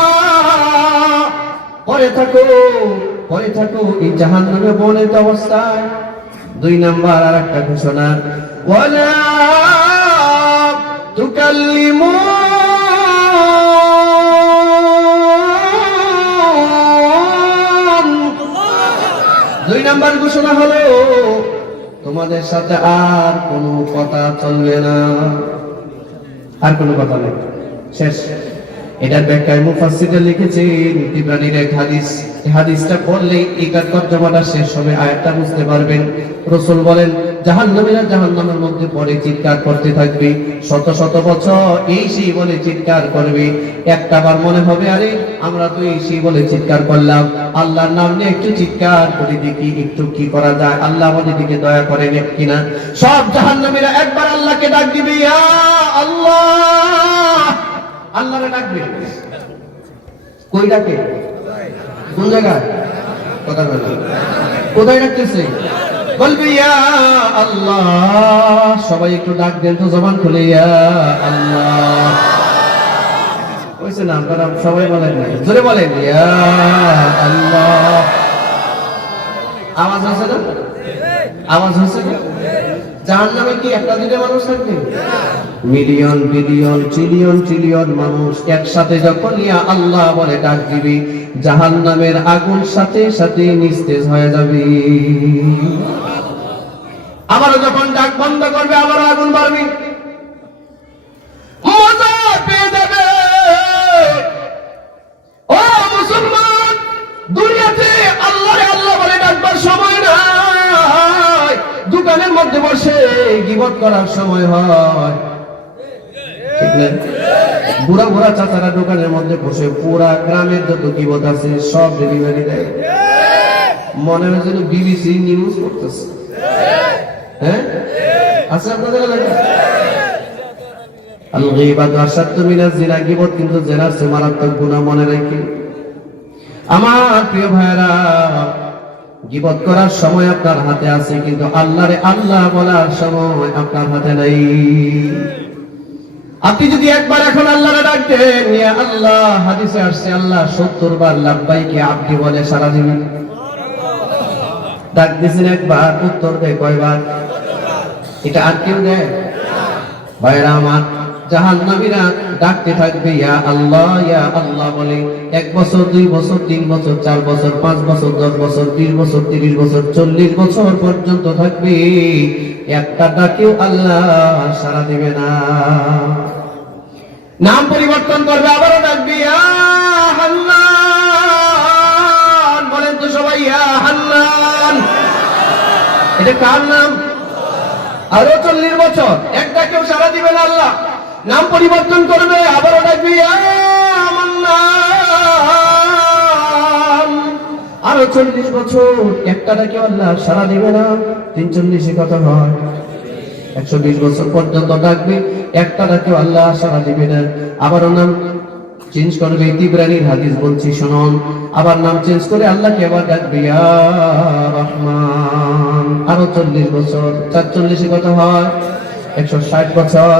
পড়ে থাকো, পড়ে থাকো এই জাহান্নামে বর্ণিত অবস্থায়। দুই নাম্বার আর একটা ঘোষণা, ওয়ালা তুকাল্লিমুন, দুই নাম্বার ঘোষণা হলো তোমাদের সাথে আর কোনো কথা চলবে না, আর কোনো কথা নেই, শেষ। এটার ব্যাখ্যায় মুফাসসিররা লিখেছেন তিবরানীর এক হাদিস, এই হাদিসটা পড়লে এই তর্জমাটা শেষ হবে, আয়াতটা বুঝতে পারবেন। রাসূল বলেন জাহান্নামীরা জাহান্নামের মধ্যে পড়ে চিৎকার করতে থাকবে, শত শত বছর এই সেই বলে চিৎকার করবে। একটাবার মনে হবে আরে আমরা তো এই সেই বলে চিৎকার করলাম, আল্লাহর নাম নিয়ে একটু চিৎকার করে দেখি একটু কি করা যায়, আল্লাহ আমাদের দিকে দয়া করে কিনা। সব জাহান্নামীরা একবার আল্লাহকে ডাক দিবে, ইয়া আল্লাহ, আল্লাহরে ডাকবে। কই ডাকে? কোন জায়গায়? কথা বলে কোথায় ডাকতেছে? বলবি ইয়া আল্লাহ। সবাই একটু ডাক দেন তো, জবান খুলে ইয়া আল্লাহ। কইছে না আপনারা সবাই বলেন না, জোরে বলেন ইয়া আল্লাহ। আওয়াজ হচ্ছে না? আওয়াজ হচ্ছে না? জাহান্নামে কি একটা দিনে মানুষ থাকবে? মিলিয়ন বিলিয়ন ট্রিলিয়ন ট্রিলিয়ন মানুষ একসাথে যখন ইয়া আল্লাহ বলে ডাক দিবি, জাহান্নামের আগুন সাথে সাথে নিস্তেজ হয়ে যাবে। আবারও যখন ডাক বন্ধ করবে আবারও আগুন বাড়বে, মজা পেয়ে যাবে। ও মুসলমান, দুনিয়াতে আল্লাহরে আল্লাহ বলে ডাকবার সময় নাই, দোকানের মধ্যে বসে গীবত করার সময় হয়, ঠিক না? বুড়া বুড়া চাচারা দোকানের মধ্যে বসে পুরা গ্রামের যত গীবত আছে সব ডেলিভারি দেয়, মনে হয় যেন বিবিসি নিউজ করতেছে। হ্যাঁ আছে আপনাদের এলাকায়? আল গীবাতু আশাদ্দু মিনাজ জিনা, গীবত কিন্তু জেনার চেয়ে মারাত্মক গুনাহ, মনে রাখি। আমার প্রিয় ভাইরা, গীবত করার সময় আপনার হাতে আছে, কিন্তু আল্লাহরে আল্লাহ বলার সময় আপনার হাতে নাই। আপনি যদি একবার এখন আল্লাহরে ডাক দেন, ইয়া আল্লাহ, হাদিসে আসছে আল্লাহ 70 বার লাব্বাইকে আব্দি বলে সারা দিবেন। ডাক দিয়েছেন একবার, উত্তর দেয় কয়বার? এটা আর কেউ দেয়? ভাইরা আমার, জাহান্নামীরা ডাকতে থাকবে ইয়া আল্লাহ বলে 1 বছর 2 বছর 3 বছর 4 বছর 5 বছর 10 বছর 20 বছর 30 বছর 40 বছর পর্যন্ত থাকবে, একটা ডাকেও আল্লাহ সাড়া দিবে না। নাম পরিবর্তন করবে, আবারও ডাকবে ইয়া হান্নান, বলেন তো সবাই ইয়া হান্নান। এটা কার নাম? আরো 40 বছর এক ডাকেও সাড়া দিবে না আল্লাহ। নাম পরিবর্তন করবে, আবারও ডাকবে ইয়া মান্নান, আরো 40 বছর একটা ডাকেও আল্লাহ সাড়া দিবে না। 340 কত হয়? 120 বছর পর্যন্ত ডাকবে, একটা ডাকেও আল্লাহ সাড়া দিবে না। আবারও নাম চেঞ্জ করবে, তিবরানীর হাদিস বলছি শুনুন। আবার নাম চেঞ্জ করে আল্লাহকে আবার ডাকবে ইয়া রহমান, আরো 40 বছর। 440 কত হয়? 160 বছর।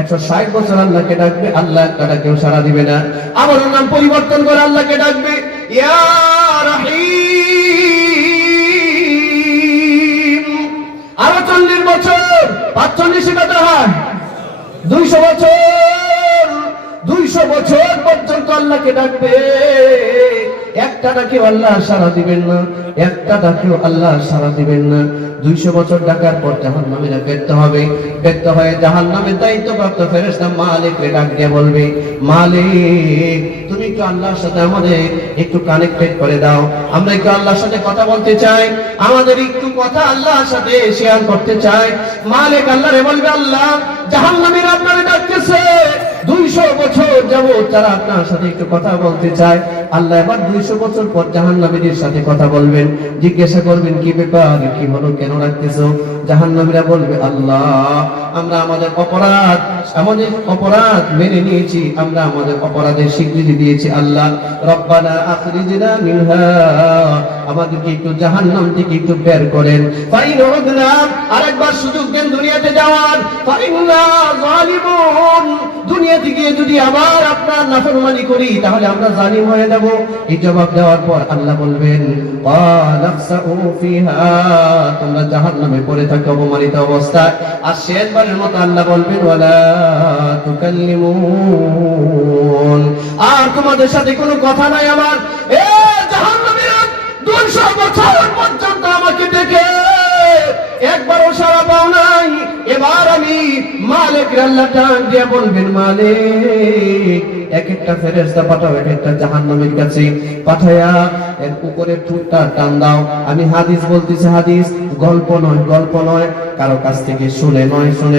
160 বছর আল্লাহকে ডাকবে, আল্লাহ একটা ডাকেও সাড়া দিবে না। আবার নাম পরিবর্তন করে আল্লাহকে ডাকবে ইয়া রহিম, আরো ৪৭ কত হয়? 200 বছর। 200 বছর পর্যন্ত আল্লাহকে ডাকবে, একটা ডাকেও আল্লাহ সাড়া দিবেন না, একটা ডাকেও আল্লাহ সাড়া দিবেন না। 200 বছর ডাকার পর জাহান্নামীরা ব্যর্থ হবে। ব্যর্থ হয়ে জাহান্নামের দায়িত্বপ্রাপ্ত ফেরেশতা মালিককে ডাক দিয়ে বলবে, মালিক তুমি কি আল্লাহর সাথে আমাদের একটু কানেক্টেড করে দাও, আমরা একটু আল্লাহর সাথে কথা বলতে চাই, আমাদের একটু কথা আল্লাহর সাথে শেয়ার করতে চাই। মালিক আল্লাহরে বলবে, আল্লাহ জাহান্নামীরা আপনারে ডাকতেছে, 200 বছর যাবত তারা আপনার সাথে একটু কথা বলতে চায়। আল্লাহ এবার 200 বছর পর জাহান্নামীদের সাথে কথা বলবেন, জিজ্ঞাসা করবেন কি ব্যাপার, কি হলো, কেন রাখতেছো? জাহান্নামীরা বলবে, আল্লাহ আমরা আমাদের অপরাধ মেনে নিয়েছি, আমরা আমাদের অপরাধের স্বীকৃতি দিয়েছি। আল্লাহ রব্বানা আখরিজনা মিনহা, আমাদেরকে একটু জাহান্নাম থেকে একটু বের করেন। ফাইন উদনা, আরেকবার সুযোগ দেন দুনিয়াতে যাওয়ার। ফাইন্না যালিমুন, দুনিয়া থেকে যদি আবার আপনার নাফরমানি করি তাহলে আমরা জালিম হয়ে যাব। এই জবাব দেওয়ার পর আল্লাহ বলবেন, ওয়ালাকসাউ ফিহা, তোমরা জাহান্নামে পড়ে থাকো অপমানিত অবস্থায়। আর শেষবারের মতো আল্লাহ বলবেন, ওয়ালা তুকাল্লিমুন, আর তোমাদের সাথে কোনো কথা নাই আমার। এ জাহান্নামীরা 200 বছর পর্যন্ত আমাকে ডেকে একবারও সাড়া পাও নাই। এবার আমি মালিক আল্লাহ ডাক দিয়ে বলবেন, মালিক এক একটা ফেরেশতা পাঠাও এক একটা জাহান্নামের কাছে, পাঠায়া এর উপরে ঠোঁটটা টান দাও। আমি হাদিস বলতেছি, হাদিস গল্প নয়, কারো কাছ থেকে শুনে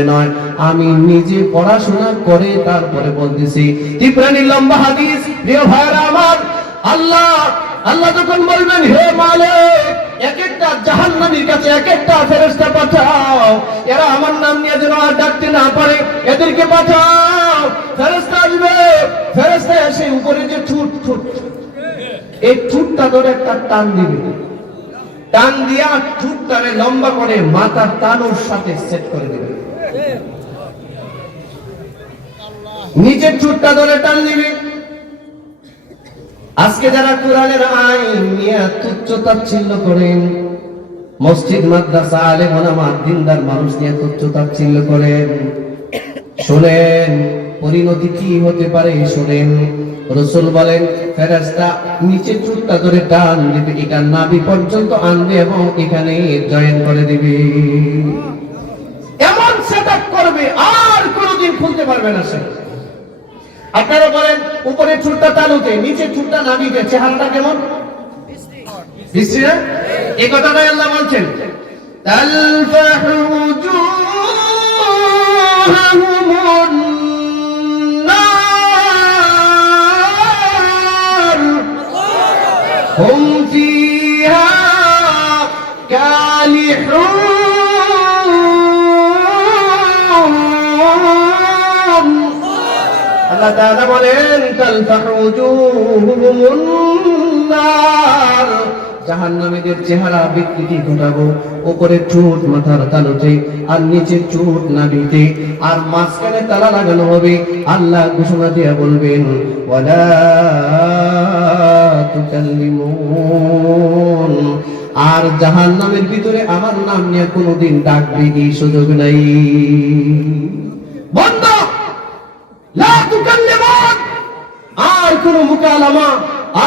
নয়, আমি নিজে পড়াশোনা করে তারপরে বলতেছি। তিপ্রানি লম্বা হাদিস, প্রিয় ভাইরা আমার। আল্লাহ যখন বলবেন, হে মালিক এক একটা জাহান্নামীর কাছে এক একটা ফেরেশতা পাঠাও, এরা আমার নাম নিয়ে যেন আর ডাকতে না পারে, এদেরকে পাঠাও। ফেরেশতা আসবে, ফেরেশতা এসে উপরে যে ঠোঁট, এই ঠোঁটটা ধরে একটা টান দিবে, টান দিয়া ঠোঁটটারে লম্বা করে মাথার তালুর সাথে সেট করে দিবে, নিচের ঠোঁটটা ধরে টান দিবে। আজকে যারা কোরআনের আইন নিয়ে তুচ্ছ-তাচ্ছিল্য করেন, মসজিদ মাদ্রাসা আলেম ওলামা দিনদার মানুষ নিয়ে তুচ্ছ-তাচ্ছিল্য করেন, শুনেন পরিণতি কি হতে পারে শুনেন। রাসূল বলেন, ফেরেশতা নিচে ঠোঁটটা ধরে টান দিবে, এটা নাভি পর্যন্ত আনবে এবং এখানে জয়েন করে দিবে, এমন সেটআপ করবে আর কোনোদিন খুলতে পারবে না সে। আপনারা বলেন উপরে ঠোঁটটা তালুতে, নিচে ঠোঁটটা নাভিতে, চেহারাটা কেমন বিশ্রী না? এই কথাটাই আল্লাহ বলছেন, তালফাহু উজুহাহুমুন নার হুম ফিহা কালিহুন। আল্লাহ তাআলা বলেন, তালফাহু উজুহুমুন নার, জাহান্নামীদের চেহারা বিকৃতি ঘটাবো। উপরে ঠোঁট মাথার তালুতে, আর নিচে ঠোঁট নাভিতে, আর মাঝখানে তালা লাগানো হবে। আল্লাহ ঘোষণা দিয়ে বলবেন, ওয়ালা তুকাল্লিমুন, আর জাহান্নামের ভিতরে আমার নাম নিয়ে কোনোদিন ডাকবে এই সুযোগ নাই। বন্ধ, লা তুকাল্লিমুন, আর কোন মুকালামা,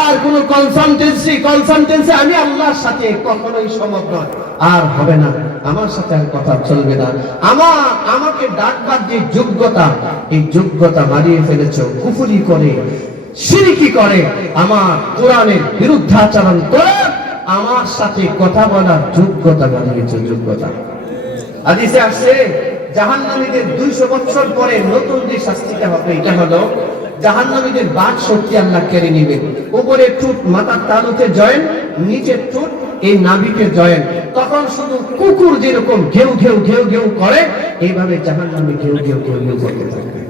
আর কোন কনসালটেন্সি আমি আল্লাহর সাথে কখনোই সম্ভব নয়, আর হবে না, আমার সাথে আর কথা চলবে না। আমাকে ডাকবার যে যোগ্যতা, এই যোগ্যতা হারিয়ে ফেলেছো, কুফরি করে, শিরকি করে, আমার কোরআনের বিরুদ্ধাচরণ করে আমার সাথে কথা বলার যোগ্যতা হারিয়েছো, যোগ্যতা। হাদিসে আসছে, জাহান্নামীদের 200 বছর পরে নতুন যে শাস্তিটা হবে, এটা হলো জাহান্নামীদের বাক শক্তি আল্লাহ কেড়ে নেবেন। উপরে ঠোঁট মাথার তালুতে জয়েন, নিচের ঠোঁট এই নাভিতে জয়েন। তখন শুধু কুকুর যেরকম ঘেউ ঘেউ ঘেউ ঘেউ করে, এইভাবে জাহান্নামী ঘেউ ঘেউ ঘেউ ঘেউ করতে থাকবে।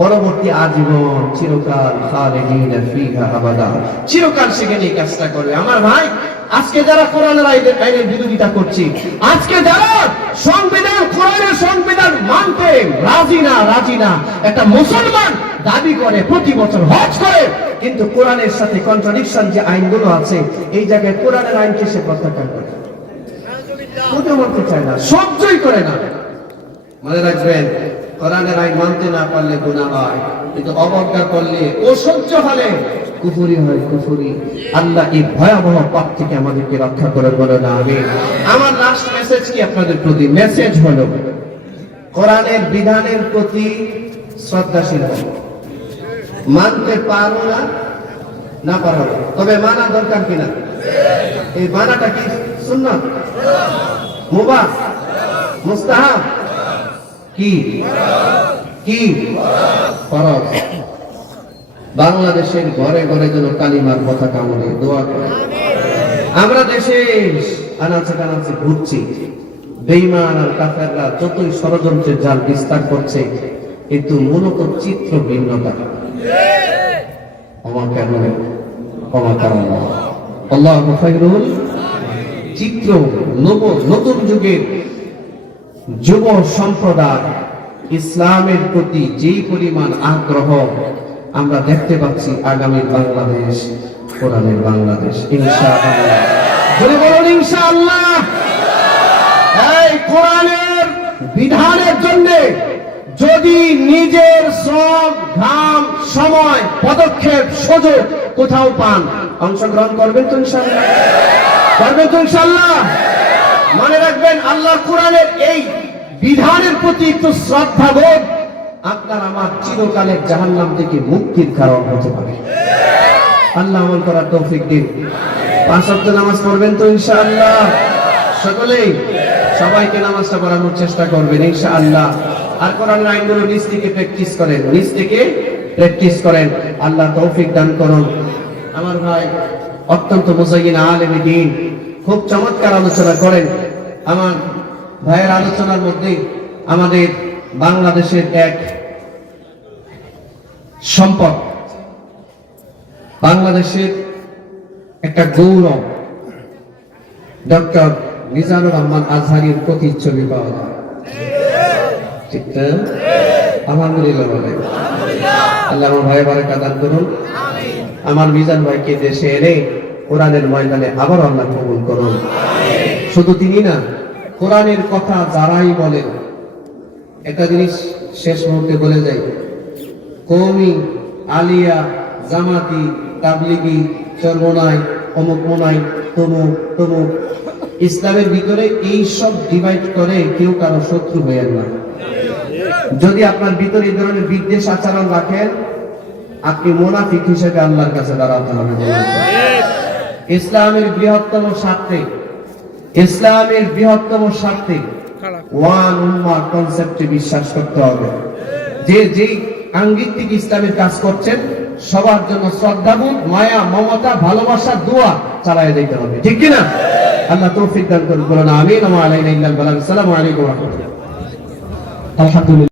পরবর্তী আজীবন, চিরকাল, খালিদিনা ফিহা আবাদা, চিরকাল সেখানে এই কাজটা করবে। আমার ভাই, আজকে যারা কোরআনের আইনের বিরোধিতা করছি, আজকে যারা সংবিধান, কোরআনের সংবিধান মানতে রাজি না, একটা মুসলমান দাবি করে, প্রতি বছর হজ করে, কিন্তু কোরআনের সাথে কন্ট্রাডিকশন যে আইনগুলো আছে, এই জায়গায় কোরআনের আইনকে সে প্রত্যাখ্যান করে, কোথাও মানতে চায় না, সহ্যই করে না। মনে রাখবেন, কোরআনের আইন মানতে না পারলে গুনাহ হয়, কিন্তু অবজ্ঞা করলে, অসহ্য হলে কুফরি হয়, কুফরি। আল্লাহ এই ভয়াবহ পাপ থেকে আমাদেরকে রক্ষা করে, বলো না আমিন। আমার লাস্ট মেসেজ কি আপনাদের প্রতি? মেসেজ হলো কোরআনের বিধানের প্রতি শ্রদ্ধাশীল হও। মানতে পারো না, না পারো, তবে মানা দরকার কিনা? এই মানাটা কি সুন্নাত, মুবাহ, মুস্তাহাব, কি কি ফরজ? বাংলাদেশের ঘরে ঘরে যেন কালিমার পতাকা উড়ে, দোয়া করে। আমরা দেশে আনাচে কানাচে ঘুরছি, বেঈমান আর কাফেররা যতই ষড়যন্ত্রের জাল বিস্তার করছে, কিন্তু মূলত চিত্র ভিন্নতা। ক্ষমা কেন, ক্ষমা কারণ আল্লাহু খায়রুল। চিত্র নতুন যুগের যুব সম্প্রদায় ইসলামের প্রতি যে পরিমাণ আগ্রহ আমরা দেখতে পাচ্ছি, আগামী বাংলাদেশ কোরআনের বাংলাদেশ ইনশাআল্লাহ। যদি বলুন ইনশাআল্লাহ। এই কোরআনের বিধানের জন্য যদি নিজের শ্রম, ঘাম, সময়, পদক্ষেপ, সুযোগ কোথাও পান, অংশগ্রহণ করবেন তো ইনশাআল্লাহ? করবেন তো ইনশাআল্লাহ? মনে রাখবেন, আল্লাহ কোরআনের এই বিধানের প্রতি একটু শ্রদ্ধাবোধ আপনার আমার চিরকালের জাহান্নাম থেকে মুক্তির কারণ হতে পারে। আল্লাহ আমল করার তৌফিক দিন। 5 ওয়াক্ত নামাজ পড়বেন তো ইনশাআল্লাহ? সকলেই সবাইকে নামাজটা পড়ানোর চেষ্টা করবেন ইনশাআল্লাহ। আর কোরআনের আইনগুলো নিজ থেকে প্র্যাকটিস করেন, নিজ থেকে প্র্যাকটিস করেন। আল্লাহ তৌফিক দান করুন। আমার ভাই অত্যন্ত মুজাইয়িন আলেমে দ্বীন, খুব চমৎকার আলোচনা করেন। আমার ভাইয়ের আলোচনার মধ্যে আমাদের বাংলাদেশের এক সম্পদ, বাংলাদেশের একটা গৌরব, ডক্টর মিজানুর রহমান আজহারীর প্রতিচ্ছবি পাওয়া যায়। ঠিক না? আলহামদুলিল্লাহ বলে। আল্লাহ আমার ভাই বারাকা দান করুন। আমার মিজান ভাইকে দেশে এনে কোরআনের ময়দানে আবার আল্লাহ কবুল করুন। শুধু তিনি না, কোরআনের কথা যারাই বলেন, একটা জিনিস শেষ মুহূর্তে বলে যাই, কওমি, আলিয়া, জামাতি, তাবলিগি, চরমোনাই, অমুক মোনাই, তমুক তমুক, ইসলামের ভিতরে এই সব ডিভাইড করে কেউ কারো শত্রু হয়েন না। যদি আপনার ভিতরে এই ধরনের বিদ্বেষ আচরণ রাখেন, আপনি মুনাফিক হিসেবে আল্লাহর কাছে দাঁড়াতে হবে। ইসলামের বৃহত্তম স্বার্থে, ইসলামের বৃহত্তম স্বার্থে ওয়ান উম্মাহ কনসেপ্টে বিশ্বাস করতে হবে। যে যেই আঙ্গিক থেকে ইসলামের কাজ করছেন, সবার জন্য শ্রদ্ধাবোধ, মায়া, মমতা, ভালোবাসা, দোয়া চালায় যেতে হবে। ঠিক কিনা? আল্লাহ তৌফিক দান করুন, বলুন আমিন। ওয়া আলাইনা ইল্লাল বালাগ। আসসালামু আলাইকুম ওয়া রাহমাতুল্লাহ। আলহামদুলিল্লাহ।